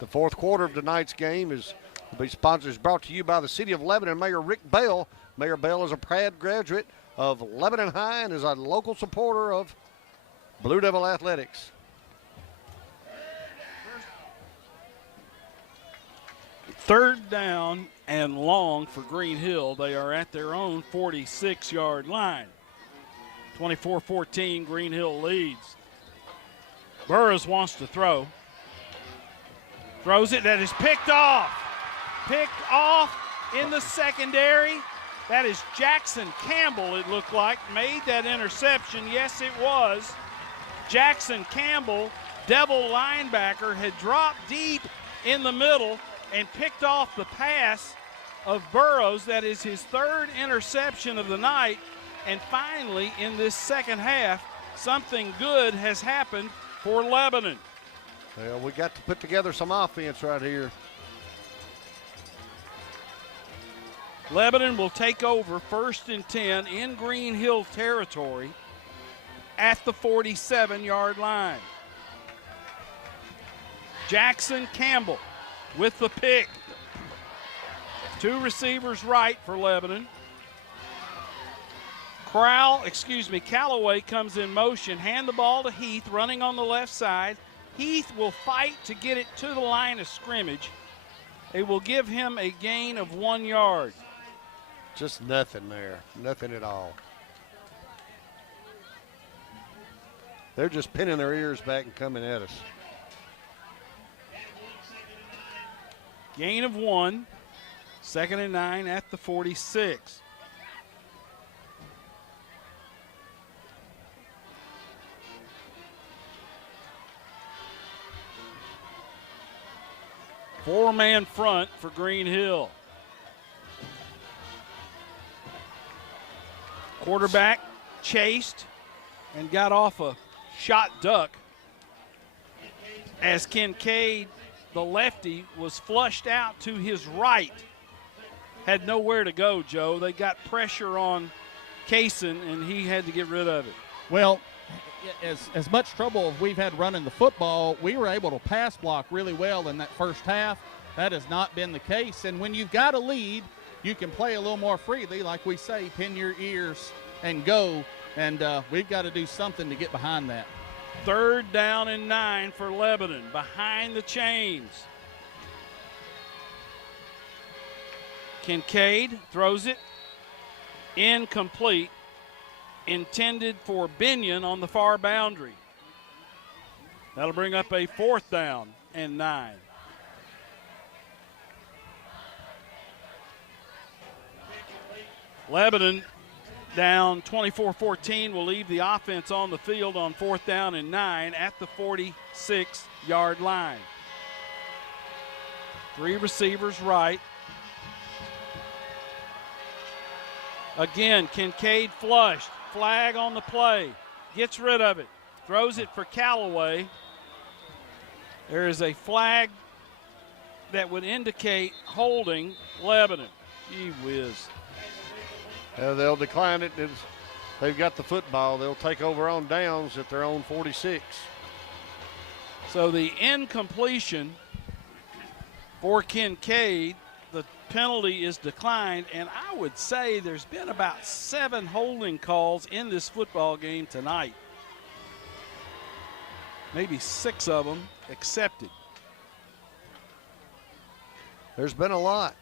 The fourth quarter of tonight's game is brought to you by the City of Lebanon Mayor Rick Bell. Mayor Bell is a proud graduate of Lebanon High and is a local supporter of Blue Devil Athletics. Third down and long for GreenHill. They are at their own 46-yard line. 24-14, GreenHill leads. Burris wants to throw. Throws it. That is picked off. Picked off in the secondary. That is Jackson Campbell, it looked like, made that interception. Yes, it was. Jackson Campbell, Devil linebacker, had dropped deep in the middle and picked off the pass of Burrows. That is his third interception of the night. And finally, in this second half, something good has happened for Lebanon. Well, we got to put together some offense right here. Lebanon will take over 1st and 10 in GreenHill territory at the 47-yard line. Jackson Campbell with the pick. Two receivers right for Lebanon. Callaway comes in motion. Hand the ball to Heath, running on the left side. Heath will fight to get it to the line of scrimmage. It will give him a gain of 1 yard. Just nothing there. Nothing at all. They're just pinning their ears back and coming at us. Gain of 1. 2nd and 9 at the 46. Four-man front for GreenHill. Quarterback chased and got off a shot duck as Kincaid, the lefty, was flushed out to his right. Had nowhere to go, Joe. They got pressure on Kaysen, and he had to get rid of it. Well, as much trouble as we've had running the football, we were able to pass block really well in that first half. That has not been the case. And when you've got a lead, you can play a little more freely. Like we say, pin your ears and go. And we've got to do something to get behind that. 3rd down and 9 for Lebanon, behind the chains. Kincaid throws it. Incomplete. Intended for Binion on the far boundary. That'll bring up a 4th down and 9. Lebanon down 24-14 will leave the offense on the field on 4th down and 9 at the 46-yard line. 3 receivers right. Again, Kincaid flushed. Flag on the play. Gets rid of it. Throws it for Callaway. There is a flag that would indicate holding Lebanon. Gee whiz. They'll decline it. They've got the football. They'll take over on downs at their own 46. So the incompletion for Kincaid, the penalty is declined, and I would say there's been about 7 holding calls in this football game tonight. Maybe 6 of them accepted. There's been a lot.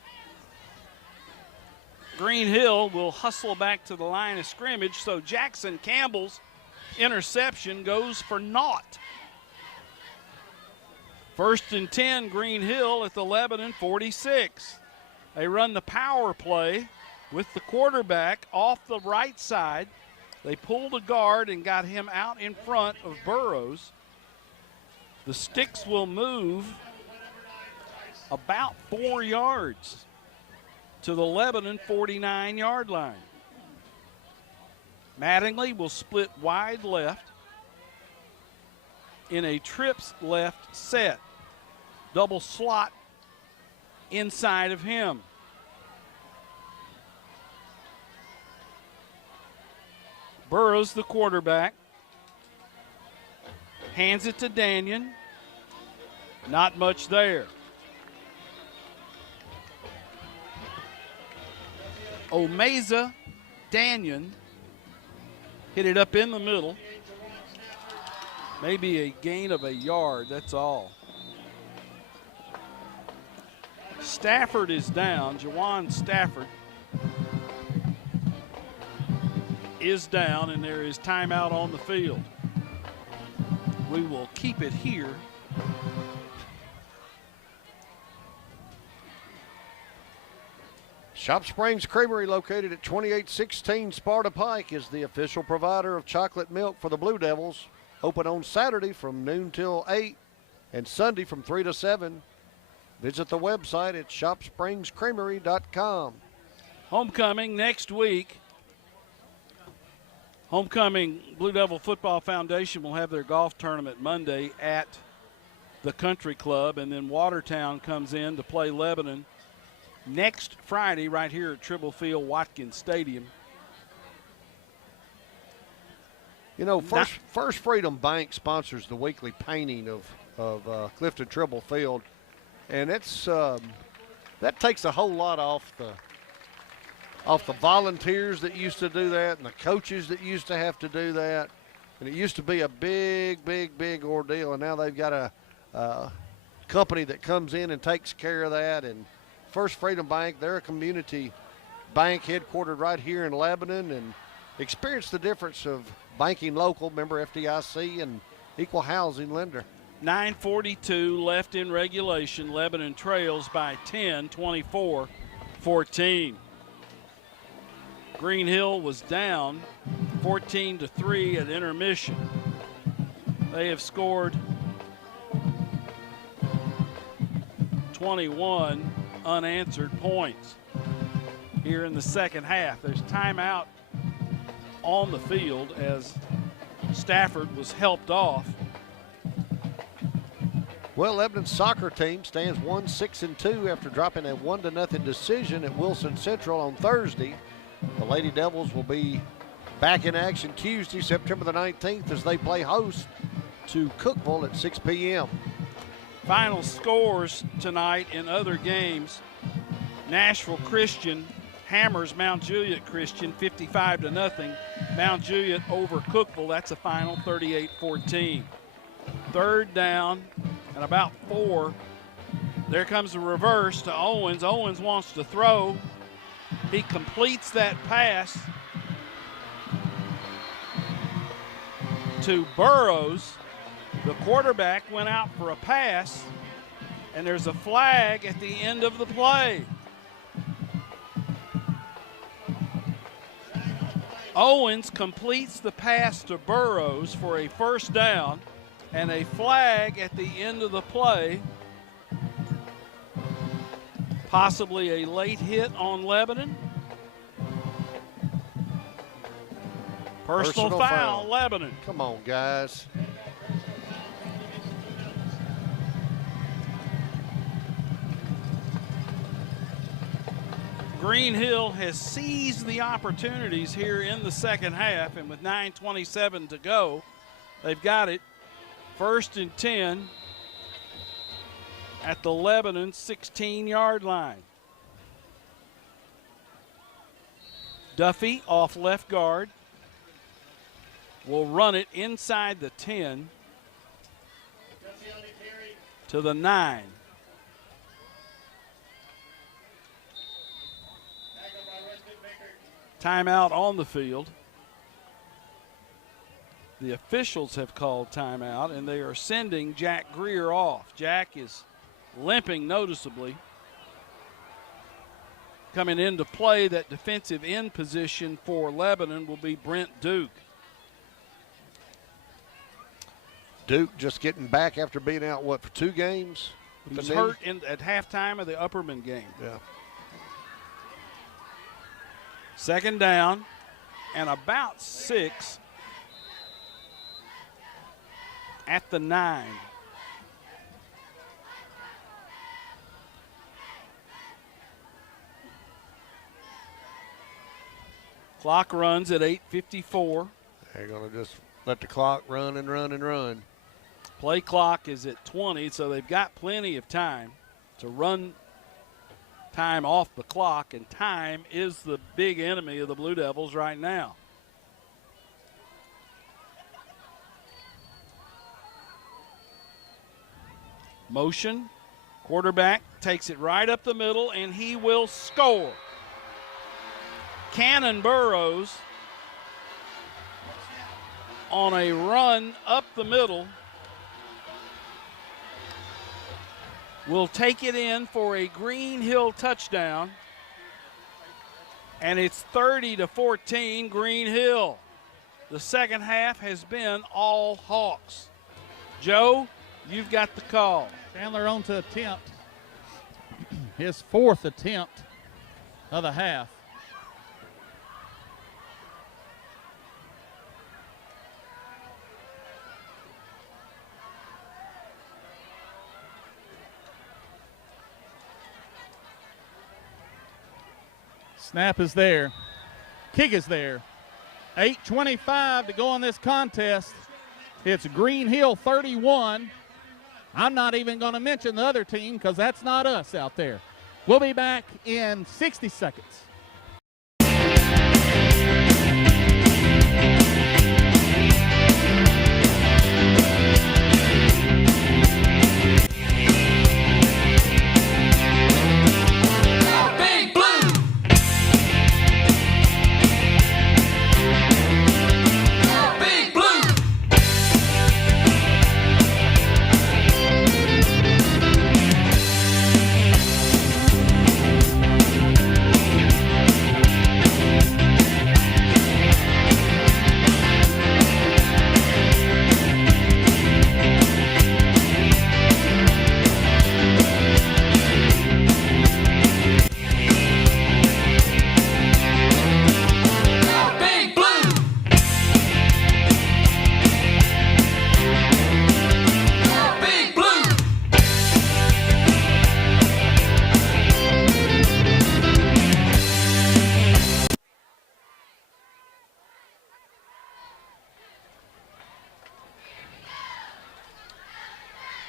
GreenHill will hustle back to the line of scrimmage, so Jackson Campbell's interception goes for naught. 1st and 10, GreenHill at the Lebanon 46. They run the power play with the quarterback off the right side. They pulled a guard and got him out in front of Burrows. The sticks will move about 4 yards to the Lebanon 49-yard line. Mattingly will split wide left in a trips left set. Double slot inside of him. Burrows, the quarterback, hands it to Danion. Not much there. Omeza Danion hit it up in the middle. Maybe a gain of a yard, that's all. Stafford is down. Jawan Stafford is down, and there is timeout on the field. We will keep it here. Shop Springs Creamery, located at 2816 Sparta Pike, is the official provider of chocolate milk for the Blue Devils. Open on Saturday from noon till 8 and Sunday from 3 to 7. Visit the website at shopspringscreamery.com. Homecoming next week. Homecoming Blue Devil Football Foundation will have their golf tournament Monday at the Country Club, and then Watertown comes in to play Lebanon next Friday right here at Tribble Field Watkins Stadium. You know, First Freedom Bank sponsors the weekly painting of Clifton Tribble Field, and it's that takes a whole lot off the volunteers that used to do that and the coaches that used to have to do that. And it used to be a big ordeal, and now they've got a company that comes in and takes care of that. And First Freedom Bank, they're a community bank headquartered right here in Lebanon, and experience the difference of banking local, member FDIC, and equal housing lender. 9:42 left in regulation. Lebanon trails by 10, 24-14. GreenHill was down 14-3 at intermission. They have scored 21 unanswered points here in the second half. There's timeout on the field as Stafford was helped off. Well, Lebanon's soccer team stands 1-6-2 after dropping a 1-0 decision at Wilson Central on Thursday. The Lady Devils will be back in action Tuesday, September the 19th, as they play host to Cookeville at 6 p.m. Final scores tonight in other games. Nashville Christian hammers Mount Juliet Christian 55-0. Mount Juliet over Cookeville. That's a final 38-14. Third down and about 4. There comes the reverse to Owens. Owens wants to throw. He completes that pass to Burrows. The quarterback went out for a pass, and there's a flag at the end of the play. Owens completes the pass to Burrows for a first down, and a flag at the end of the play. Possibly a late hit on Lebanon. Personal foul, Lebanon. Come on, guys. GreenHill has seized the opportunities here in the second half, and with 9:27 to go, they've got it. 1st and 10 at the Lebanon 16-yard line. Duffy off left guard will run it inside the 10 to the 9. Timeout on the field. The officials have called timeout, and they are sending Jack Greer off. Jack is limping noticeably. Coming into play, that defensive end position for Lebanon will be Brent Duke. Duke just getting back after being out, for 2 games? He was hurt at halftime of the Upperman game. Yeah. Second down and about 6 at the 9. Clock runs at 8:54. They're going to just let the clock run and run and run. Play clock is at 20, so they've got plenty of time to run time off the clock, and time is the big enemy of the Blue Devils right now. Motion, quarterback takes it right up the middle, and he will score. Cannon Burrows on a run up the middle will take it in for a GreenHill touchdown, and it's 30-14 GreenHill. The second half has been all Hawks. Joe, you've got the call. Chandler on to attempt his 4th attempt of the half. Snap is there. Kick is there. 8:25 to go in this contest. It's GreenHill 31. I'm not even going to mention the other team because that's not us out there. We'll be back in 60 seconds. Big Blue. Big Blue. Big Blue. Big Blue.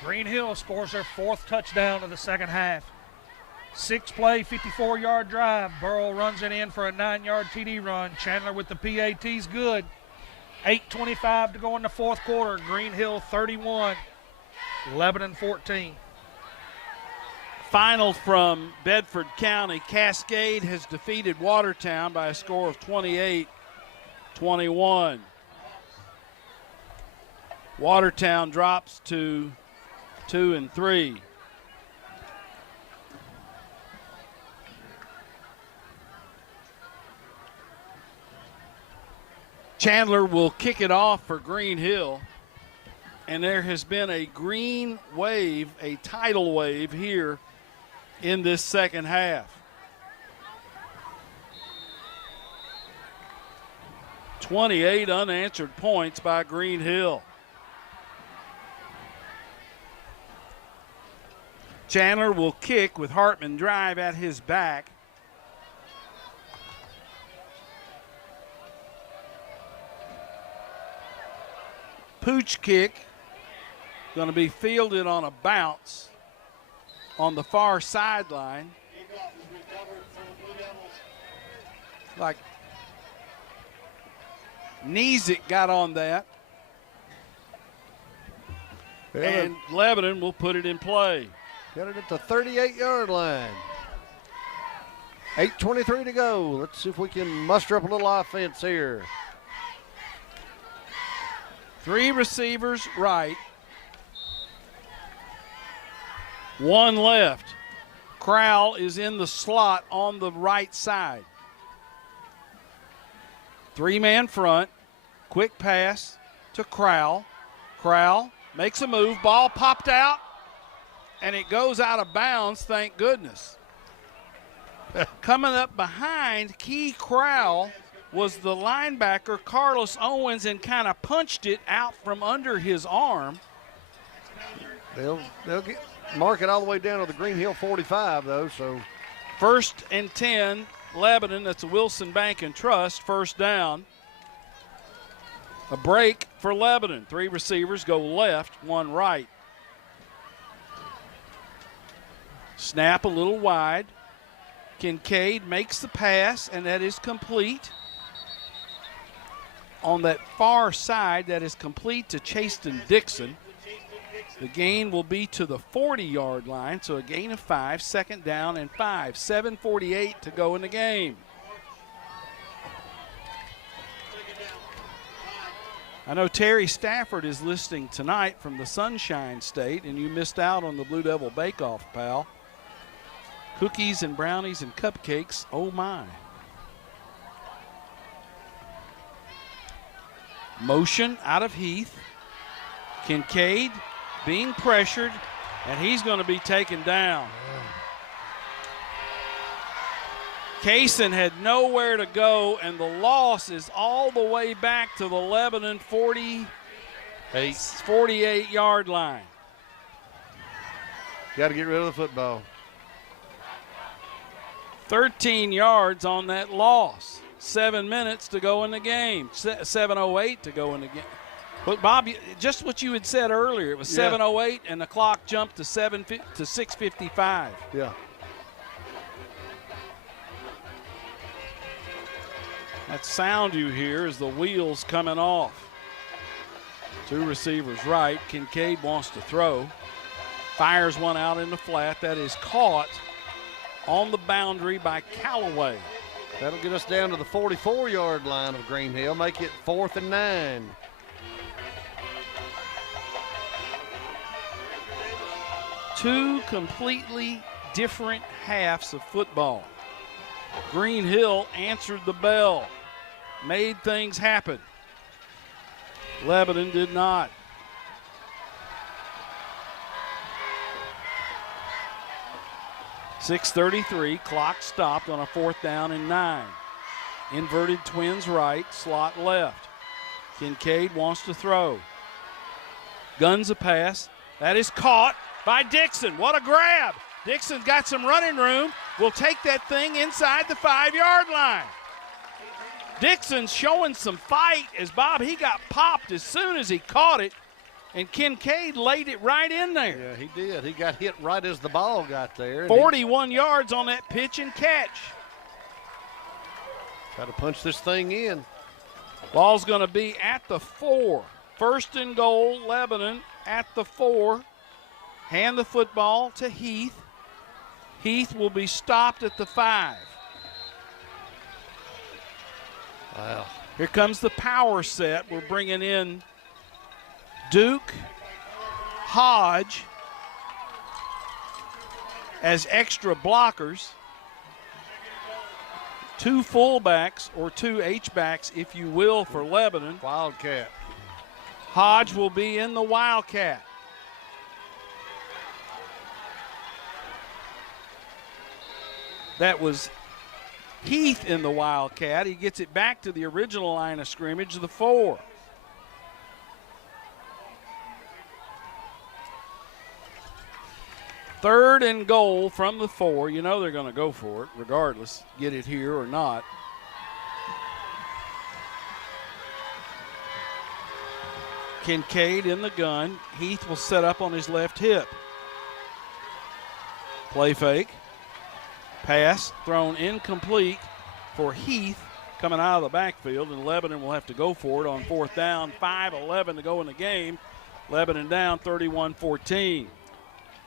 GreenHill scores their 4th touchdown of the second half. 6-play, 54-yard drive. Burrow runs it in for a 9-yard TD run. Chandler with the PAT's good. 8:25 to go in the 4th quarter. GreenHill 31, Lebanon 14. Final from Bedford County. Cascade has defeated Watertown by a score of 28-21. Watertown drops to 2-3. Chandler will kick it off for GreenHill, and there has been a green wave, a tidal wave here in this second half. 28 unanswered points by GreenHill. Chandler will kick with Hartman Drive at his back. Pooch kick going to be fielded on a bounce on the far sideline. Like Nizik got on that. And Lebanon will put it in play. Got it at the 38-yard line. 8:23 to go. Let's see if we can muster up a little offense here. 3 receivers right. 1 left. Crowell is in the slot on the right side. 3-man front. Quick pass to Crowell. Crowell makes a move. Ball popped out, and it goes out of bounds, thank goodness. Coming up behind Key Crowell was the linebacker, Carlos Owens, and kind of punched it out from under his arm. They'll mark it all the way down to the GreenHill 45, though. So 1st and 10, Lebanon. That's a Wilson Bank and Trust. First down. A break for Lebanon. 3 receivers go left, 1 right. Snap a little wide. Kincaid makes the pass, and that is complete. On that far side, that is complete to Chaston Dixon. The gain will be to the 40-yard line, so a gain of 5, 2nd down and 5. 7:48 to go in the game. I know Terry Stafford is listening tonight from the Sunshine State, and you missed out on the Blue Devil Bake-Off, pal. Cookies and brownies and cupcakes, oh my. Motion out of Heath. Kincaid being pressured, and he's going to be taken down. Kaysen had nowhere to go, and the loss is all the way back to the Lebanon 48-yard line. Got to get rid of the football. 13 yards on that loss. 7 minutes to go in the game. 7:08 to go in the game. But Bob, just what you had said earlier, it was 7:08 and the clock jumped to 6:55. Yeah. That sound you hear is the wheels coming off. 2 receivers right. Kincaid wants to throw. Fires one out in the flat. That is caught on the boundary by Callaway. That'll get us down to the 44-yard line of GreenHill. Make it 4th and 9. Two completely different halves of football. GreenHill answered the bell, made things happen. Lebanon did not. .6:33, clock stopped on a 4th down and 9. Inverted twins right, slot left. Kincaid wants to throw. Guns a pass. That is caught by Dixon. What a grab. Dixon's got some running room. Will take that thing inside the 5-yard line. Dixon's showing some fight as Bob, he got popped as soon as he caught it, and Kincaid laid it right in there. Yeah, he did. He got hit right as the ball got there. 41 yards on that pitch and catch. Try to punch this thing in. Ball's going to be at the 4. 1st and goal, Lebanon at the 4. Hand the football to Heath. Heath will be stopped at the 5. Wow. Here comes the power set. We're bringing in Duke, Hodge as extra blockers. 2 fullbacks or 2 H-backs, if you will, for Lebanon. Wildcat. Hodge will be in the Wildcat. That was Heath in the Wildcat. He gets it back to the original line of scrimmage, the 4. Third and goal from the 4. You know they're going to go for it regardless, get it here or not. Kincaid in the gun. Heath will set up on his left hip. Play fake. Pass thrown incomplete for Heath coming out of the backfield, and Lebanon will have to go for it on 4th down. 5:11 to go in the game. Lebanon down 31-14.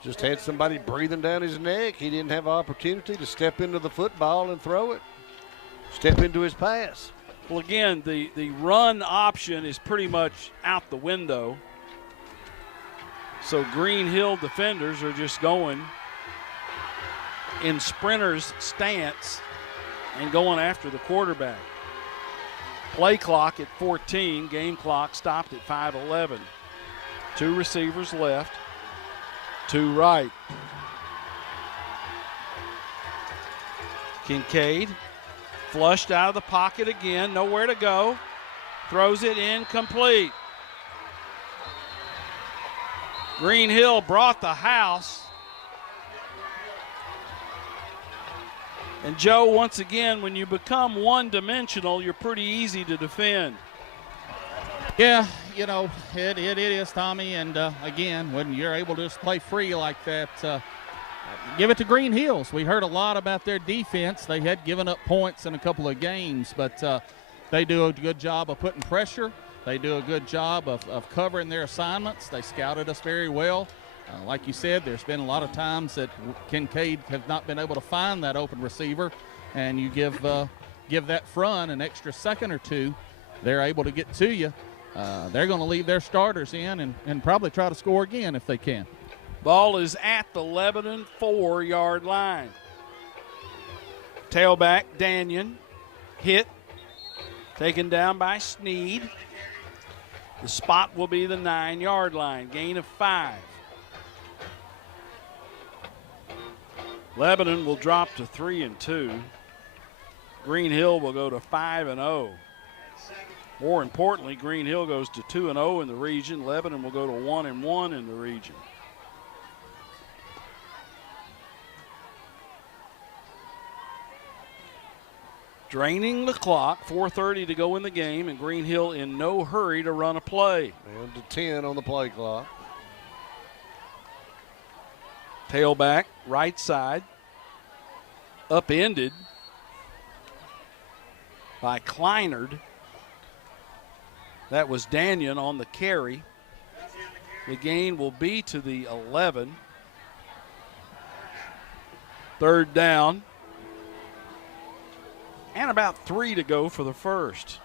Just had somebody breathing down his neck. He didn't have an opportunity to step into the football and throw it. Step into his pass. Well, again, the run option is pretty much out the window. So GreenHill defenders are just going in sprinter's stance and going after the quarterback. Play clock at 14, game clock stopped at 5:11. 2 receivers left, 2 right. Kincaid flushed out of the pocket again, nowhere to go. Throws it incomplete. GreenHill brought the house. And Joe, once again, when you become one-dimensional, you're pretty easy to defend. Yeah, you know, it is, Tommy. And, again, when you're able to just play free like that, give it to GreenHills. We heard a lot about their defense. They had given up points in a couple of games, but they do a good job of putting pressure. They do a good job of covering their assignments. They scouted us very well. Like you said, there's been a lot of times that Kincaid have not been able to find that open receiver, and you give that front an extra second or two, they're able to get to you. They're going to leave their starters in and probably try to score again if they can. Ball is at the Lebanon 4-yard line. Tailback Danyon hit, taken down by Sneed. The spot will be the 9-yard line, gain of 5. Lebanon will drop to 3-2. GreenHill will go to 5-0. More importantly, GreenHill goes to 2-0 in the region. Lebanon will go to 1-1 in the region. Draining the clock, 4:30 to go in the game, and GreenHill in no hurry to run a play. And to 10 on the play clock. Tailback, right side, upended by Kleinard. That was Danyon on the carry. The gain will be to the 11. 3rd down. And about 3 to go for the first.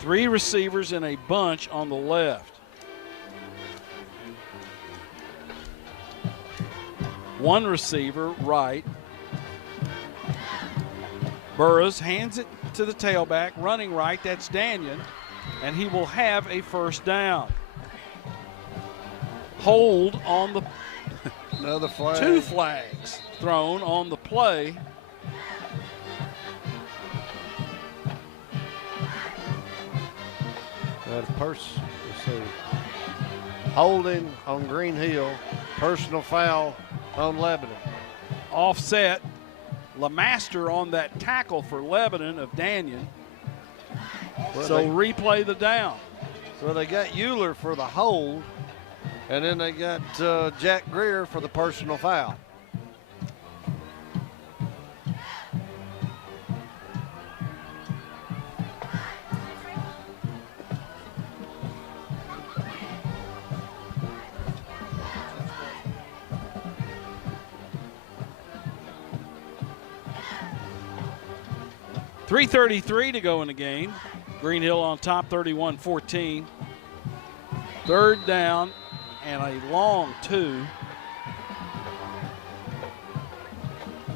Three receivers in a bunch on the left. One receiver right. Burroughs hands it to the tailback, running right. That's Danyon, and he will have a first down. Hold on the another flag. 2 flags thrown on the play. Holding on GreenHill, personal foul on Lebanon. Offset. LeMaster on that tackle for Lebanon of Danyon. So replay the down. Well, they got Euler for the hold, and then they got Jack Greer for the personal foul. .333 to go in the game. GreenHill on top, 31-14. 3rd down and a long 2.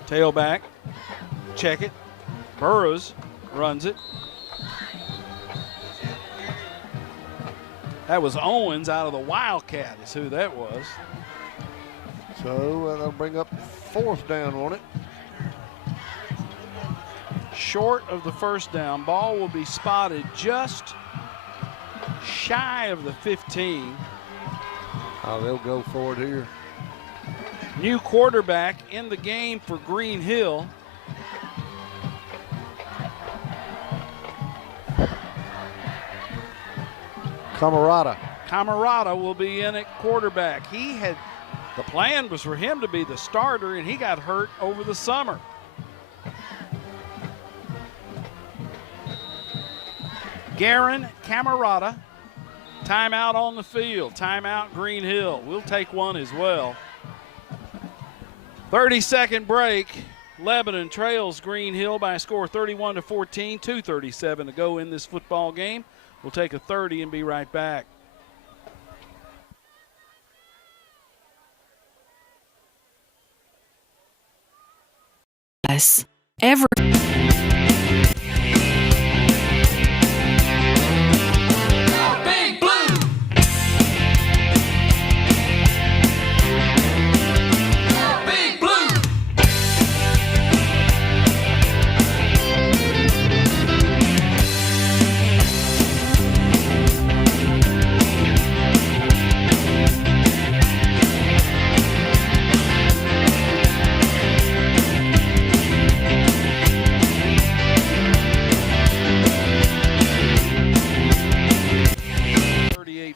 Tailback, check it. Burroughs runs it. That was Owens out of the Wildcat is who that was. So they'll bring up 4th down on it. Short of the first down. Ball will be spotted just shy of the 15. Oh, they'll go for it here. New quarterback in the game for GreenHill. Camarada will be in at quarterback. The plan was for him to be the starter, and he got hurt over the summer. Garin Camarada, timeout on the field, timeout GreenHill. We'll take one as well. 30-second break. Lebanon trails GreenHill by a score of 31-14, 2:37 to go in this football game. We'll take a 30 and be right back. Yes. Every Big Blue. Big Blue.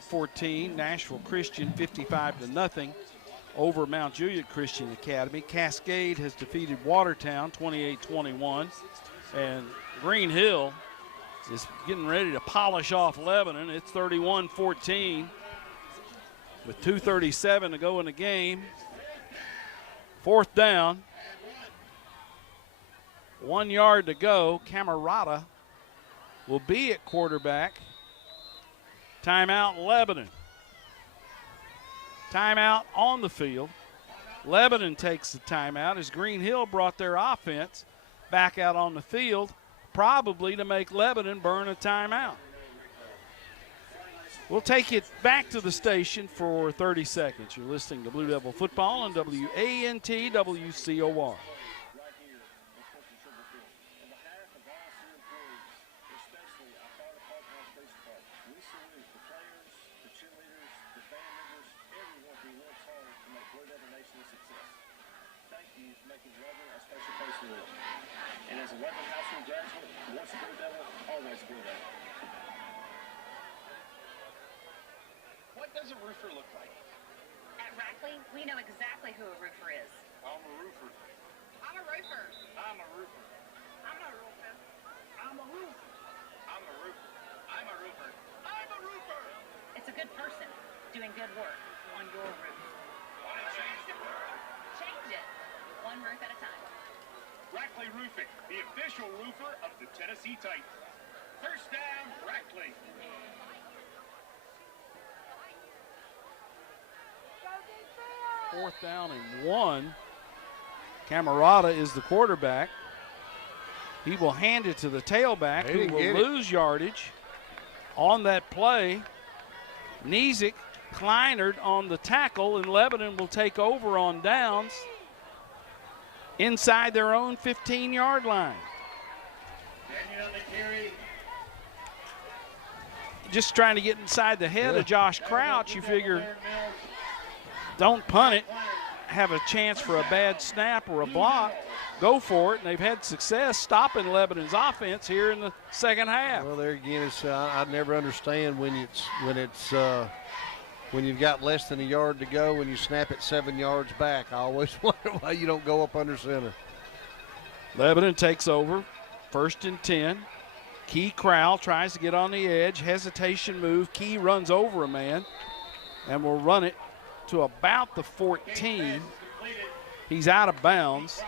14, Nashville Christian 55-0 over Mount Juliet Christian Academy. Cascade has defeated Watertown 28-21, and GreenHill is getting ready to polish off Lebanon. It's 31-14 with 2:37 to go in the game. Fourth down, 1 yard to go. Camerata will be at quarterback. Timeout, Lebanon. Timeout on the field. Lebanon takes the timeout as GreenHill brought their offense back out on the field, probably to make Lebanon burn a timeout. We'll take it back to the station for 30 seconds. You're listening to Blue Devil Football on WANT WCOR. And as a Weapon High School graduate, once a Blue Devil, always a Blue Devil. What does a roofer look like? At Rackley, we know exactly who a roofer is. I'm a roofer. I'm a roofer. I'm a roofer. I'm a roofer. I'm a roofer. I'm a roofer. I'm a roofer. I'm a roofer. It's a good person doing good work on your roof. Want to change the world? Change it. One roof at a time. Rackley Roofing, the official roofer of the Tennessee Titans. First down, Rackley. Fourth down and 1. Camerata is the quarterback. He will hand it to the tailback, who will lose yardage on that play. Nizik Kleinert on the tackle, and Lebanon will take over on downs inside their own 15-yard line. Just trying to get inside the head of Josh Crouch. You figure, don't punt it, have a chance for a bad snap or a block, go for it, and they've had success stopping Lebanon's offense here in the second half. Well, there again, it's I never understand when you've got less than a yard to go when you snap it 7 yards back. I always wonder why you don't go up under center. Lebanon takes over, 1st and 10. Key Crowell tries to get on the edge, hesitation move. Key runs over a man and will run it to about the 14. He's out of bounds.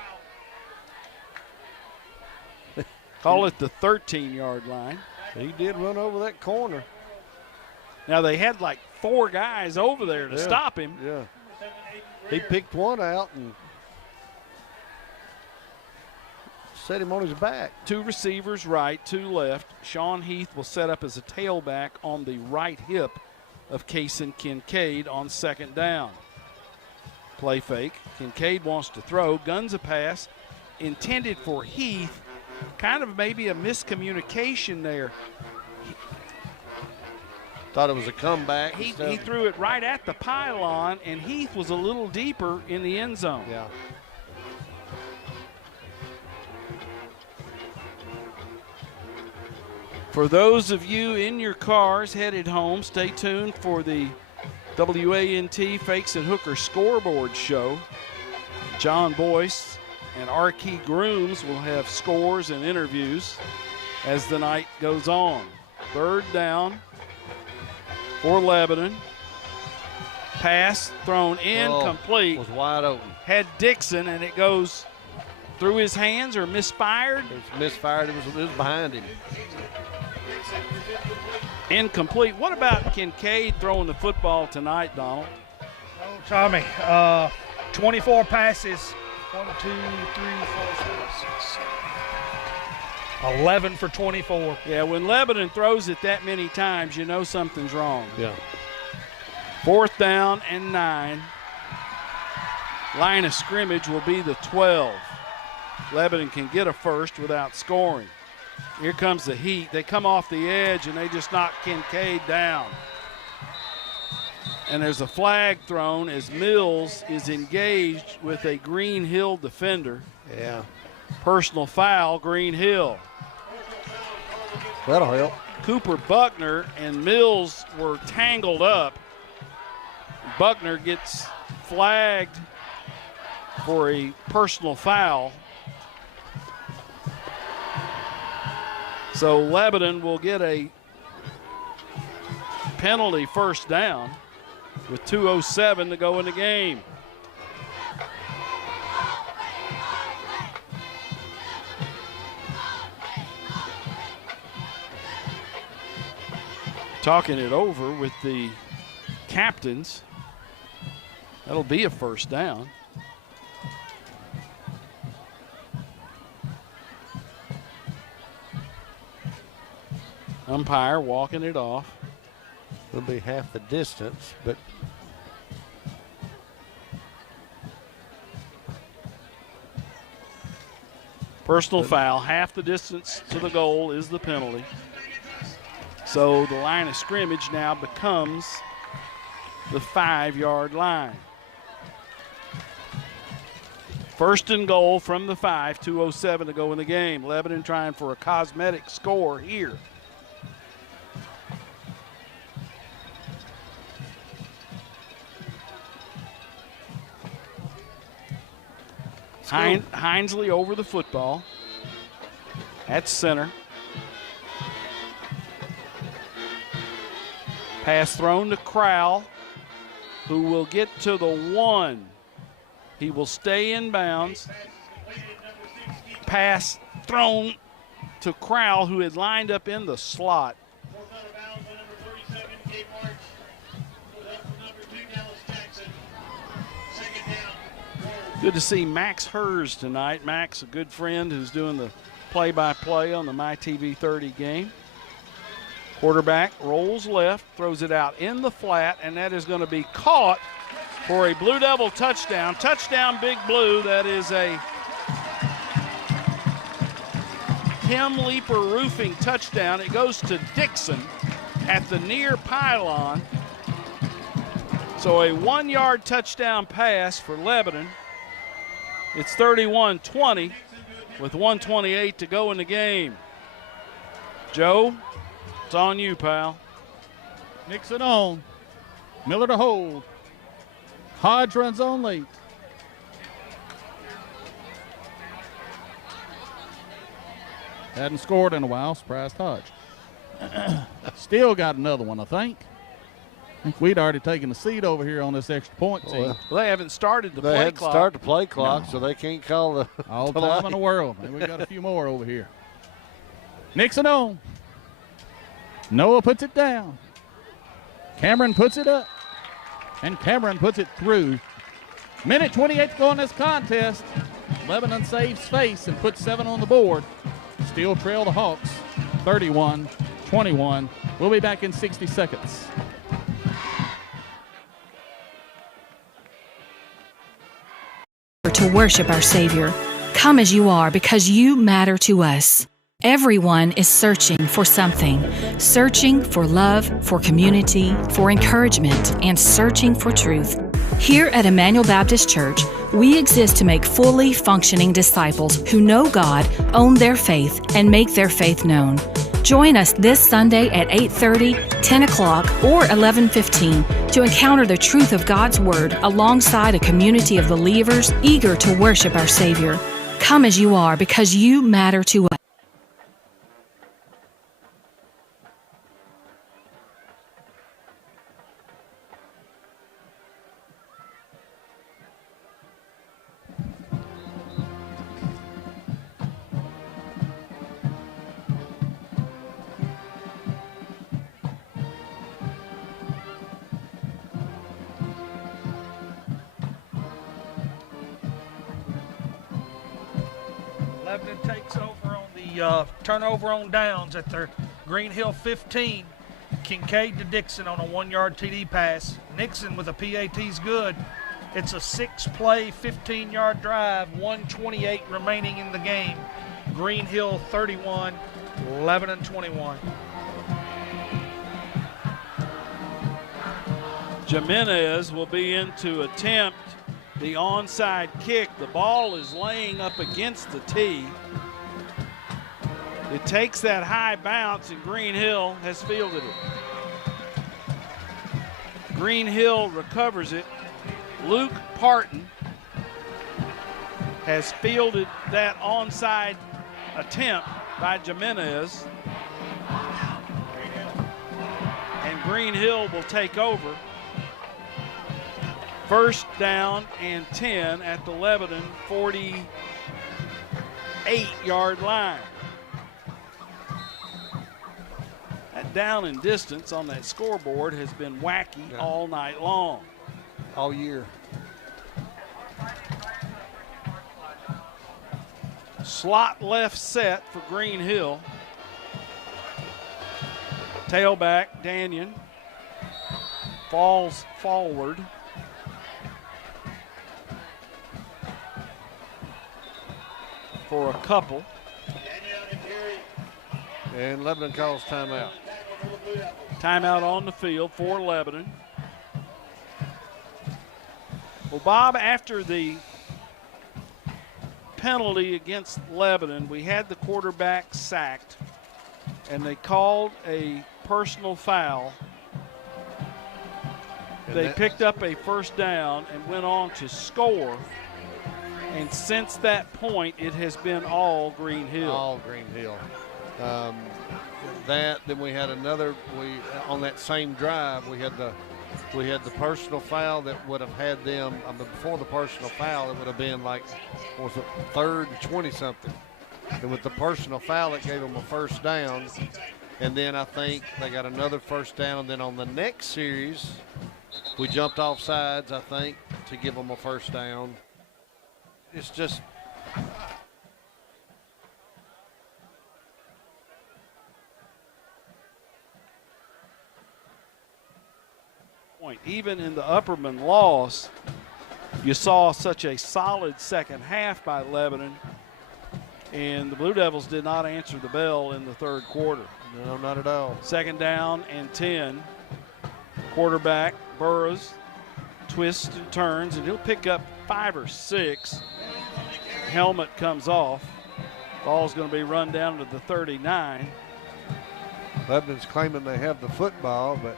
Call it the 13-yard line. He did run over that corner. Now, they had like 4 guys over there to stop him. Yeah. He picked one out and set him on his back. 2 receivers right, 2 left. Sean Heath will set up as a tailback on the right hip of Kaysen Kincaid on 2nd down. Play fake. Kincaid wants to throw. Guns a pass intended for Heath. Kind of maybe a miscommunication there. Thought it was a comeback. He threw it right at the pylon, and Heath was a little deeper in the end zone. Yeah. For those of you in your cars headed home, stay tuned for the WANT Fakes and Hooker scoreboard show. John Boyce and R.Key Grooms will have scores and interviews as the night goes on. 3rd down for Lebanon. Pass thrown incomplete. Was wide open. Had Dixon, and it goes through his hands or misfired? It's misfired. It was behind him. Incomplete. What about Kincaid throwing the football tonight, Donald? Oh, Tommy, 24 passes. 1, 2, 3, 4, 5, 6, 7. 11 for 24. Yeah, when Lebanon throws it that many times, you know something's wrong. Yeah. 4th down and 9. Line of scrimmage will be the 12. Lebanon can get a first without scoring. Here comes the heat. They come off the edge and they just knock Kincaid down. And there's a flag thrown as Mills is engaged with a GreenHill defender. Yeah. Personal foul, GreenHill. That'll help. Cooper Buckner and Mills were tangled up. Buckner gets flagged for a personal foul. So Lebanon will get a penalty first down with 2:07 to go in the game. Talking it over with the captains. That'll be a first down. Umpire walking it off. It'll be half the distance, but personal foul, half the distance to the goal is the penalty. So the line of scrimmage now becomes the 5-yard line. First and goal from the 5, 2:07 to go in the game. Lebanon trying for a cosmetic score here. Hinesley over the football at center. Pass thrown to Crowell, who will get to the 1. He will stay in bounds. Pass thrown to Crowell, who had lined up in the slot. Good to see Max Hers tonight. Max, a good friend who's doing the play-by-play on the MyTV 30 game. Quarterback rolls left, throws it out in the flat, and that is going to be caught for a Blue Devil touchdown. Touchdown, Big Blue. That is a Tim Leeper Roofing touchdown. It goes to Dixon at the near pylon. So a 1-yard touchdown pass for Lebanon. It's 31-20 with 1:28 to go in the game. Joe, it's on you, pal. Nixon on. Miller to hold. Hodge runs on late. Hadn't scored in a while. Surprised Hodge. Still got another one, I think. We'd already taken a seat over here on this extra point team. Well, they haven't started the play they hadn't clock. started the play clock, so they can't call the All the time in the world. And we got a few more over here. Nixon on. Noah puts it down. Cameron puts it up. And Cameron puts it through. Minute 28 to go in this contest. Lebanon saves face and puts 7 on the board. Still trail the Hawks 31-21. We'll be back in 60 seconds. To worship our Savior. Come as you are because you matter to us. Everyone is searching for something, searching for love, for community, for encouragement, and searching for truth. Here at Emmanuel Baptist Church, we exist to make fully functioning disciples who know God, own their faith, and make their faith known. Join us this Sunday at 8:30, 10 o'clock, or 11:15 to encounter the truth of God's Word alongside a community of believers eager to worship our Savior. Come as you are because you matter to us. Lebanon takes over on the turnover on downs at their GreenHill 15. Kincaid to Dixon on a 1-yard TD pass. Nixon with a PAT's good. It's a 6-play, 15-yard drive, 1:28 remaining in the game. GreenHill 31, Lebanon 21. Jimenez will be in to attempt the onside kick. The ball is laying up against the tee. It takes that high bounce, and GreenHill has fielded it. GreenHill recovers it. Luke Parton has fielded that onside attempt by Jimenez. And GreenHill will take over. First down and 10 at the Lebanon 48-yard line. That down and distance on that scoreboard has been wacky all night long. All year. Slot left set for GreenHill. Tailback Danion falls forward. For a couple. And Lebanon calls timeout. Timeout on the field for Lebanon. Well, Bob, after the penalty against Lebanon, we had the quarterback sacked, and they called a personal foul. They picked up a first down and went on to score. And since that point, it has been all GreenHill. All GreenHill. Then we had another. On that same drive, we had the personal foul that would have had them. Before the personal foul, it would have been like, what was it, 3rd and 20-something. And with the personal foul, it gave them a first down. And then I think they got another first down. And then on the next series, we jumped off sides, I think, to give them a first down. It's just point. Even in the Upperman loss, you saw such a solid second half by Lebanon, and the Blue Devils did not answer the bell in the third quarter. No, not at all. Second down and 10. Quarterback Burroughs twists and turns, and he'll pick up 5 or 6. Helmet comes off. Ball's going to be run down to the 39. Lebanon's claiming they have the football, but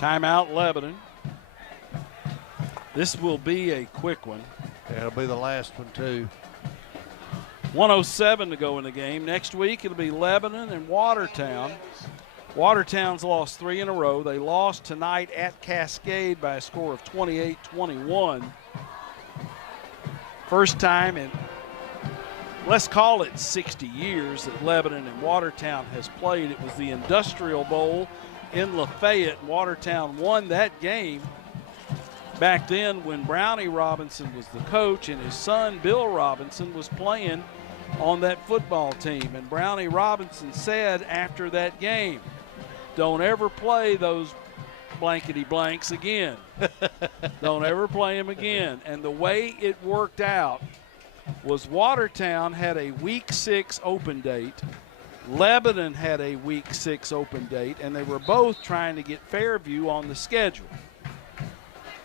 timeout Lebanon. This will be a quick one. Yeah, it'll be the last one too. 1:07 to go in the game. Next week it'll be Lebanon and Watertown. Watertown's lost 3 in a row. They lost tonight at Cascade by a score of 28-21. First time in, let's call it 60 years, that Lebanon and Watertown has played. It was the Industrial Bowl in Lafayette. Watertown won that game back then when Brownie Robinson was the coach and his son Bill Robinson was playing on that football team. And Brownie Robinson said after that game, don't ever play those blankety blanks again. Don't ever play them again. And the way it worked out was Watertown had a week 6 open date. Lebanon had a week 6 open date, and they were both trying to get Fairview on the schedule.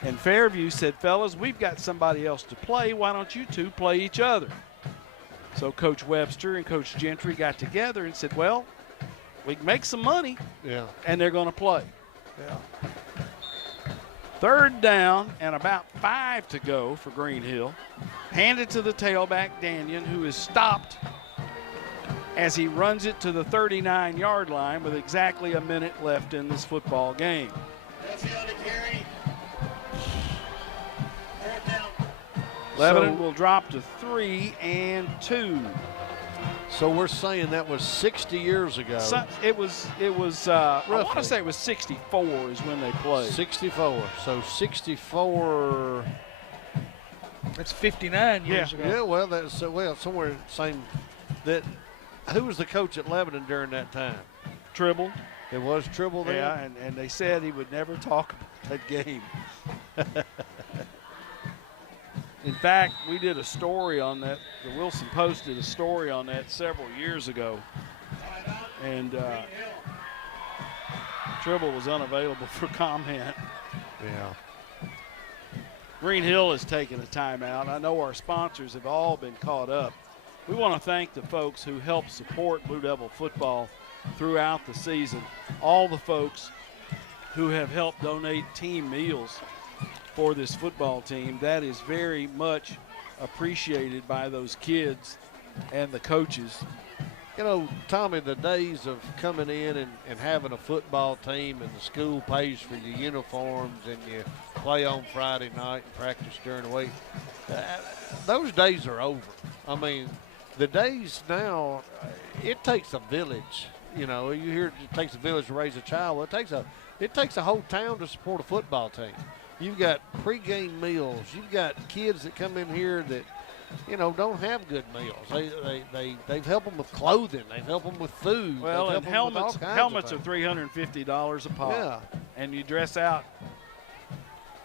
And Fairview said, fellas, we've got somebody else to play. Why don't you two play each other? So Coach Webster and Coach Gentry got together and said, well, we can make some money. Yeah. And they're going to play. Yeah. Third down and about 5 to go for GreenHill. Handed to the tailback, Danion, who is stopped as he runs it to the 39-yard line with exactly a minute left in this football game. Lebanon will drop to 3 and 2. So we're saying that was 60 years ago. So it was. I want to say it was 64 is when they played. 64. So 64. That's 59 years ago. Yeah, well, that's somewhere same. That. Who was the coach at Lebanon during that time? Tribble. It was Tribble there? Yeah, and they said he would never talk about that game. In fact, we did a story on that. The Wilson Post did a story on that several years ago. And Tribble was unavailable for comment. Yeah. GreenHill has taken a timeout. I know our sponsors have all been caught up. We want to thank the folks who help support Blue Devil football throughout the season. All the folks who have helped donate team meals for this football team. That is very much appreciated by those kids and the coaches. You know, Tommy, the days of coming in and having a football team and the school pays for your uniforms and you play on Friday night and practice during the week, those days are over. I mean, the days now, it takes a village. You know, you hear it takes a village to raise a child. Well, it takes a whole town to support a football team. You've got pregame meals. You've got kids that come in here that, you know, don't have good meals. They've helped them with clothing. They've helped them with food. Well, and helmets are $350 a pop. Yeah. And you dress out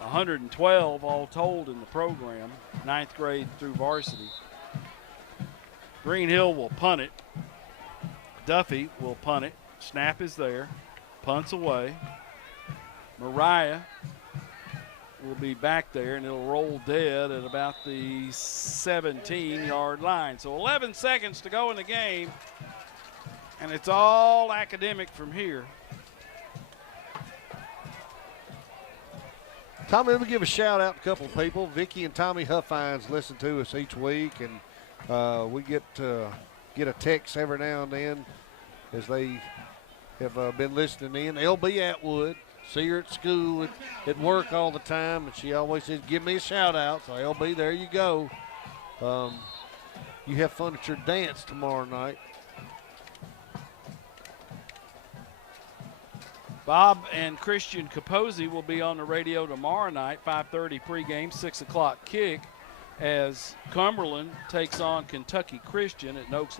112 all told in the program, 9th grade through varsity. GreenHill will punt it. Duffy will punt it. Snap is there. Punts away. Mariah will be back there, and it'll roll dead at about the 17-yard line. So 11 seconds to go in the game, and it's all academic from here. Tommy, let me give a shout out to a couple of people. Vicky and Tommy Huffines listen to us each week, and we get a text every now and then as they have been listening in. LB Atwood, see her at school, at work all the time, and she always says, give me a shout out. So LB, there you go. You have fun at your dance tomorrow night. Bob and Christian Capozzi will be on the radio tomorrow night, 5:30 pregame, 6 o'clock kick, as Cumberland takes on Kentucky Christian at Noakes